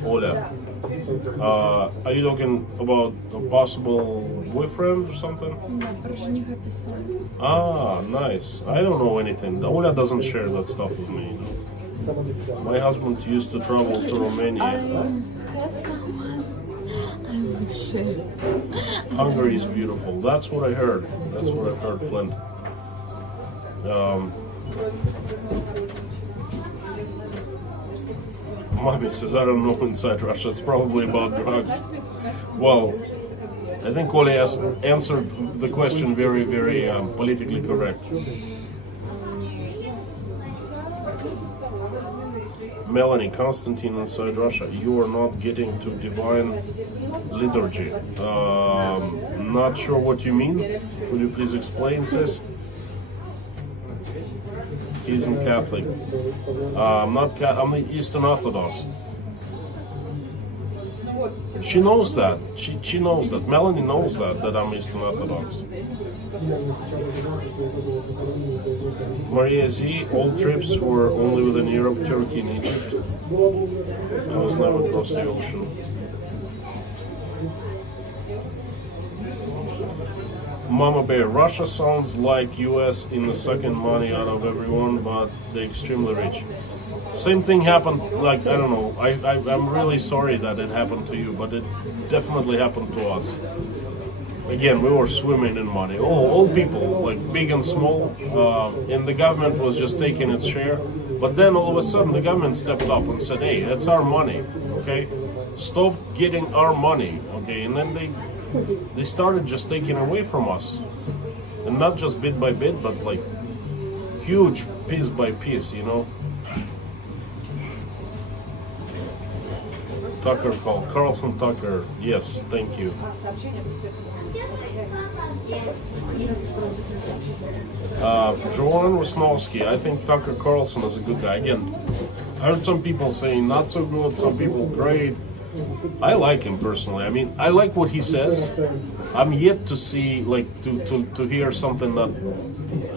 Olya. Are you talking about a possible boyfriend or something? Ah, nice. I don't know anything. Olya doesn't share that stuff with me. You know? My husband used to travel to Romania. I'm not sure. Hungary is beautiful. That's what I heard. That's what I've heard, Flint. Mommy says, I don't know inside Russia. It's probably about drugs. Well, I think Olya has answered the question very, very politically correct. Melanie, Constantine inside Russia, you are not getting to divine liturgy. Not sure what you mean. Could you please explain, sis? He isn't Catholic. I'm the Eastern Orthodox. She knows that. She knows that. Melanie knows that I'm Eastern Orthodox. Maria Z, all trips were only within Europe, Turkey, and Egypt. I was never across the ocean. Mama Bear, Russia sounds like US in the sucking money out of everyone, but they're extremely rich. Same thing happened, like, I don't know, I'm really sorry that it happened to you, but it definitely happened to us. Again, we were swimming in money, all people, like big and small, and the government was just taking its share. But then all of a sudden the government stepped up and said, hey, that's our money, okay? Stop getting our money, okay? And then they started just taking away from us. And not just bit by bit, but like huge piece by piece, you know? Tucker called. Carlson Tucker, yes, thank you. Joanne Wisnowski, I think Tucker Carlson is a good guy. Again, I heard some people saying not so good, some people great. I like him personally. I mean, I like what he says. I'm yet to see, like, to hear something that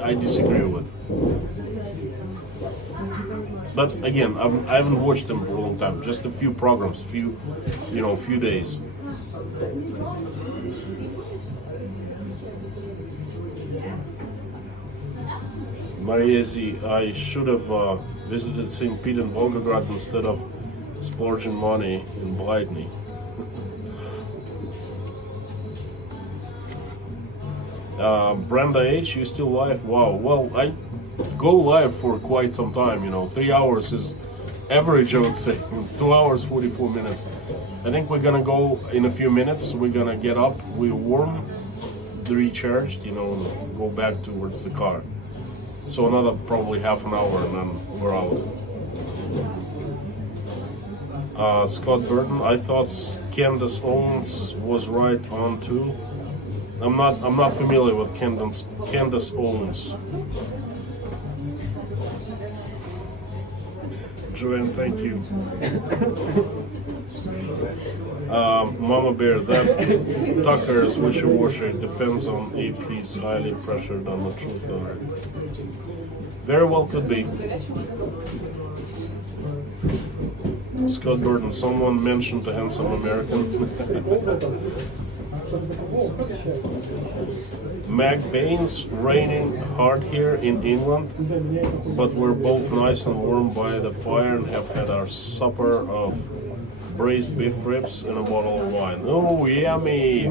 I disagree with. But again, I haven't watched him for a long time. Just a few programs, few days. Maria Z, I should have visited St. Pete in Volgograd instead of Splurging money in Blytney. Brenda H, you still live? Wow. Well, I go live for quite some time. 3 hours is average, I would say. 2 hours 44 minutes. I think we're gonna go in a few minutes. We're gonna get up, we're warm, recharged, and go back towards the car. So another probably half an hour and then we're out. Scott Burton, I thought Candace Owens was right on too. I'm not familiar with Candace Owens. Joanne, thank you. Mama Bear, that Tucker is wishy-washy. It depends on if he's highly pressured on the truth. Very well could be. Scott Burton, someone mentioned the handsome American. Mac Baines, raining hard here in England, but we're both nice and warm by the fire and have had our supper of braised beef ribs and a bottle of wine. Oh, yummy!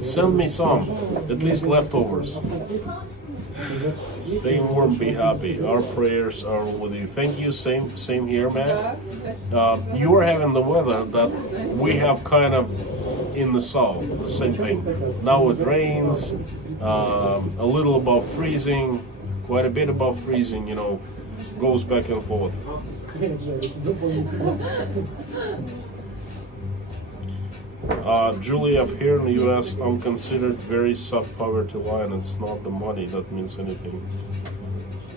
Send me some, at least leftovers. Stay warm, be happy. Our prayers are with you. Thank you. Same here, Mac. You are having the weather that we have kind of in the south, the same thing. Now it rains, a little above freezing, quite a bit above freezing, goes back and forth. Julia, here in the US, I'm considered very sub-poverty line. It's not the money that means anything.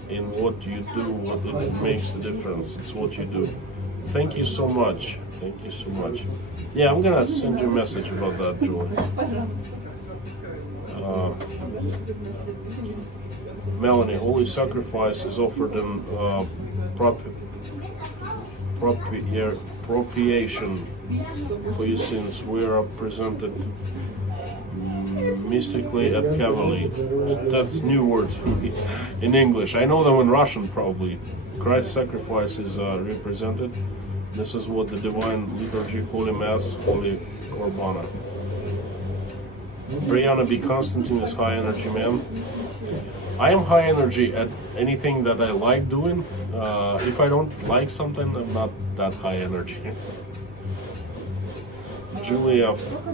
In what you do, what it makes the difference. It's what you do. Thank you so much. Thank you so much. Yeah, I'm gonna send you a message about that, Julie. Melanie, holy sacrifice is offered in propitiation for your sins. We are presented mystically at Cavali. That's new words for me in English. I know them in Russian probably. Christ's sacrifice is represented. This is what the Divine Liturgy, Holy Mass, Holy Korbana. Brianna B. Constantine is high energy, man. I am high energy at anything that I like doing. If I don't like something, I'm not that high energy. Julia Frank.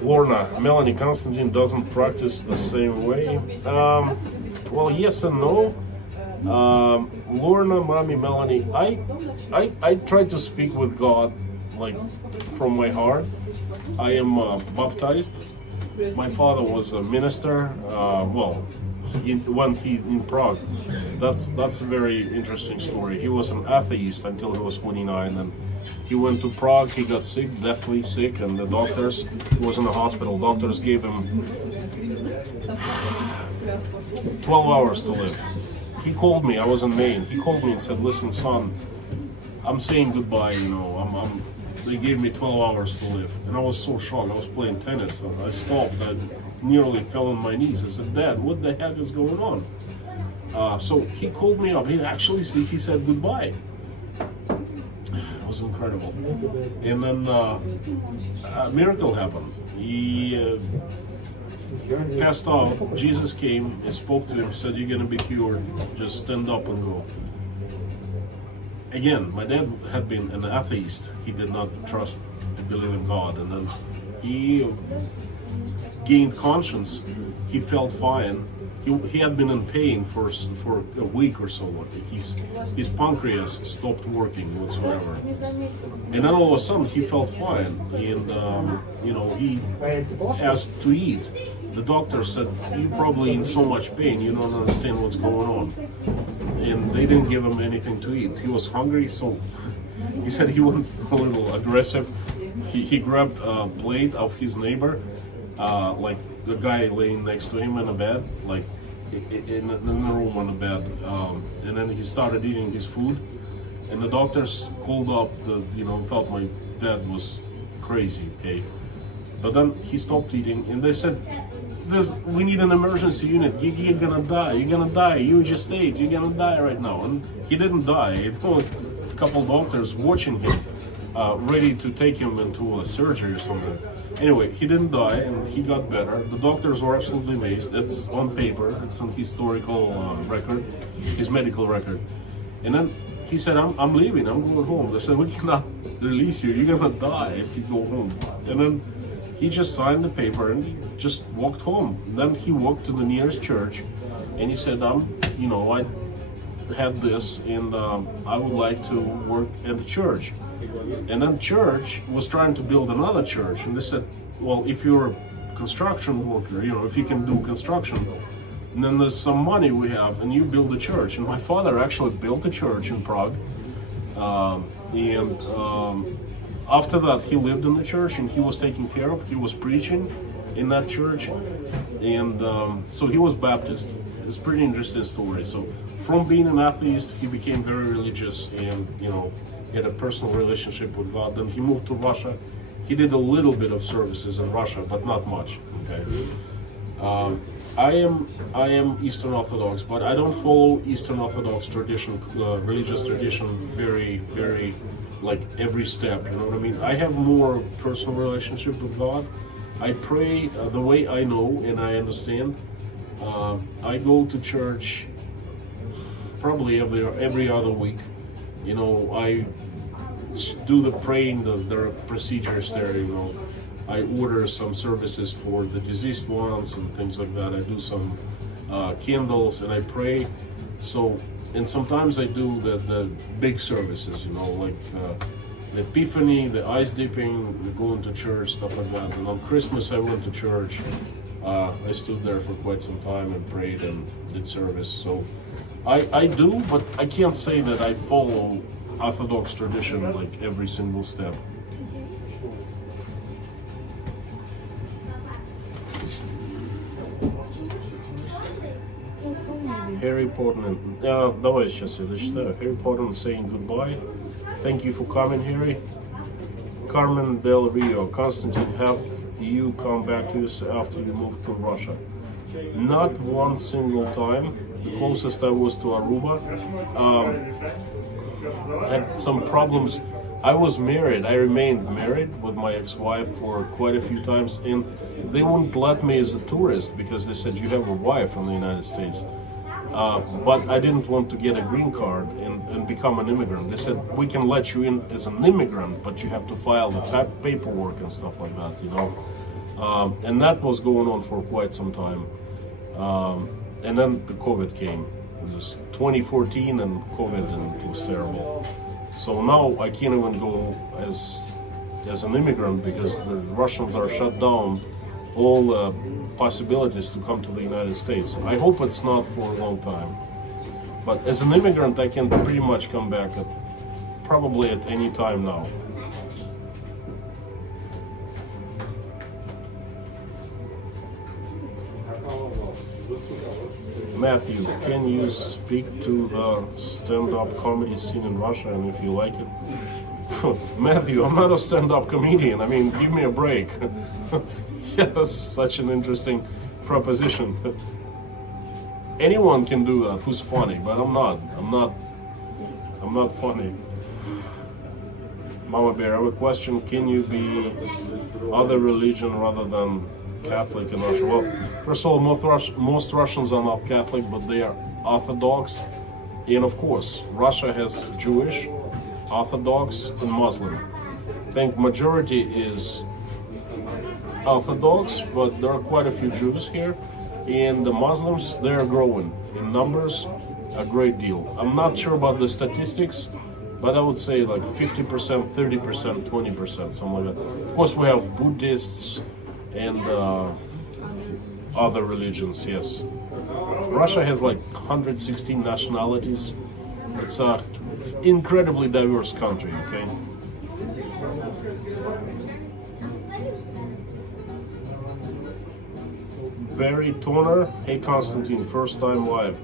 Lorna, Melanie Constantine doesn't practice the same way. Well, yes and no. Lorna, Mommy, Melanie, I try to speak with God like from my heart. I am baptized. My father was a minister. When he in Prague, that's a very interesting story. He was an atheist until he was 29, and he went to Prague. He got sick, deathly sick, and the doctors, he was in a hospital. Doctors gave him 12 hours to live. He called me. I was in Maine. He called me and said, "Listen, son, I'm saying goodbye. They gave me 12 hours to live." And I was so shocked. I was playing tennis. I stopped. I nearly fell on my knees. I said, "Dad, what the heck is going on?" So he called me up. He said goodbye. It was incredible. And then a miracle happened. He passed out. Jesus came and spoke to him. Said, "You're going to be cured. Just stand up and go." Again, my dad had been an atheist. He did not trust and believe in God. And then he gained conscience. He felt fine. He had been in pain for a week or so. His pancreas stopped working whatsoever. And then all of a sudden he felt fine. And he asked to eat. The doctor said, "You're probably in so much pain, you don't understand what's going on." And they didn't give him anything to eat. He was hungry, so he said he went a little aggressive. He grabbed a plate of his neighbor, like the guy laying next to him in a bed, like in the room on the bed, and then he started eating his food. And the doctors called up thought my dad was crazy, okay? But then he stopped eating, and they said, we need an emergency unit. You're gonna die. You're gonna die. You just ate. You're gonna die right now. And he didn't die. It was a couple doctors watching him, ready to take him into a surgery or something. Anyway, he didn't die, and he got better. The doctors were absolutely amazed. It's on paper. It's an historical record, his medical record. And then he said, I'm leaving. I'm going home. They said, we cannot release you. You're gonna die if you go home. And then he just signed the paper and he just walked home. Then he walked to the nearest church, and he said, I had this, and I would like to work at the church. And then church was trying to build another church, and they said, well, if you're a construction worker, if you can do construction, then there's some money we have, and you build a church. And my father actually built a church in Prague, after that, he lived in the church, and he was taken care of. He was preaching in that church, and so he was Baptist. It's a pretty interesting story. So from being an atheist, he became very religious, and had a personal relationship with God. Then he moved to Russia. He did a little bit of services in Russia, but not much. Okay. I am Eastern Orthodox, but I don't follow Eastern Orthodox tradition, religious tradition, very, very, like every step. You know what I mean? I have more personal relationship with God. I pray the way I know and I understand. I go to church probably every other week. I do the praying. There are procedures there. I order some services for the deceased ones and things like that. I do some candles and I pray. And sometimes I do the big services, like the Epiphany, the ice dipping, going to church, stuff like that. And on Christmas I went to church. I stood there for quite some time and prayed and did service. So I do, but I can't say that I follow Orthodox tradition like every single step. Harry Potter. Давай сейчас я дочитаю. Harry Potter saying goodbye. Thank you for coming, Harry. Carmen Del Rio. Constantine, have you come back to us after you moved to Russia? Not one single time. The closest I was to Aruba. Had some problems. I was married. I remained married with my ex-wife for quite a few times, and they wouldn't let me as a tourist because they said you have a wife in the United States. But I didn't want to get a green card and become an immigrant. They said we can let you in as an immigrant, but you have to file the paperwork and stuff like that, and that was going on for quite some time. And then the COVID came. It was 2014 and COVID, and it was terrible. So now I can't even go as an immigrant because the Russians are shut down all possibilities to come to the United States. I hope it's not for a long time. But as an immigrant, I can pretty much come back probably at any time now. Matthew, can you speak to the stand-up comedy scene in Russia and if you like it? Matthew, I'm not a stand-up comedian. I mean, give me a break. Yeah, that's such an interesting proposition. Anyone can do that who's funny, but I'm not funny. Mama Bear, I have a question. Can you be other religion rather than Catholic in Russia? Well, first of all, most Russians are not Catholic, but they are Orthodox. And of course, Russia has Jewish, Orthodox, and Muslim. I think majority is Orthodox, but there are quite a few Jews here. And the Muslims, they are growing in numbers a great deal. I'm not sure about the statistics, but I would say like 50%, 30%, 20%, something like that. Of course, we have Buddhists and other religions, yes. Russia has like 116 nationalities. It's an incredibly diverse country, okay? Barry Toner, hey Constantine, first time live.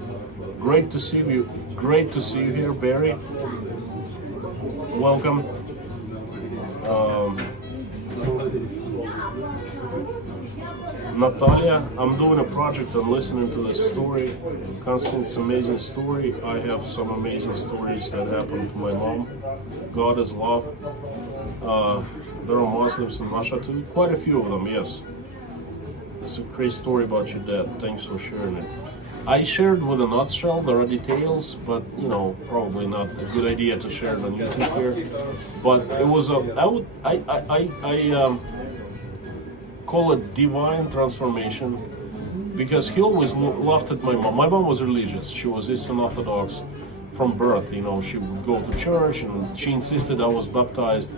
Great to see you. Great to see you here, Barry. Welcome. Natalia, I'm doing a project and listening to this story. Constantine's amazing story. I have some amazing stories that happened to my mom. God is love. There are Muslims in Russia too. Quite a few of them, yes. It's a great story about your dad. Thanks for sharing it. I shared with a nutshell. There are details, but you know, probably not a good idea to share it on YouTube here. But it was a, I call it divine transformation, because he always laughed at my mom. My mom was religious. She was Eastern Orthodox from birth. You know, she would go to church, and she insisted I was baptized.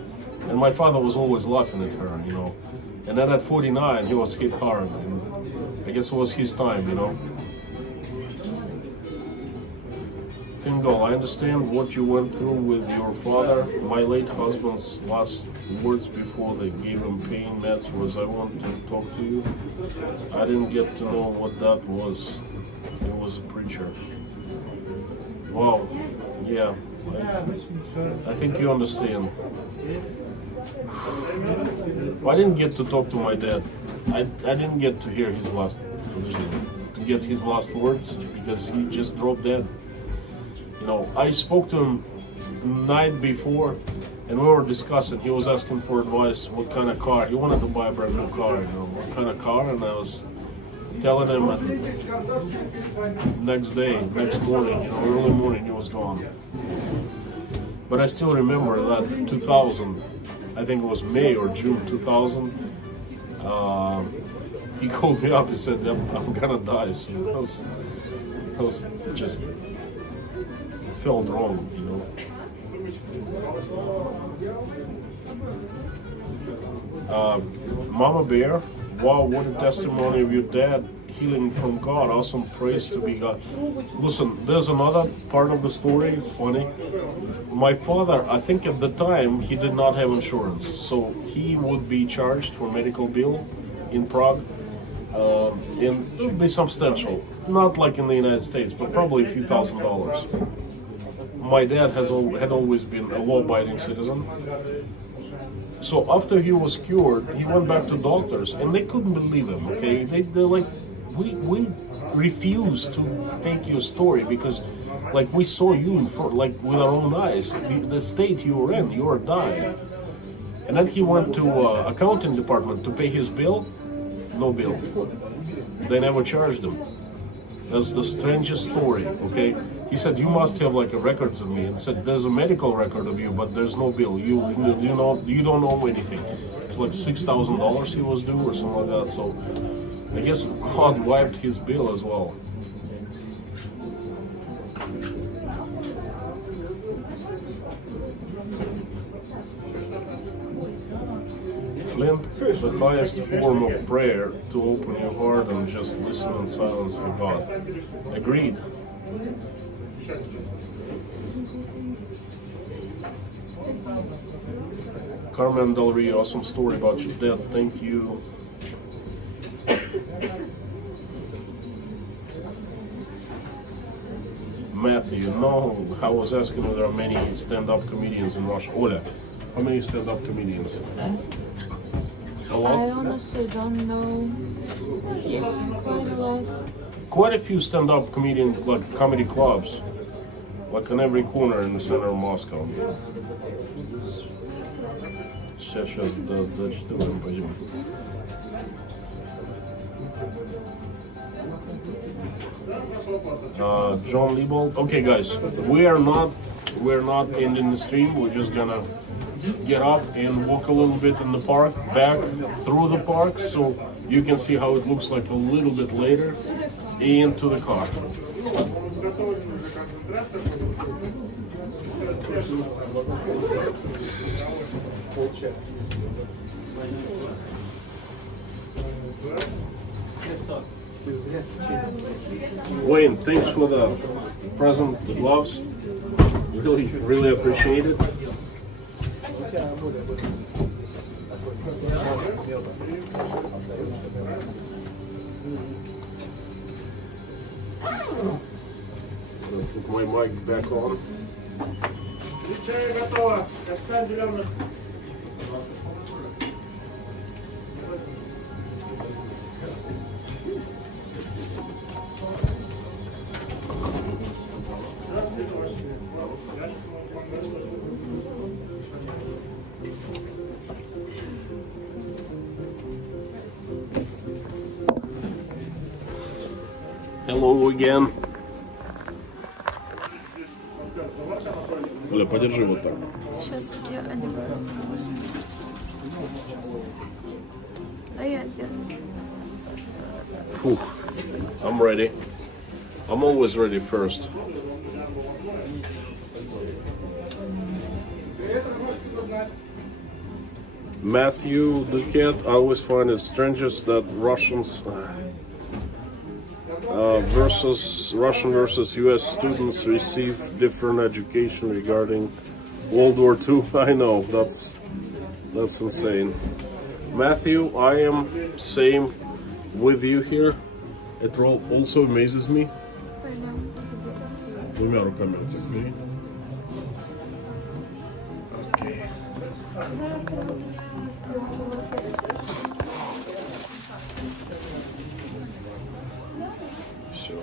And my father was always laughing at her, you know. And then at 49, he was hit hard. And I guess it was his time, you know. Fingal, I understand what you went through with your father. My late husband's last words before they gave him pain meds was, I want to talk to you. I didn't get to know what that was. He was a preacher. Wow, yeah, I think you understand. I didn't get to talk to my dad. I didn't get to hear his last, to get his last words, because he just dropped dead. You know, I spoke to him night before, and we were discussing. He was asking for advice, what kind of car. He wanted to buy a brand new car, you know, what kind of car, and I was telling him, and next morning, you know, early morning, he was gone. But I still remember that 2000, I think it was May or June 2000, he called me up, he said, I'm gonna die soon. I was just, it felt wrong, you know. Mama Bear, wow, what a testimony of your dad. Healing from God, awesome, praise to be God. Listen, there's another part of the story, it's funny. My father, I think at the time, he did not have insurance, so he would be charged for medical bill in Prague, and it would be substantial. Not like in the United States, but probably a few $1,000s. My dad had always been a law-abiding citizen. So after he was cured, he went back to doctors, and they couldn't believe him, okay? They're like, we refuse to take your story because, like, we saw you in front, like, with our own eyes. The state you were in, you were dying. And then he went to accounting department to pay his bill. No bill. They never charged him. That's the strangest story, okay? He said, you must have like a records of me, and said, there's a medical record of you, but there's no bill. You don't owe anything. It's like $6,000 he was due or something like that. So I guess God wiped his bill as well. Flint, the highest form of prayer, to open your heart and just listen in silence for God. Agreed. Carmen Del Rio, awesome story about your dad. Thank you. Matthew, no, I was asking if there are many stand-up comedians in Russia. Olya, how many stand-up comedians? A lot? I honestly don't know. Yeah, quite a lot. Quite a few stand-up comedians, like comedy clubs, like on every corner in the center of Moscow. Сейчас дочитываем, пойдем. John Liebold. Okay, guys, we're not ending the stream. We're just gonna get up and walk a little bit in the park, back through the park, so you can see how it looks like a little bit later, into the car. Wayne, thanks for the present, the gloves. Really appreciate it. I'll put my mic back on. Hello again. Оля, подержи вот так. Сейчас я одеваю. Да я одену. Whew. I'm ready. I'm always ready first. Matthew the cat, I always find it strangest that Russians Russian versus US students receive different education regarding World War II. I know, that's insane. Matthew, I am same with you here. It also amazes me. Двумя руками вот так бери. Okay. Все.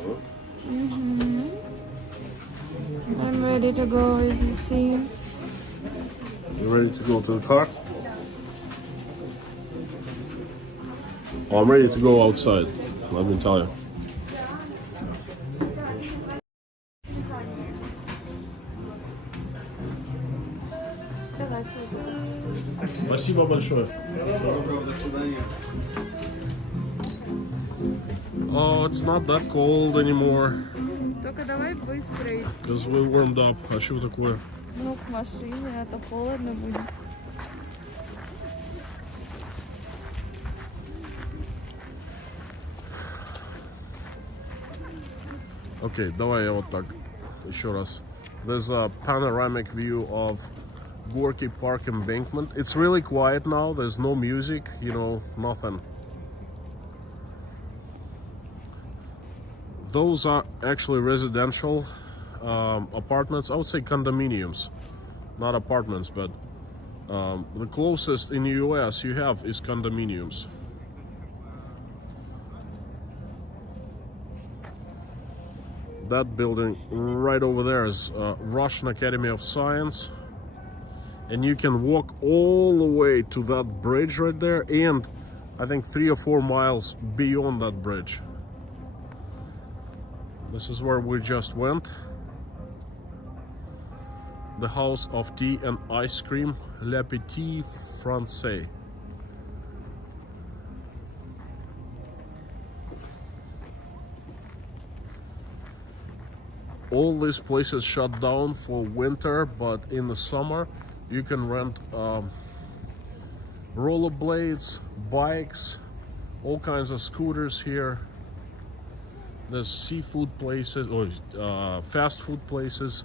I'm ready to go, as you see. You ready to go to the car? Oh, I'm ready to go outside, let me tell you. Спасибо большое. Oh, it's not that cold anymore. Только давай быстро идти. Because we warmed up. А что такое? Ну, к машине, а то холодно будет. Окей, давай я вот так еще раз. There's a panoramic view of Gorky Park embankment. It's really quiet now. There's no music, you know, nothing. Those are actually residential apartments. I would say condominiums, not apartments, but the closest in the US you have is condominiums. That building right over there is Russian Academy of Science, and you can walk all the way to that bridge right there, and I think 3 or 4 miles beyond that bridge. This is where we just went. The House of Tea and Ice Cream, Le Petit Francais. All these places shut down for winter, but in the summer you can rent rollerblades, bikes, all kinds of scooters here. There's seafood places or fast food places.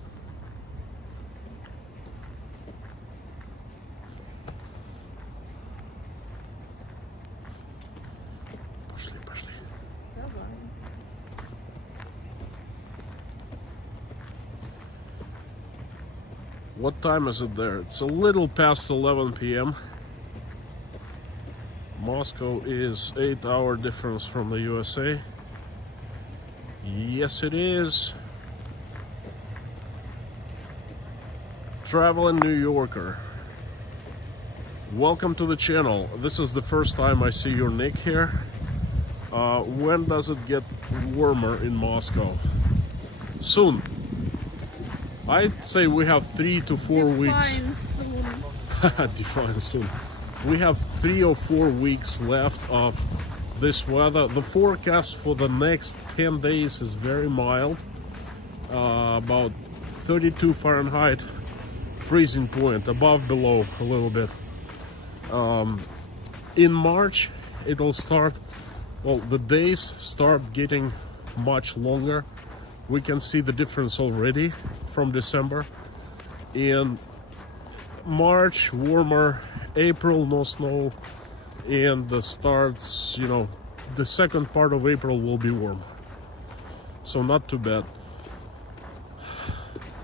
Пошли, пошли. What time is it there? It's a little past 11 p.m. Moscow is 8-hour difference from the USA. Yes, it is. Traveling New Yorker. Welcome to the channel. This is the first time I see your nick here. When does it get warmer in Moscow? Soon. I'd say we have 3 to 4 weeks. Define soon. We have 3 or 4 weeks left of this weather. The forecast for the next 10 days is very mild. About 32 Fahrenheit, freezing point, above, below a little bit. In March, it'll start, well, the days start getting much longer. We can see the difference already from December. In March, warmer. April, no snow. And the starts, you know, the second part of April will be warm. So not too bad.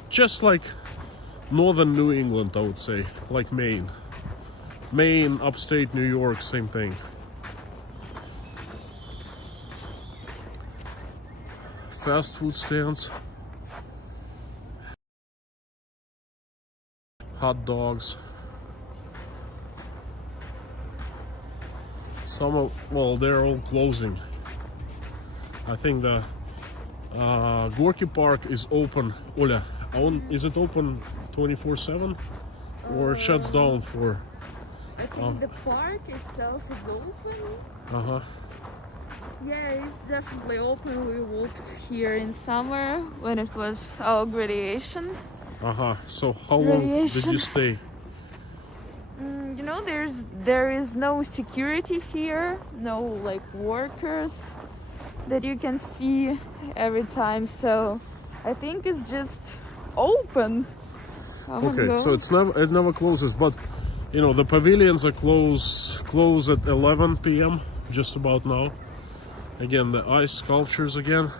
Just like northern New England, I would say, like Maine. Maine, upstate New York, same thing. fast food stands, hot dogs. Some of, well, they're all closing. I think the Gorky Park is open. Olya, is it open 24/7 or it shuts down for? I think the park itself is open. Yeah, it's definitely open. We walked here in summer when it was our graduation. So how long did you stay? You know, there is no security here, no like workers that you can see every time. So I think it's just open. Okay, so it never closes, but you know the pavilions are close at 11 p.m. just about now. Again, the ice sculptures again,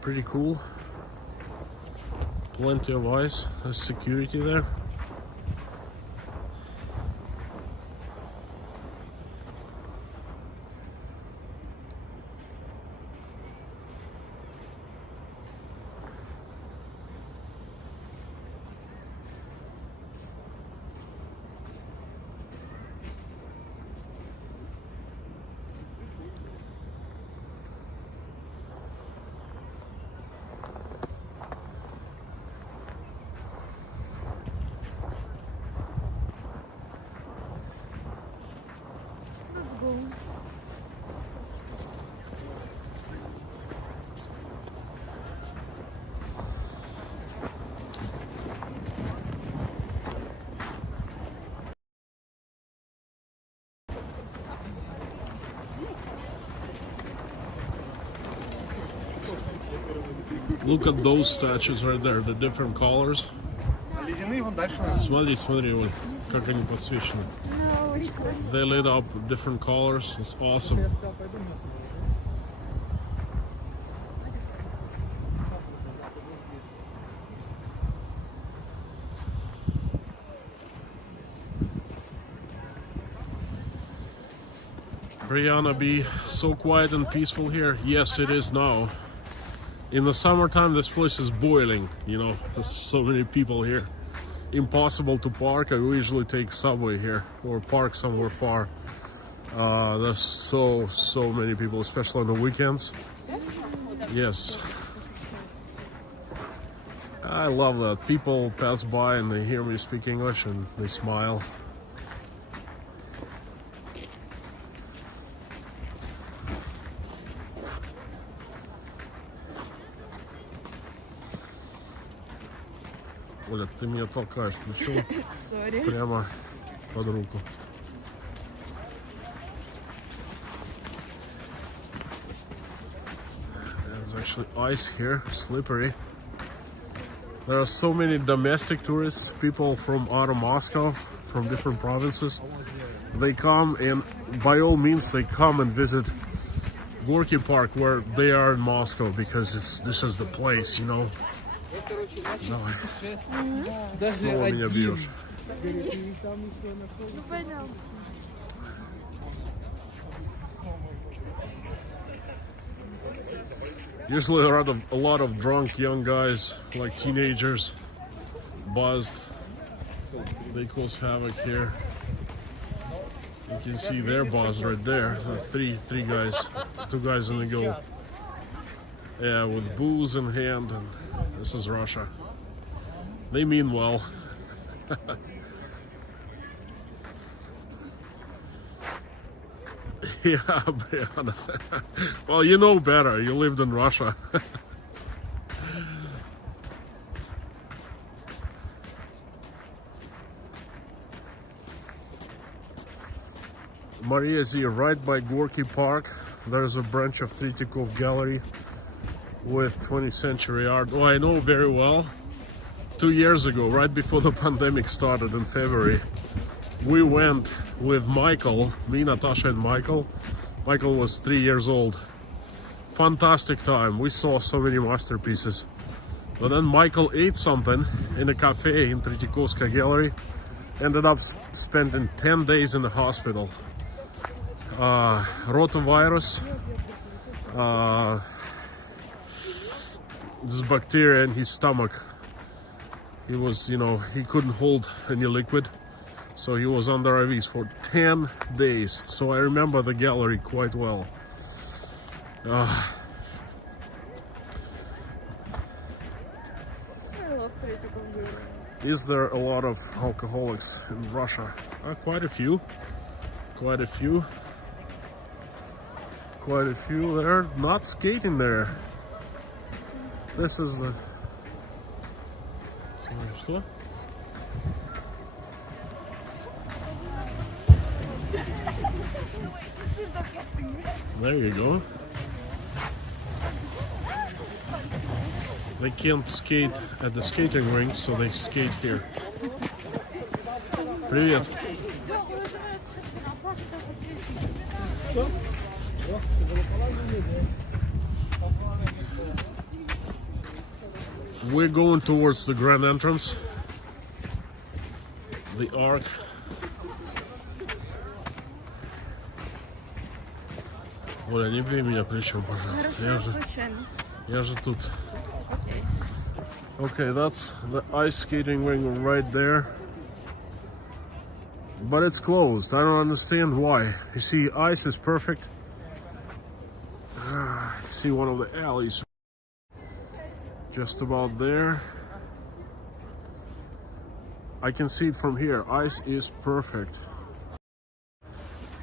pretty cool. Plenty of ice. There's security there. Let's go. Look at those statues right there, the different colors. Смотри, смотри, Оль, как они подсвечены. They lit up different colors. It's awesome. Brianna, be so quiet and peaceful here. Yes, it is now. In the summertime, this place is boiling. You know, there's so many people here. Impossible to park. I usually take subway here or park somewhere far. There's so many people, especially on the weekends. Yes, I love that. People pass by and they hear me speak English and they smile. Оля, ты меня толкаешь плечом прямо под руку. There's actually ice here, slippery. There are so many domestic tourists, people from out of Moscow, from different provinces. They come and by all means they come and visit Gorky Park where they are in Moscow because this is the place, you know. Давай. Снова меня бьешь. Usually there are a lot of drunk young guys, like teenagers, buzzed. They cause havoc here. You can see their buzzed right there. Three guys, two guys in the go. Yeah, with booze in hand, and this is Russia. They mean well. Yeah, Brianna. Well, you know better. You lived in Russia. Maria is here right by Gorky Park. There's a branch of Tretьяков Gallery with 20th century art. Oh, I know very well. 2 years ago, right before the pandemic started in February, we went with Michael, me, Natasha, and Michael. Michael was 3 years old. Fantastic time. We saw so many masterpieces. But then Michael ate something in a cafe in Tretьяковская Gallery. Ended up spending 10 days in the hospital. Rotavirus. this bacteria in his stomach. He was, you know, he couldn't hold any liquid, so he was under IVs for 10 days. So I remember the gallery quite well. Is there a lot of alcoholics in Russia? Quite a few. Quite a few. Quite a few. They're not skating there. This is the... Что? There you go. They can't skate at the skating rink, so they skate here. Привет. We're going towards the grand entrance, the arc. Оля, не бей меня плечом, пожалуйста. Я же тут. Okay, that's the ice skating ring right there. But it's closed. I don't understand why. You see, ice is perfect. See one of the alleys. Just about there. I can see it from here. Ice is perfect.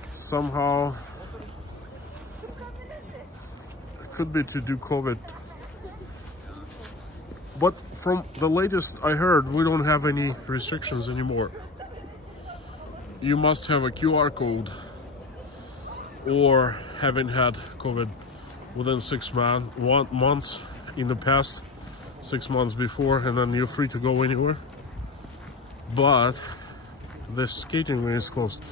Somehow it could be to do COVID. But from the latest I heard, we don't have any restrictions anymore. You must have a QR code or having had COVID within 6 months in the past. 6 months before, and then you're free to go anywhere. But the skating rink is closed.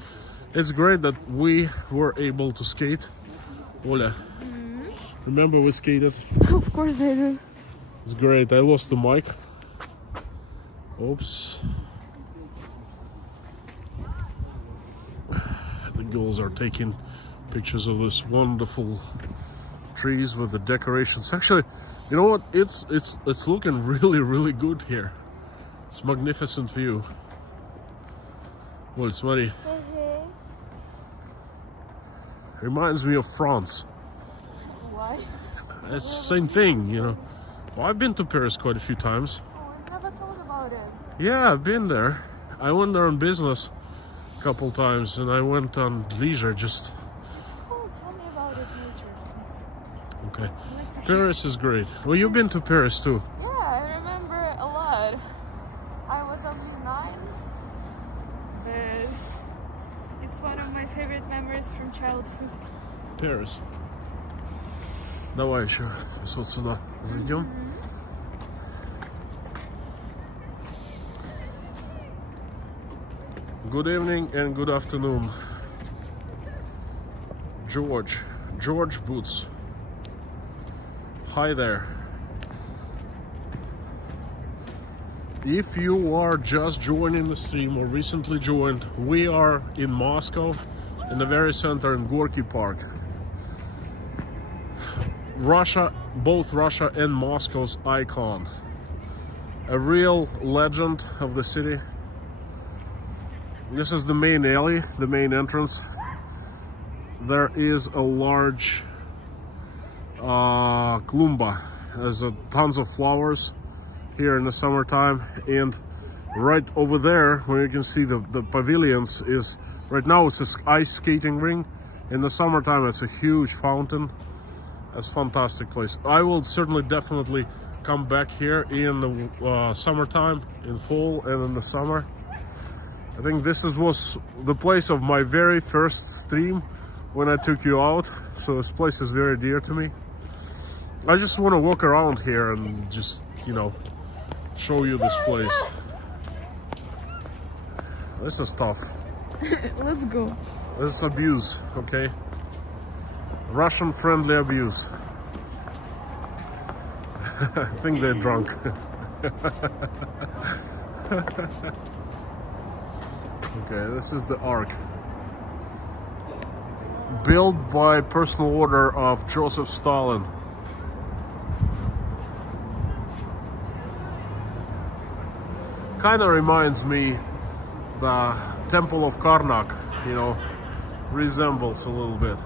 It's great that we were able to skate. Olya, remember we skated? Of course I do. It's great. I lost the mic. Oops. The girls are taking pictures of this wonderful trees with the decorations. Actually, you know what? It's looking really good here. It's a magnificent view. Well, смотри. Reminds me of France. Why? It's the same thing, you know. Well, I've been to Paris quite a few times. Oh, I never thought about it. Yeah, I've been there. I went there on business a couple times, and I went on leisure just. It's cool. Tell me about it, nature, please. Okay. Paris is great. Well, you've been to Paris too. Yeah, I remember a lot. I was only 9, but it's one of my favorite memories from childhood. Paris. Давай еще вот сюда зайдем. Good evening and good afternoon. George Boots. Hi there. If you are just joining the stream or recently joined, we are in Moscow, in the very center in Gorky Park. Russia, both Russia and Moscow's icon. A real legend of the city. This is the main alley, the main entrance. There is a large klumba. There's tons of flowers here in the summertime, and right over there where you can see the pavilions is right now it's an ice skating ring. In the summertime it's a huge fountain. It's a fantastic place. I will certainly definitely come back here in the summertime, in fall and in the summer. I think this was the place of my very first stream when I took you out, so this place is very dear to me. I just want to walk around here and just, you know, show you this place. This is tough. Let's go. This is abuse, okay? Russian friendly abuse. I think they're drunk. Okay, this is the Ark. Built by personal order of Joseph Stalin. Kind of reminds me the Temple of Karnak, you know, resembles a little bit.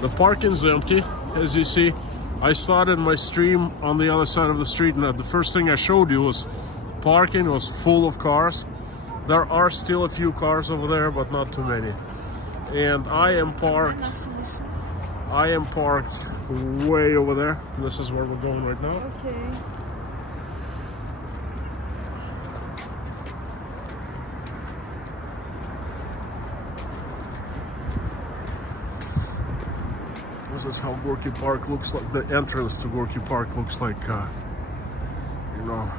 The parking's empty, as you see. I started my stream on the other side of the street, and the first thing I showed you was parking was full of cars. There are still a few cars over there, but not too many. And I am parked way over there. This is where we're going right now. Okay. This is how Gorky Park looks like. The entrance to Gorky Park looks like, you know,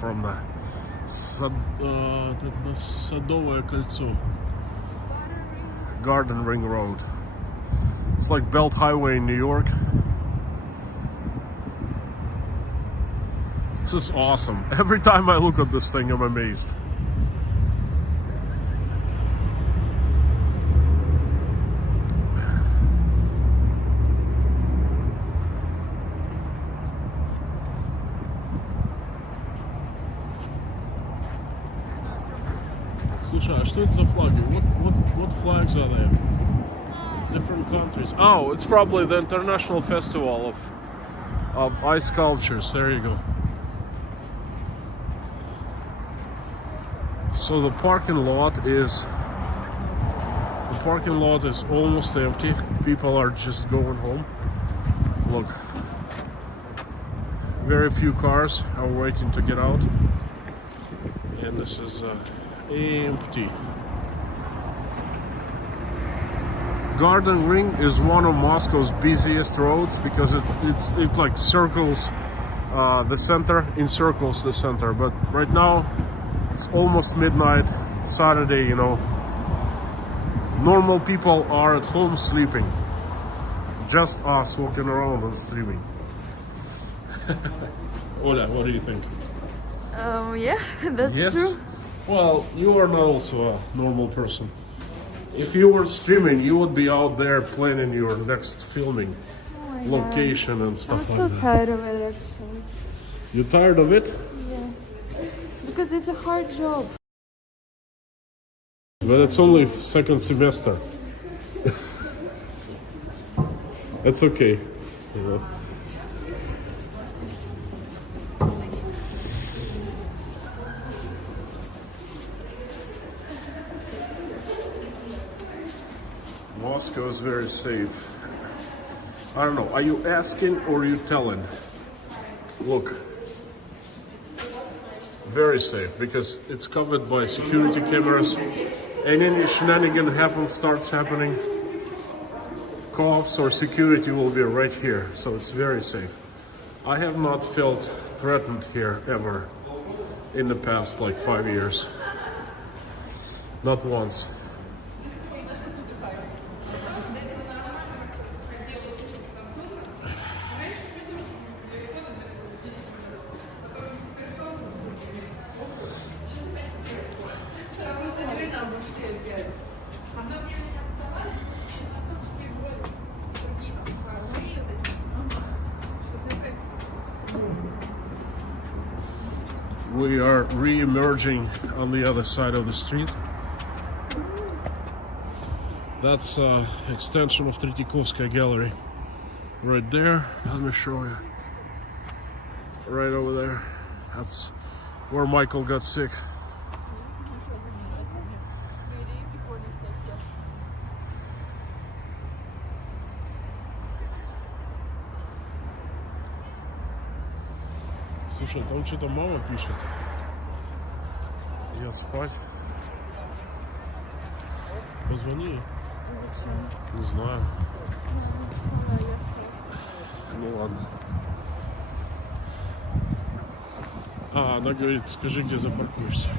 from the Садовое кольцо. Garden Ring Road. It's like Belt Highway in New York. This is awesome. Every time I look at this thing, I'm amazed. Слушай, а что это за флаги? What flags are there? Different countries. Oh, it's probably the International Festival of Ice Sculptures. There you go. So the parking lot is almost empty. People are just going home. Look, very few cars are waiting to get out, and this is empty. Garden Ring is one of Moscow's busiest roads because it like circles the center, encircles the center. But right now it's almost midnight, Saturday, you know. Normal people are at home sleeping. Just us walking around and streaming. Olya, what do you think? Yeah, that's true. Well, you are not also a normal person. If you were streaming, you would be out there planning your next filming location and stuff I'm like so that. tired of it actually. You tired of it? Yes. Because it's a hard job. But it's only second semester. It's okay. You know. Moscow is very safe. I don't know, are you asking or are you telling? Look, very safe because it's covered by security cameras. And any shenanigan starts happening, cops or security will be right here, so it's very safe. I have not felt threatened here ever in the past like 5 years. Not once. We are re-emerging on the other side of the street. That's extension of Tretyakovskaya Gallery. Right there, let me show you. Right over there. That's where Michael got sick. Слушай, там что-то мама пишет. Я спать. Позвони. Зачем? Не знаю. Ну ладно. Она говорит, скажи, где запаркуешься.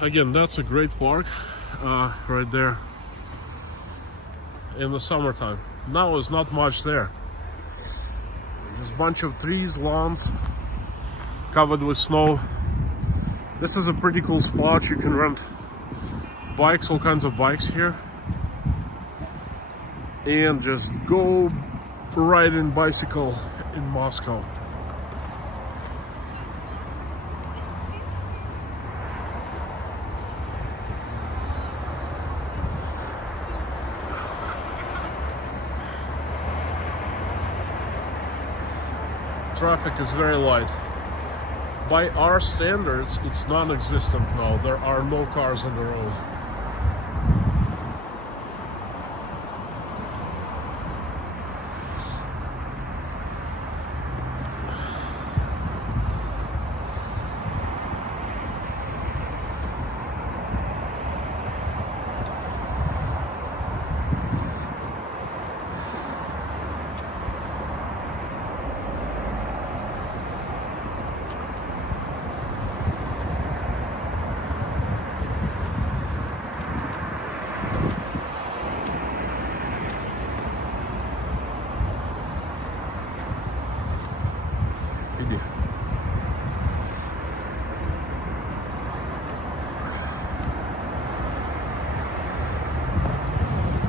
Again, that's a great park right there in the summertime. Now there's not much there. There's a bunch of trees, lawns, covered with snow. This is a pretty cool spot. You can rent bikes, all kinds of bikes here, and just go riding bicycle in Moscow. Traffic is very light. By our standards, it's non-existent now. There are no cars on the road. Иди.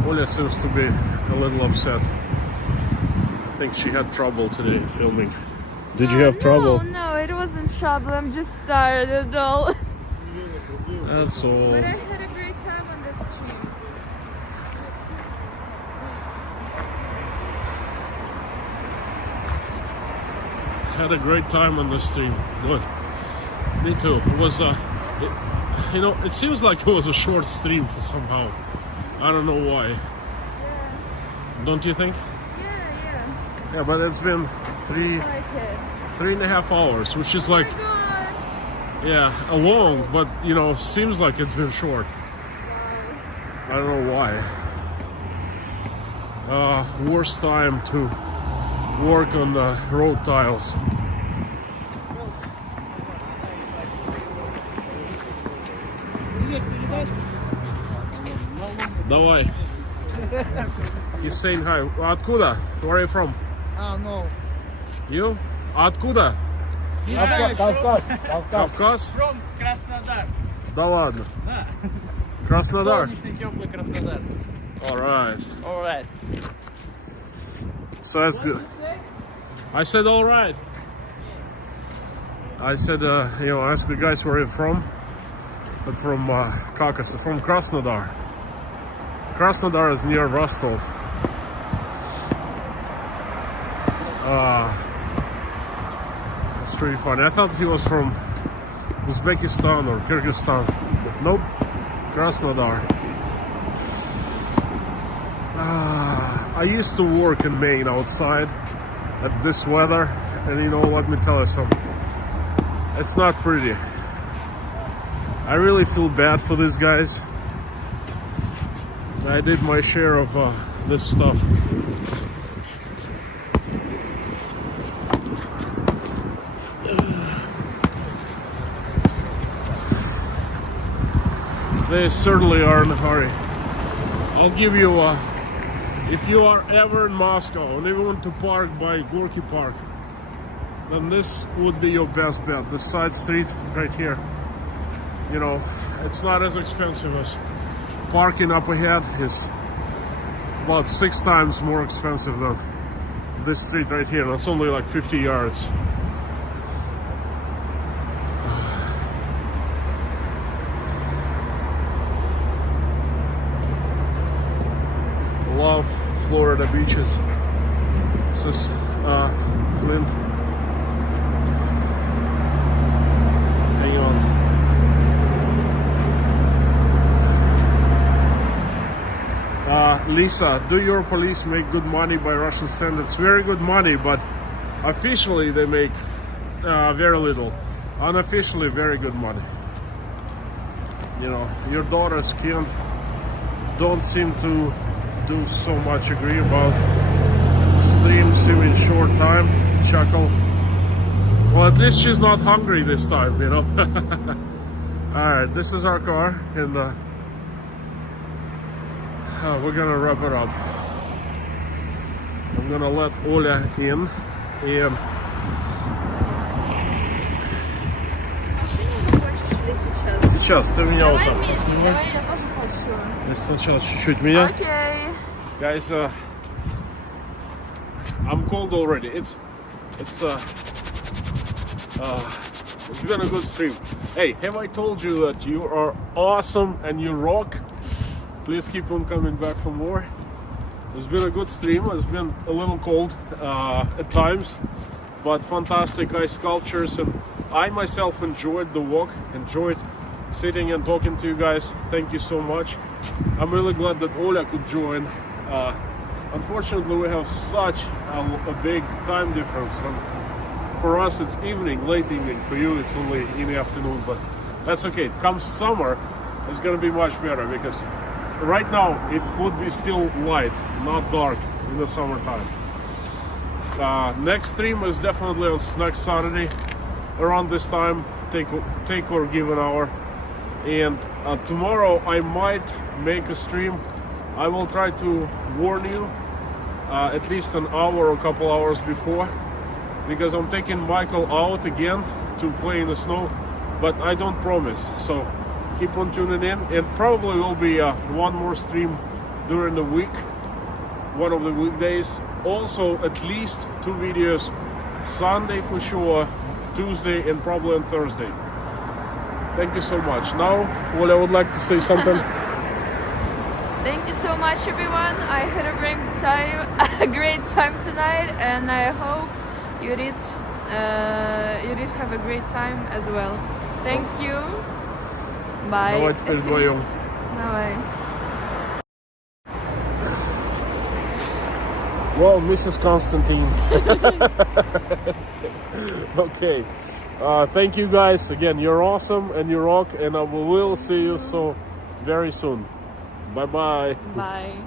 Olya seems to be a little upset. I think she had trouble today filming. Did you have trouble? No, it wasn't trouble. I'm just tired at all. That's all. But I had a great time on the stream. Had a great time on the stream. Good. Me too. It was it seems like it was a short stream somehow. I don't know why. Yeah. Don't you think? Yeah. Yeah, but it's been I like it. 3.5 hours, which is like, Oh my god. yeah, long, but seems like it's been short. I don't know why. Worst time to work on the road tiles. Давай. He's saying hi. Откуда? Where are you from? No. You? Откуда? Кавказ? From Krasnodar. Да ладно. Да. Краснодар. Солнечный теплый Краснодар. Alright. Alright. So that's good. I said alright. I said, ask the guys where you're from. But from Caucasus, from Krasnodar. Krasnodar is near Rostov. It's pretty funny. I thought he was from Uzbekistan or Kyrgyzstan. But nope, Krasnodar. I used to work in Maine outside at this weather, and let me tell you something. It's not pretty. I really feel bad for these guys. I did my share of this stuff. They certainly are in a hurry. I'll give you if you are ever in Moscow and you want to park by Gorky Park, then this would be your best bet. The side street right here. It's not as expensive as parking up ahead. Is about 6 times more expensive than this street right here. That's only like 50 yards. Love Florida beaches. This is Flint. Hang on. Lisa, do your police make good money by Russian standards? Very good money, but officially they make very little. Unofficially, very good money. Your daughters don't seem to do so much agree about streams even short time. Chuckle. Well, at least she's not hungry this time, Alright, this is our car, and we're gonna wrap it up. I'm gonna let Olya in, and сейчас ты меня вот так поснимай. Давай, я тоже хочу. Значит, сначала чуть-чуть меня. Окей. Guys, I'm cold already. It's been a good stream. Hey, have I told you that you are awesome and you rock? Please keep on coming back for more. It's been a good stream. It's been a little cold at times, but fantastic ice sculptures, and I myself enjoyed the walk, enjoyed sitting and talking to you guys. Thank you so much. I'm really glad that Olya could join. Unfortunately, we have such a big time difference, and for us it's evening, late evening. For you it's only in the afternoon, but that's okay. Come summer, it's gonna be much better, because right now it would be still light, not dark in the summertime. Next stream is definitely on next Saturday around this time, take or give an hour. And tomorrow I might make a stream. I will try to warn you at least an hour or a couple hours before, because I'm taking Michael out again to play in the snow, but I don't promise. So keep on tuning in, and probably will be one more stream during the week, one of the weekdays. Also at least 2 videos, Sunday for sure, Tuesday, and probably on Thursday. Thank you so much. Now, Olya, I would like to say something. Thank you so much, everyone. I had a great time tonight, and I hope you did have a great time as well. Thank you. Bye. Давай теперь вдвоем. Давай. Well, Mrs. Constantine. Okay. Thank you guys. Again, you're awesome and you rock, and I will see you so very soon. Bye-bye. Bye.